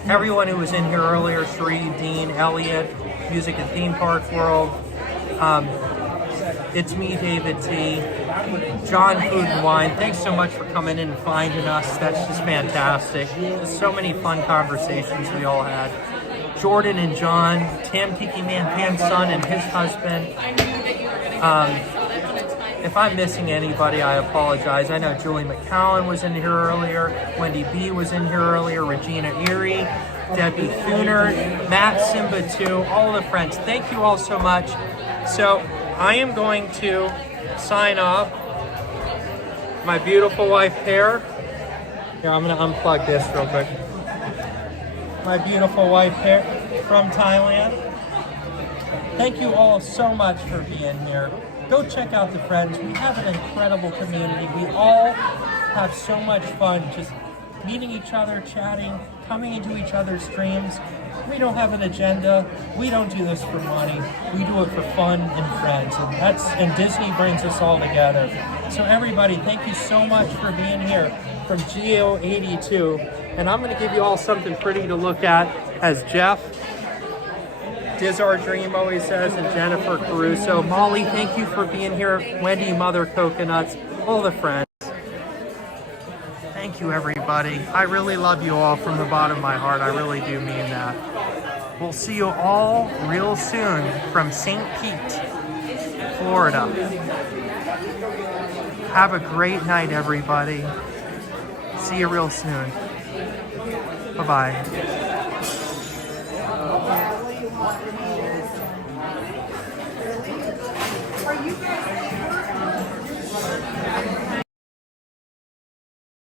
everyone who was in here earlier, Cherie, Dean, Elliot, Music and Theme Park World. It's me, David T. John Food and Wine. Thanks so much for coming in and finding us. That's just fantastic. There's so many fun conversations we all had. Jordan and John, Tim, Tiki Man Pan's son, and his husband. If I'm missing anybody, I apologize. I know Julie McCowan was in here earlier. Wendy B was in here earlier. Regina Erie, Debbie Thooner, Matt Simba 2, all the friends. Thank you all so much. So I am going to sign off. My beautiful wife, Pear. Here, I'm going to unplug this real quick. My beautiful wife, Pear, from Thailand. Thank you all so much for being here. Go check out the friends. We have an incredible community. We all have so much fun just meeting each other, chatting, coming into each other's streams. We don't have an agenda. We don't do this for money. We do it for fun and friends. And Disney brings us all together. So everybody, thank you so much for being here from Geo-82. And I'm going to give you all something pretty to look at as Jeff, Diz Our Dream always says, and Jennifer Caruso. Molly, thank you for being here. Wendy, Mother Coconuts, all the friends. Thank you, everybody. I really love you all from the bottom of my heart. I really do mean that. We'll see you all real soon from St. Pete, Florida. Have a great night, everybody. See you real soon. Bye-bye.